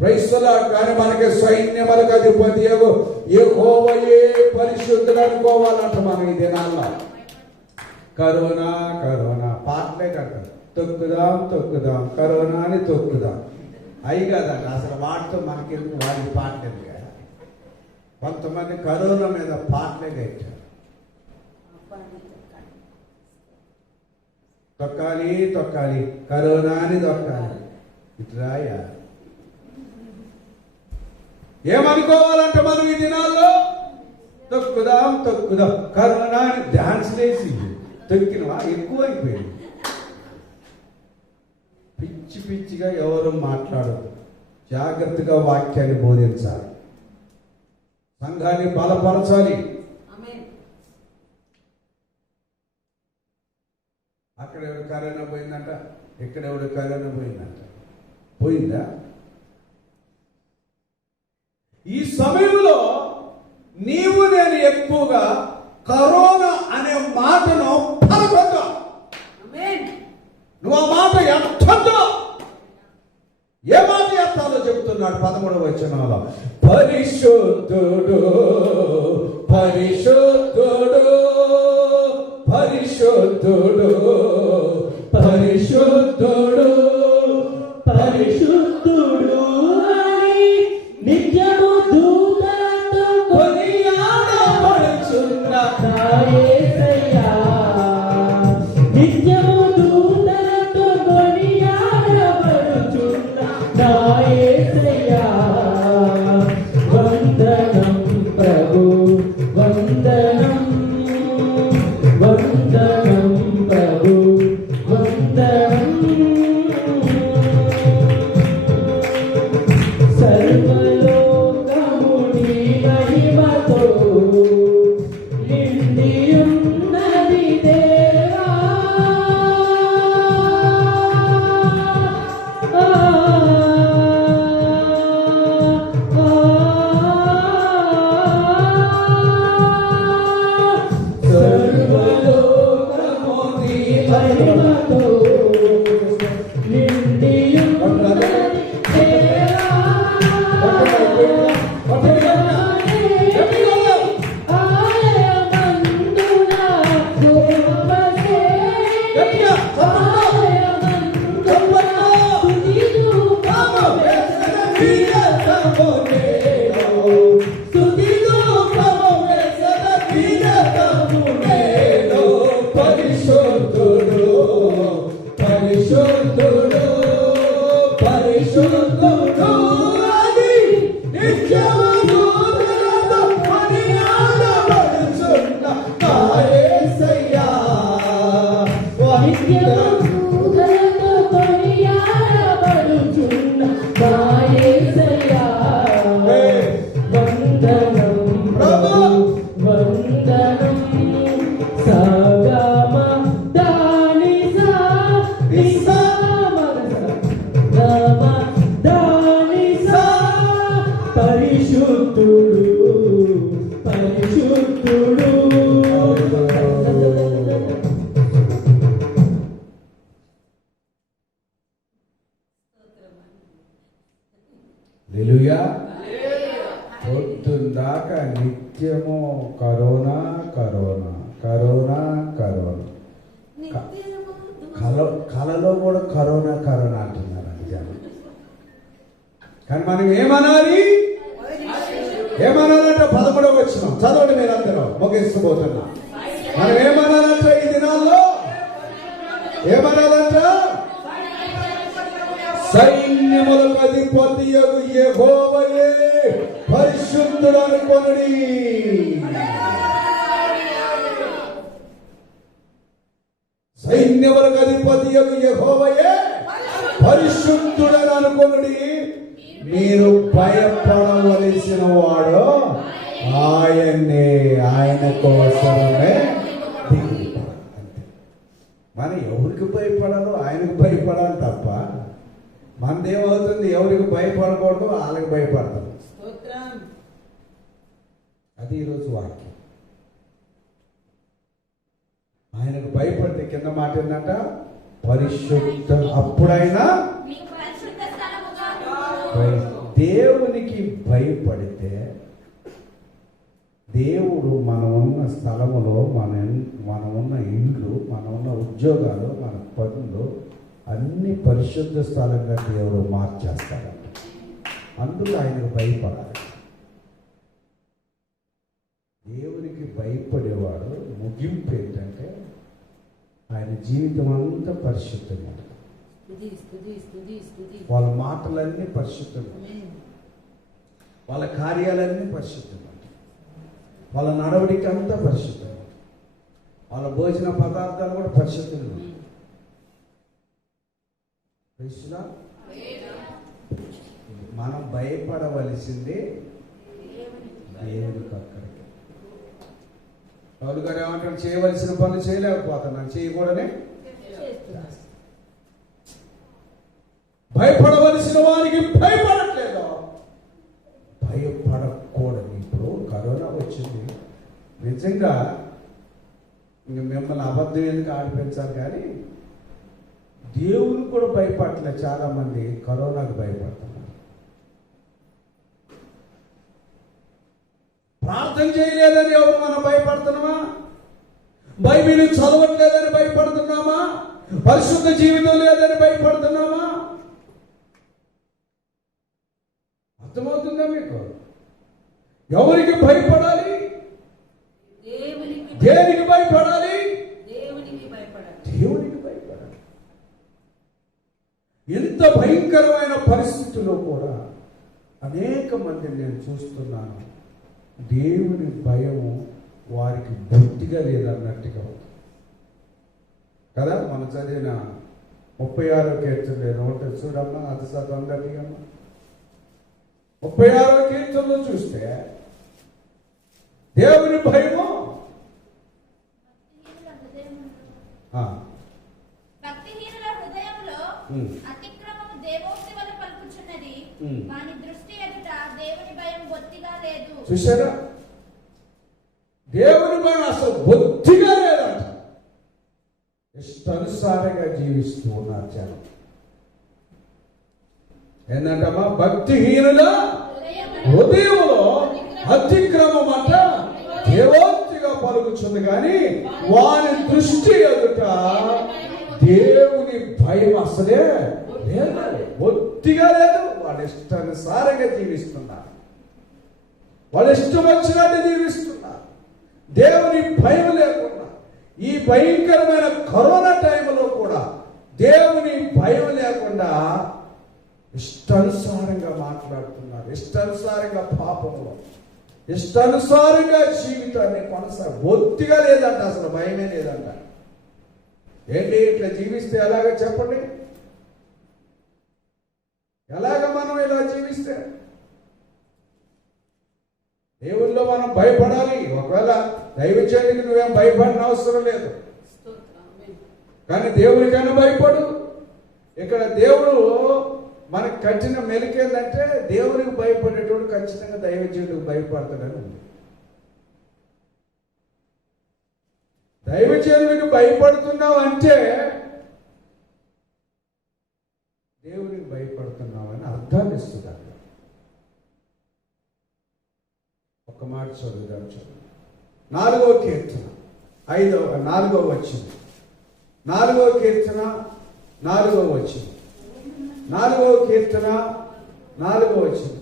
క్రైస్తవులా కానీ మనకి సైన్యములకు అధిపతి యెహోవాయే పరిశుద్ధుడు అనుకోవాలంట. మనం ఈ దినాల్లో కరోనా కరోనా పాటలే కట్టాలి. తొక్కుదాం కరోనా అని తొక్కుదాం అయి కదండి. అసలు వాటితో మనకెందుకు, వాడి పాటలేదు కదా. కొంతమంది కరోనా మీద పాటలే కట్టారు. తొక్కాలి కరోనా అని తొక్కాలి. ఇట్రాయా ఏమనుకోవాలంట మనం ఈ దినాల్లో? తొక్కుదాం కరోనా అని డాన్స్ వేసి తొక్కినవా ఎక్కువైపోయింది. పిచ్చిగా ఎవరు మాట్లాడదు. జాగ్రత్తగా వాక్యాన్ని బోధించాలి, సంఘాన్ని బలపరచాలి. అక్కడ ఎవరు కరోనా పోయిందంట, ఇక్కడ ఎవరు కరోనా పోయిందంట. పోయిందా? ఈ సమయంలో నీవు నేను ఎక్కువగా కరోనా అనే మాటను పలకొద్దు. నువ్వు ఆ మాట ఎత్తొద్దు. ఏ మాట ఎత్తాలో చెబుతున్నాడు 13వ వచనంలో. పరిశుద్ధుడు పరిశుద్ధుడు పరిశుద్ధుడు పరిశుద్ధుడు పరిశుద్ధుడు అని నిత్యము దూతలతో కొనియాడబడుచున్న నా యేసయ్యా. నిత్యము దూతలతో కొనియాడబడుచున్న నా యేసయ్యా. వందనం ప్రభు వందనం, వందనం ప్రభు వందనం. సర్వలోకము నీ మహిమతో నిండియున్నది దేవా. సర్వలోకము నీ మహిమతో నిండియున్నది దేవా. పరిశుద్ధుడు పరిశుద్ధుడు అని నిత్యము దూతలతో కొనియాడబడుచున్న నా యేసయ్యా. నిత్యము దూతలతో కొనియాడబడుచున్న నా యేసయ్యా. వందనం ప్రభు వందనం. సగమ దాని సా గమ దాని సా. పరిశుద్ధుడు పరిశుద్ధుడు. హల్లెలూయా. పొద్దుందాకా నిత్యము కరోనా కరోనా కరోనా కరోనా. కలలో కూడా కరోనా కరోనా అంటున్నారు జనం. కానీ మనం ఏమనాలి? ఏమనాలంటే 13వ వచనం చదవండి మీరందరూ, ముగిస్తుపోతున్నా. మనం ఏమనాలంట ఈ దినాల్లో? ఏమనాలంట? సైన్యములకు అధిపతియగు యెహోవాయే పరిశుద్ధుడు అనుకొనుడి. సైన్యములకు అధిపతియగు యెహోవాయే పరిశుద్ధుడని అనుకొనుడి. మీరు భయపడవలసిన వాడు ఆయన్నే, ఆయన కోసమే. మనం ఎవరికి భయపడాలో ఆయనకు భయపడాలి తప్ప మనదేమవుతుంది? ఎవరికి భయపడకూడదు, వాళ్ళకి భయపడతాం. అది ఈరోజు వాక్యం. కింద మాట ఏంటంట, పరిశుద్ధ అప్పుడైనా మీకు పరిశుద్ధ స్థలముగా ఉండును. దేవునికి భయపడితే దేవుడు మనం ఉన్న స్థలములో మనం ఉన్న ఇండ్లు, మనం ఉన్న ఉద్యోగాలు, మన పనులు అన్ని పరిశుద్ధ స్థలంగా దేవుడు మార్చేస్తాడంట. అందుకు ఆయనకు భయపడాలి. దేవునికి భయపడేవాడు ముగింపు ఏంటంటే ఆయన జీవితం అంతా పరిశుద్ధంగా ఉంటుంది. వాళ్ళ మాటలన్నీ పరిశుద్ధంగా ఉంటాయి, వాళ్ళ కార్యాలన్నీ పరిశుద్ధంగా ఉంటాయి, వాళ్ళ నడవడిక అంతా పరిశుద్ధంగా ఉంటుంది, వాళ్ళ భోజన పదార్థాలు కూడా పరిశుద్ధంగా ఉంటాయి. కృష్ణ, మనం భయపడవలసింది దేవునికి. అక్కడికి పౌలు గారు ఏమంటారు, చేయవలసిన పనులు చేయలేకపోతున్నాను, చేయకూడనే భయపడవలసిన వారికి భయపడట్లేదు. భయపడకూడదు. ఇప్పుడు కరోనా వచ్చింది, నిజంగా ఇంక మిమ్మల్ని అబద్ధం ఎందుకు ఆడిపించాలి, కానీ దేవునికి కూడా భయపడలేదు. చాలా మంది కరోనాకు భయపడుతున్నారు. ప్రార్థన చేయలేదని ఎవరు మనం భయపడుతున్నామా? బైబిల్ చదవట్లేదని భయపడుతున్నామా? పరిశుద్ధ జీవితం లేదని భయపడుతున్నామా? అర్థమవుతుందా మీకు? ఎవరికి భయపడాలి? దేనికి భయపడాలి? దేవునికి భయపడాలి. దేవునికి భయపడాలి. ఎంత భయంకరమైన పరిస్థితుల్లో కూడా అనేక మందిని నేను చూస్తున్నాను, దేవుని భయము వారికి బొత్తిగా లేదన్నట్టుగా ఉంది కదా. మనం చదివిన 36వ కీర్తనలో ఉంటుంది చూడమ్మా, అది చదవండి అమ్మా. 36వ కీర్తనలో చూస్తే దేవుని భయము భక్తిహీనుల హృదయములో అతిక్రమము దేవోక్తి వల్ల పలుకుచున్నది, వాని దృష్టి ఎదుట దేవుని భయం బొత్తిగా లేదు. చూసారా? దేవుని భయం అసలు బొత్తిగా లేదంట. ఇష్టానుసారంగా జీవిస్తూ ఉన్నారు జనం. ఏంటంటమ్మా, భక్తిహీనుల హృదయంలో అతిక్రమం అంట దేవోక్తిగా పలుకుచుంది, కానీ వాని దృష్టి ఎదుట దేవుని భయం అసలే లేదు, బొత్తిగా లేదు. వాడు ఇష్టానుసారంగా జీవిస్తున్నారు, వాళ్ళు ఇష్టం వచ్చినట్టు జీవిస్తున్నారు, దేవుని భయం లేకుండా. ఈ భయంకరమైన కరోనా టైంలో కూడా దేవుని భయం లేకుండా ఇష్టానుసారంగా మాట్లాడుతున్నారు, ఇష్టానుసారంగా పాపంలో, ఇష్టానుసారంగా జీవితాన్ని బొత్తిగా లేదంట, అసలు భయమే లేదంట. ఏంటి ఇట్లా జీవిస్తే ఎలాగ చెప్పండి? ఎలాగ మనం ఇలా జీవిస్తే? దేవుల్లో మనం భయపడాలి. ఒకవేళ దైవజనుడికి నువ్వేం భయపడిన అవసరం లేదు, కానీ దేవునికైనా భయపడు. ఇక్కడ దేవుడు మనకు కఠిన మెలికేందంటే దేవునికి భయపడేటోడు ఖచ్చితంగా దైవజనుడికి భయపడతాడని ఉంది. దైవజనుడికి భయపడుతున్నావు అంటే దేవునికి భయపడుతున్నావు అని అర్థాన్ని ఇస్తుంది. ఒక మాట చదువుదాం, చదువు. 4వ కీర్తన 4వ వచనం. 4వ కీర్తన 4వ వచనం. 4వ కీర్తన 4వ వచనం.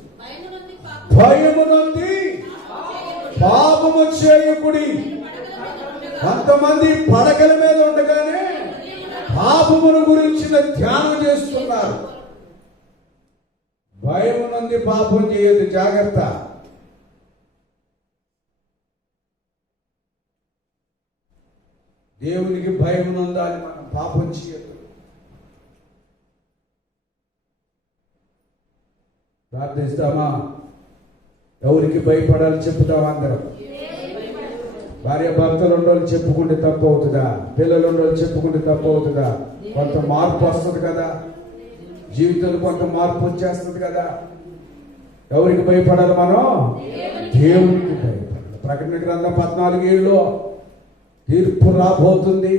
భయము నుండి పాపము చేయకుడి. కొంతమంది పడకల మీద ఉండగానే పాపమును గురించిన ధ్యానం చేస్తున్నారు. భయము నుండి పాపం చేయదు, జాగ్రత్త. దేవునికి భయం ఉండాలి, మనం పాపం చేయదు. ప్రార్థిస్తామా? ఎవరికి భయపడాలి చెప్పుతామా? అందరం భార్య భర్తలు ఉండోళ్ళు చెప్పుకుంటే తప్పు అవుతుందా? పిల్లలు ఉండోళ్ళు చెప్పుకుంటే తప్పు అవుతుందా? కొంత మార్పు వస్తుంది కదా, జీవితంలో కొంత మార్పు వచ్చేస్తుంది కదా. ఎవరికి భయపడాలి మనం? దేవునికి భయపడాలి. ప్రకటన గ్రంథం 14:7 తీర్పు రాబోతుంది.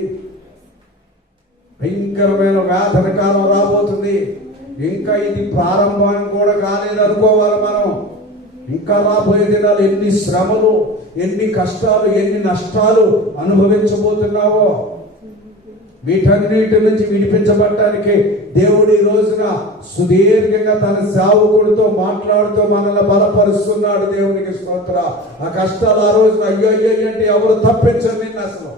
భయంకరమైన వేదన కాలం రాబోతుంది. ఇంకా ఇది ప్రారంభం కూడా కాలేదు అనుకోవాలి మనం. ఇంకా రాబోయే దినాలు ఎన్ని శ్రమలు, ఎన్ని కష్టాలు, ఎన్ని నష్టాలు అనుభవించబోతున్నావో. వీటన్నిటి నుంచి విడిపించబడటానికి దేవుడు ఈ రోజున సుదీర్ఘంగా తన సేవకుడితో మాట్లాడుతూ మనల్ని బలపరుస్తున్నాడు. దేవునికి స్తోత్ర. ఆ కష్టాలు ఆ రోజున అయ్యో అయ్యో అంటే ఎవరు తప్పించరు నిన్ను. అసలు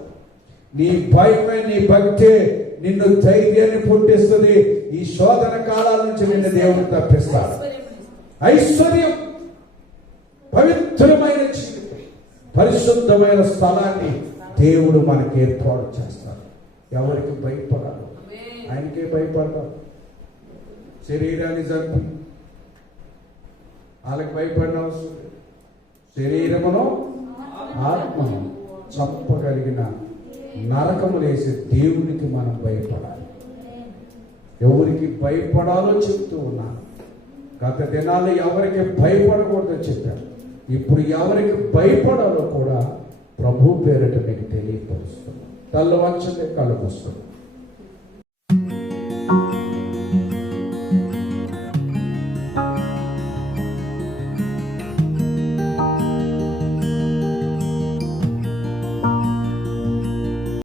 నీ భయమే, నీ భక్తే నిన్ను ధైర్యాన్ని పుట్టిస్తుంది. ఈ శోధన కాలాల నుంచి నిన్ను దేవుడు తప్పిస్తాడు. ఐశ్వర్యం, పవిత్రమైన జీవితం, పరిశుద్ధమైన స్థలాన్ని దేవుడు మనకి ఏర్పాటు చేస్తాడు. ఎవరికి భయపడాలి? ఆయనకే భయపడతాం. శరీరాన్ని చంపి వాళ్ళకి భయపడిన అవసరం లేదు. శరీరమును ఆత్మను చంపగలిగిన నరకము లేసే దేవునికి మనం భయపడాలి. ఎవరికి భయపడాలో చెప్తూ ఉన్నాను. గత దినాల్లో ఎవరికి భయపడకూడదో చెప్పారు. ఇప్పుడు ఎవరికి భయపడాలో కూడా ప్రభు పేరిట మీకు తెలియపరుస్తున్నాను. తల్ల వంచండి, కళ్ళు మూసుకోండి.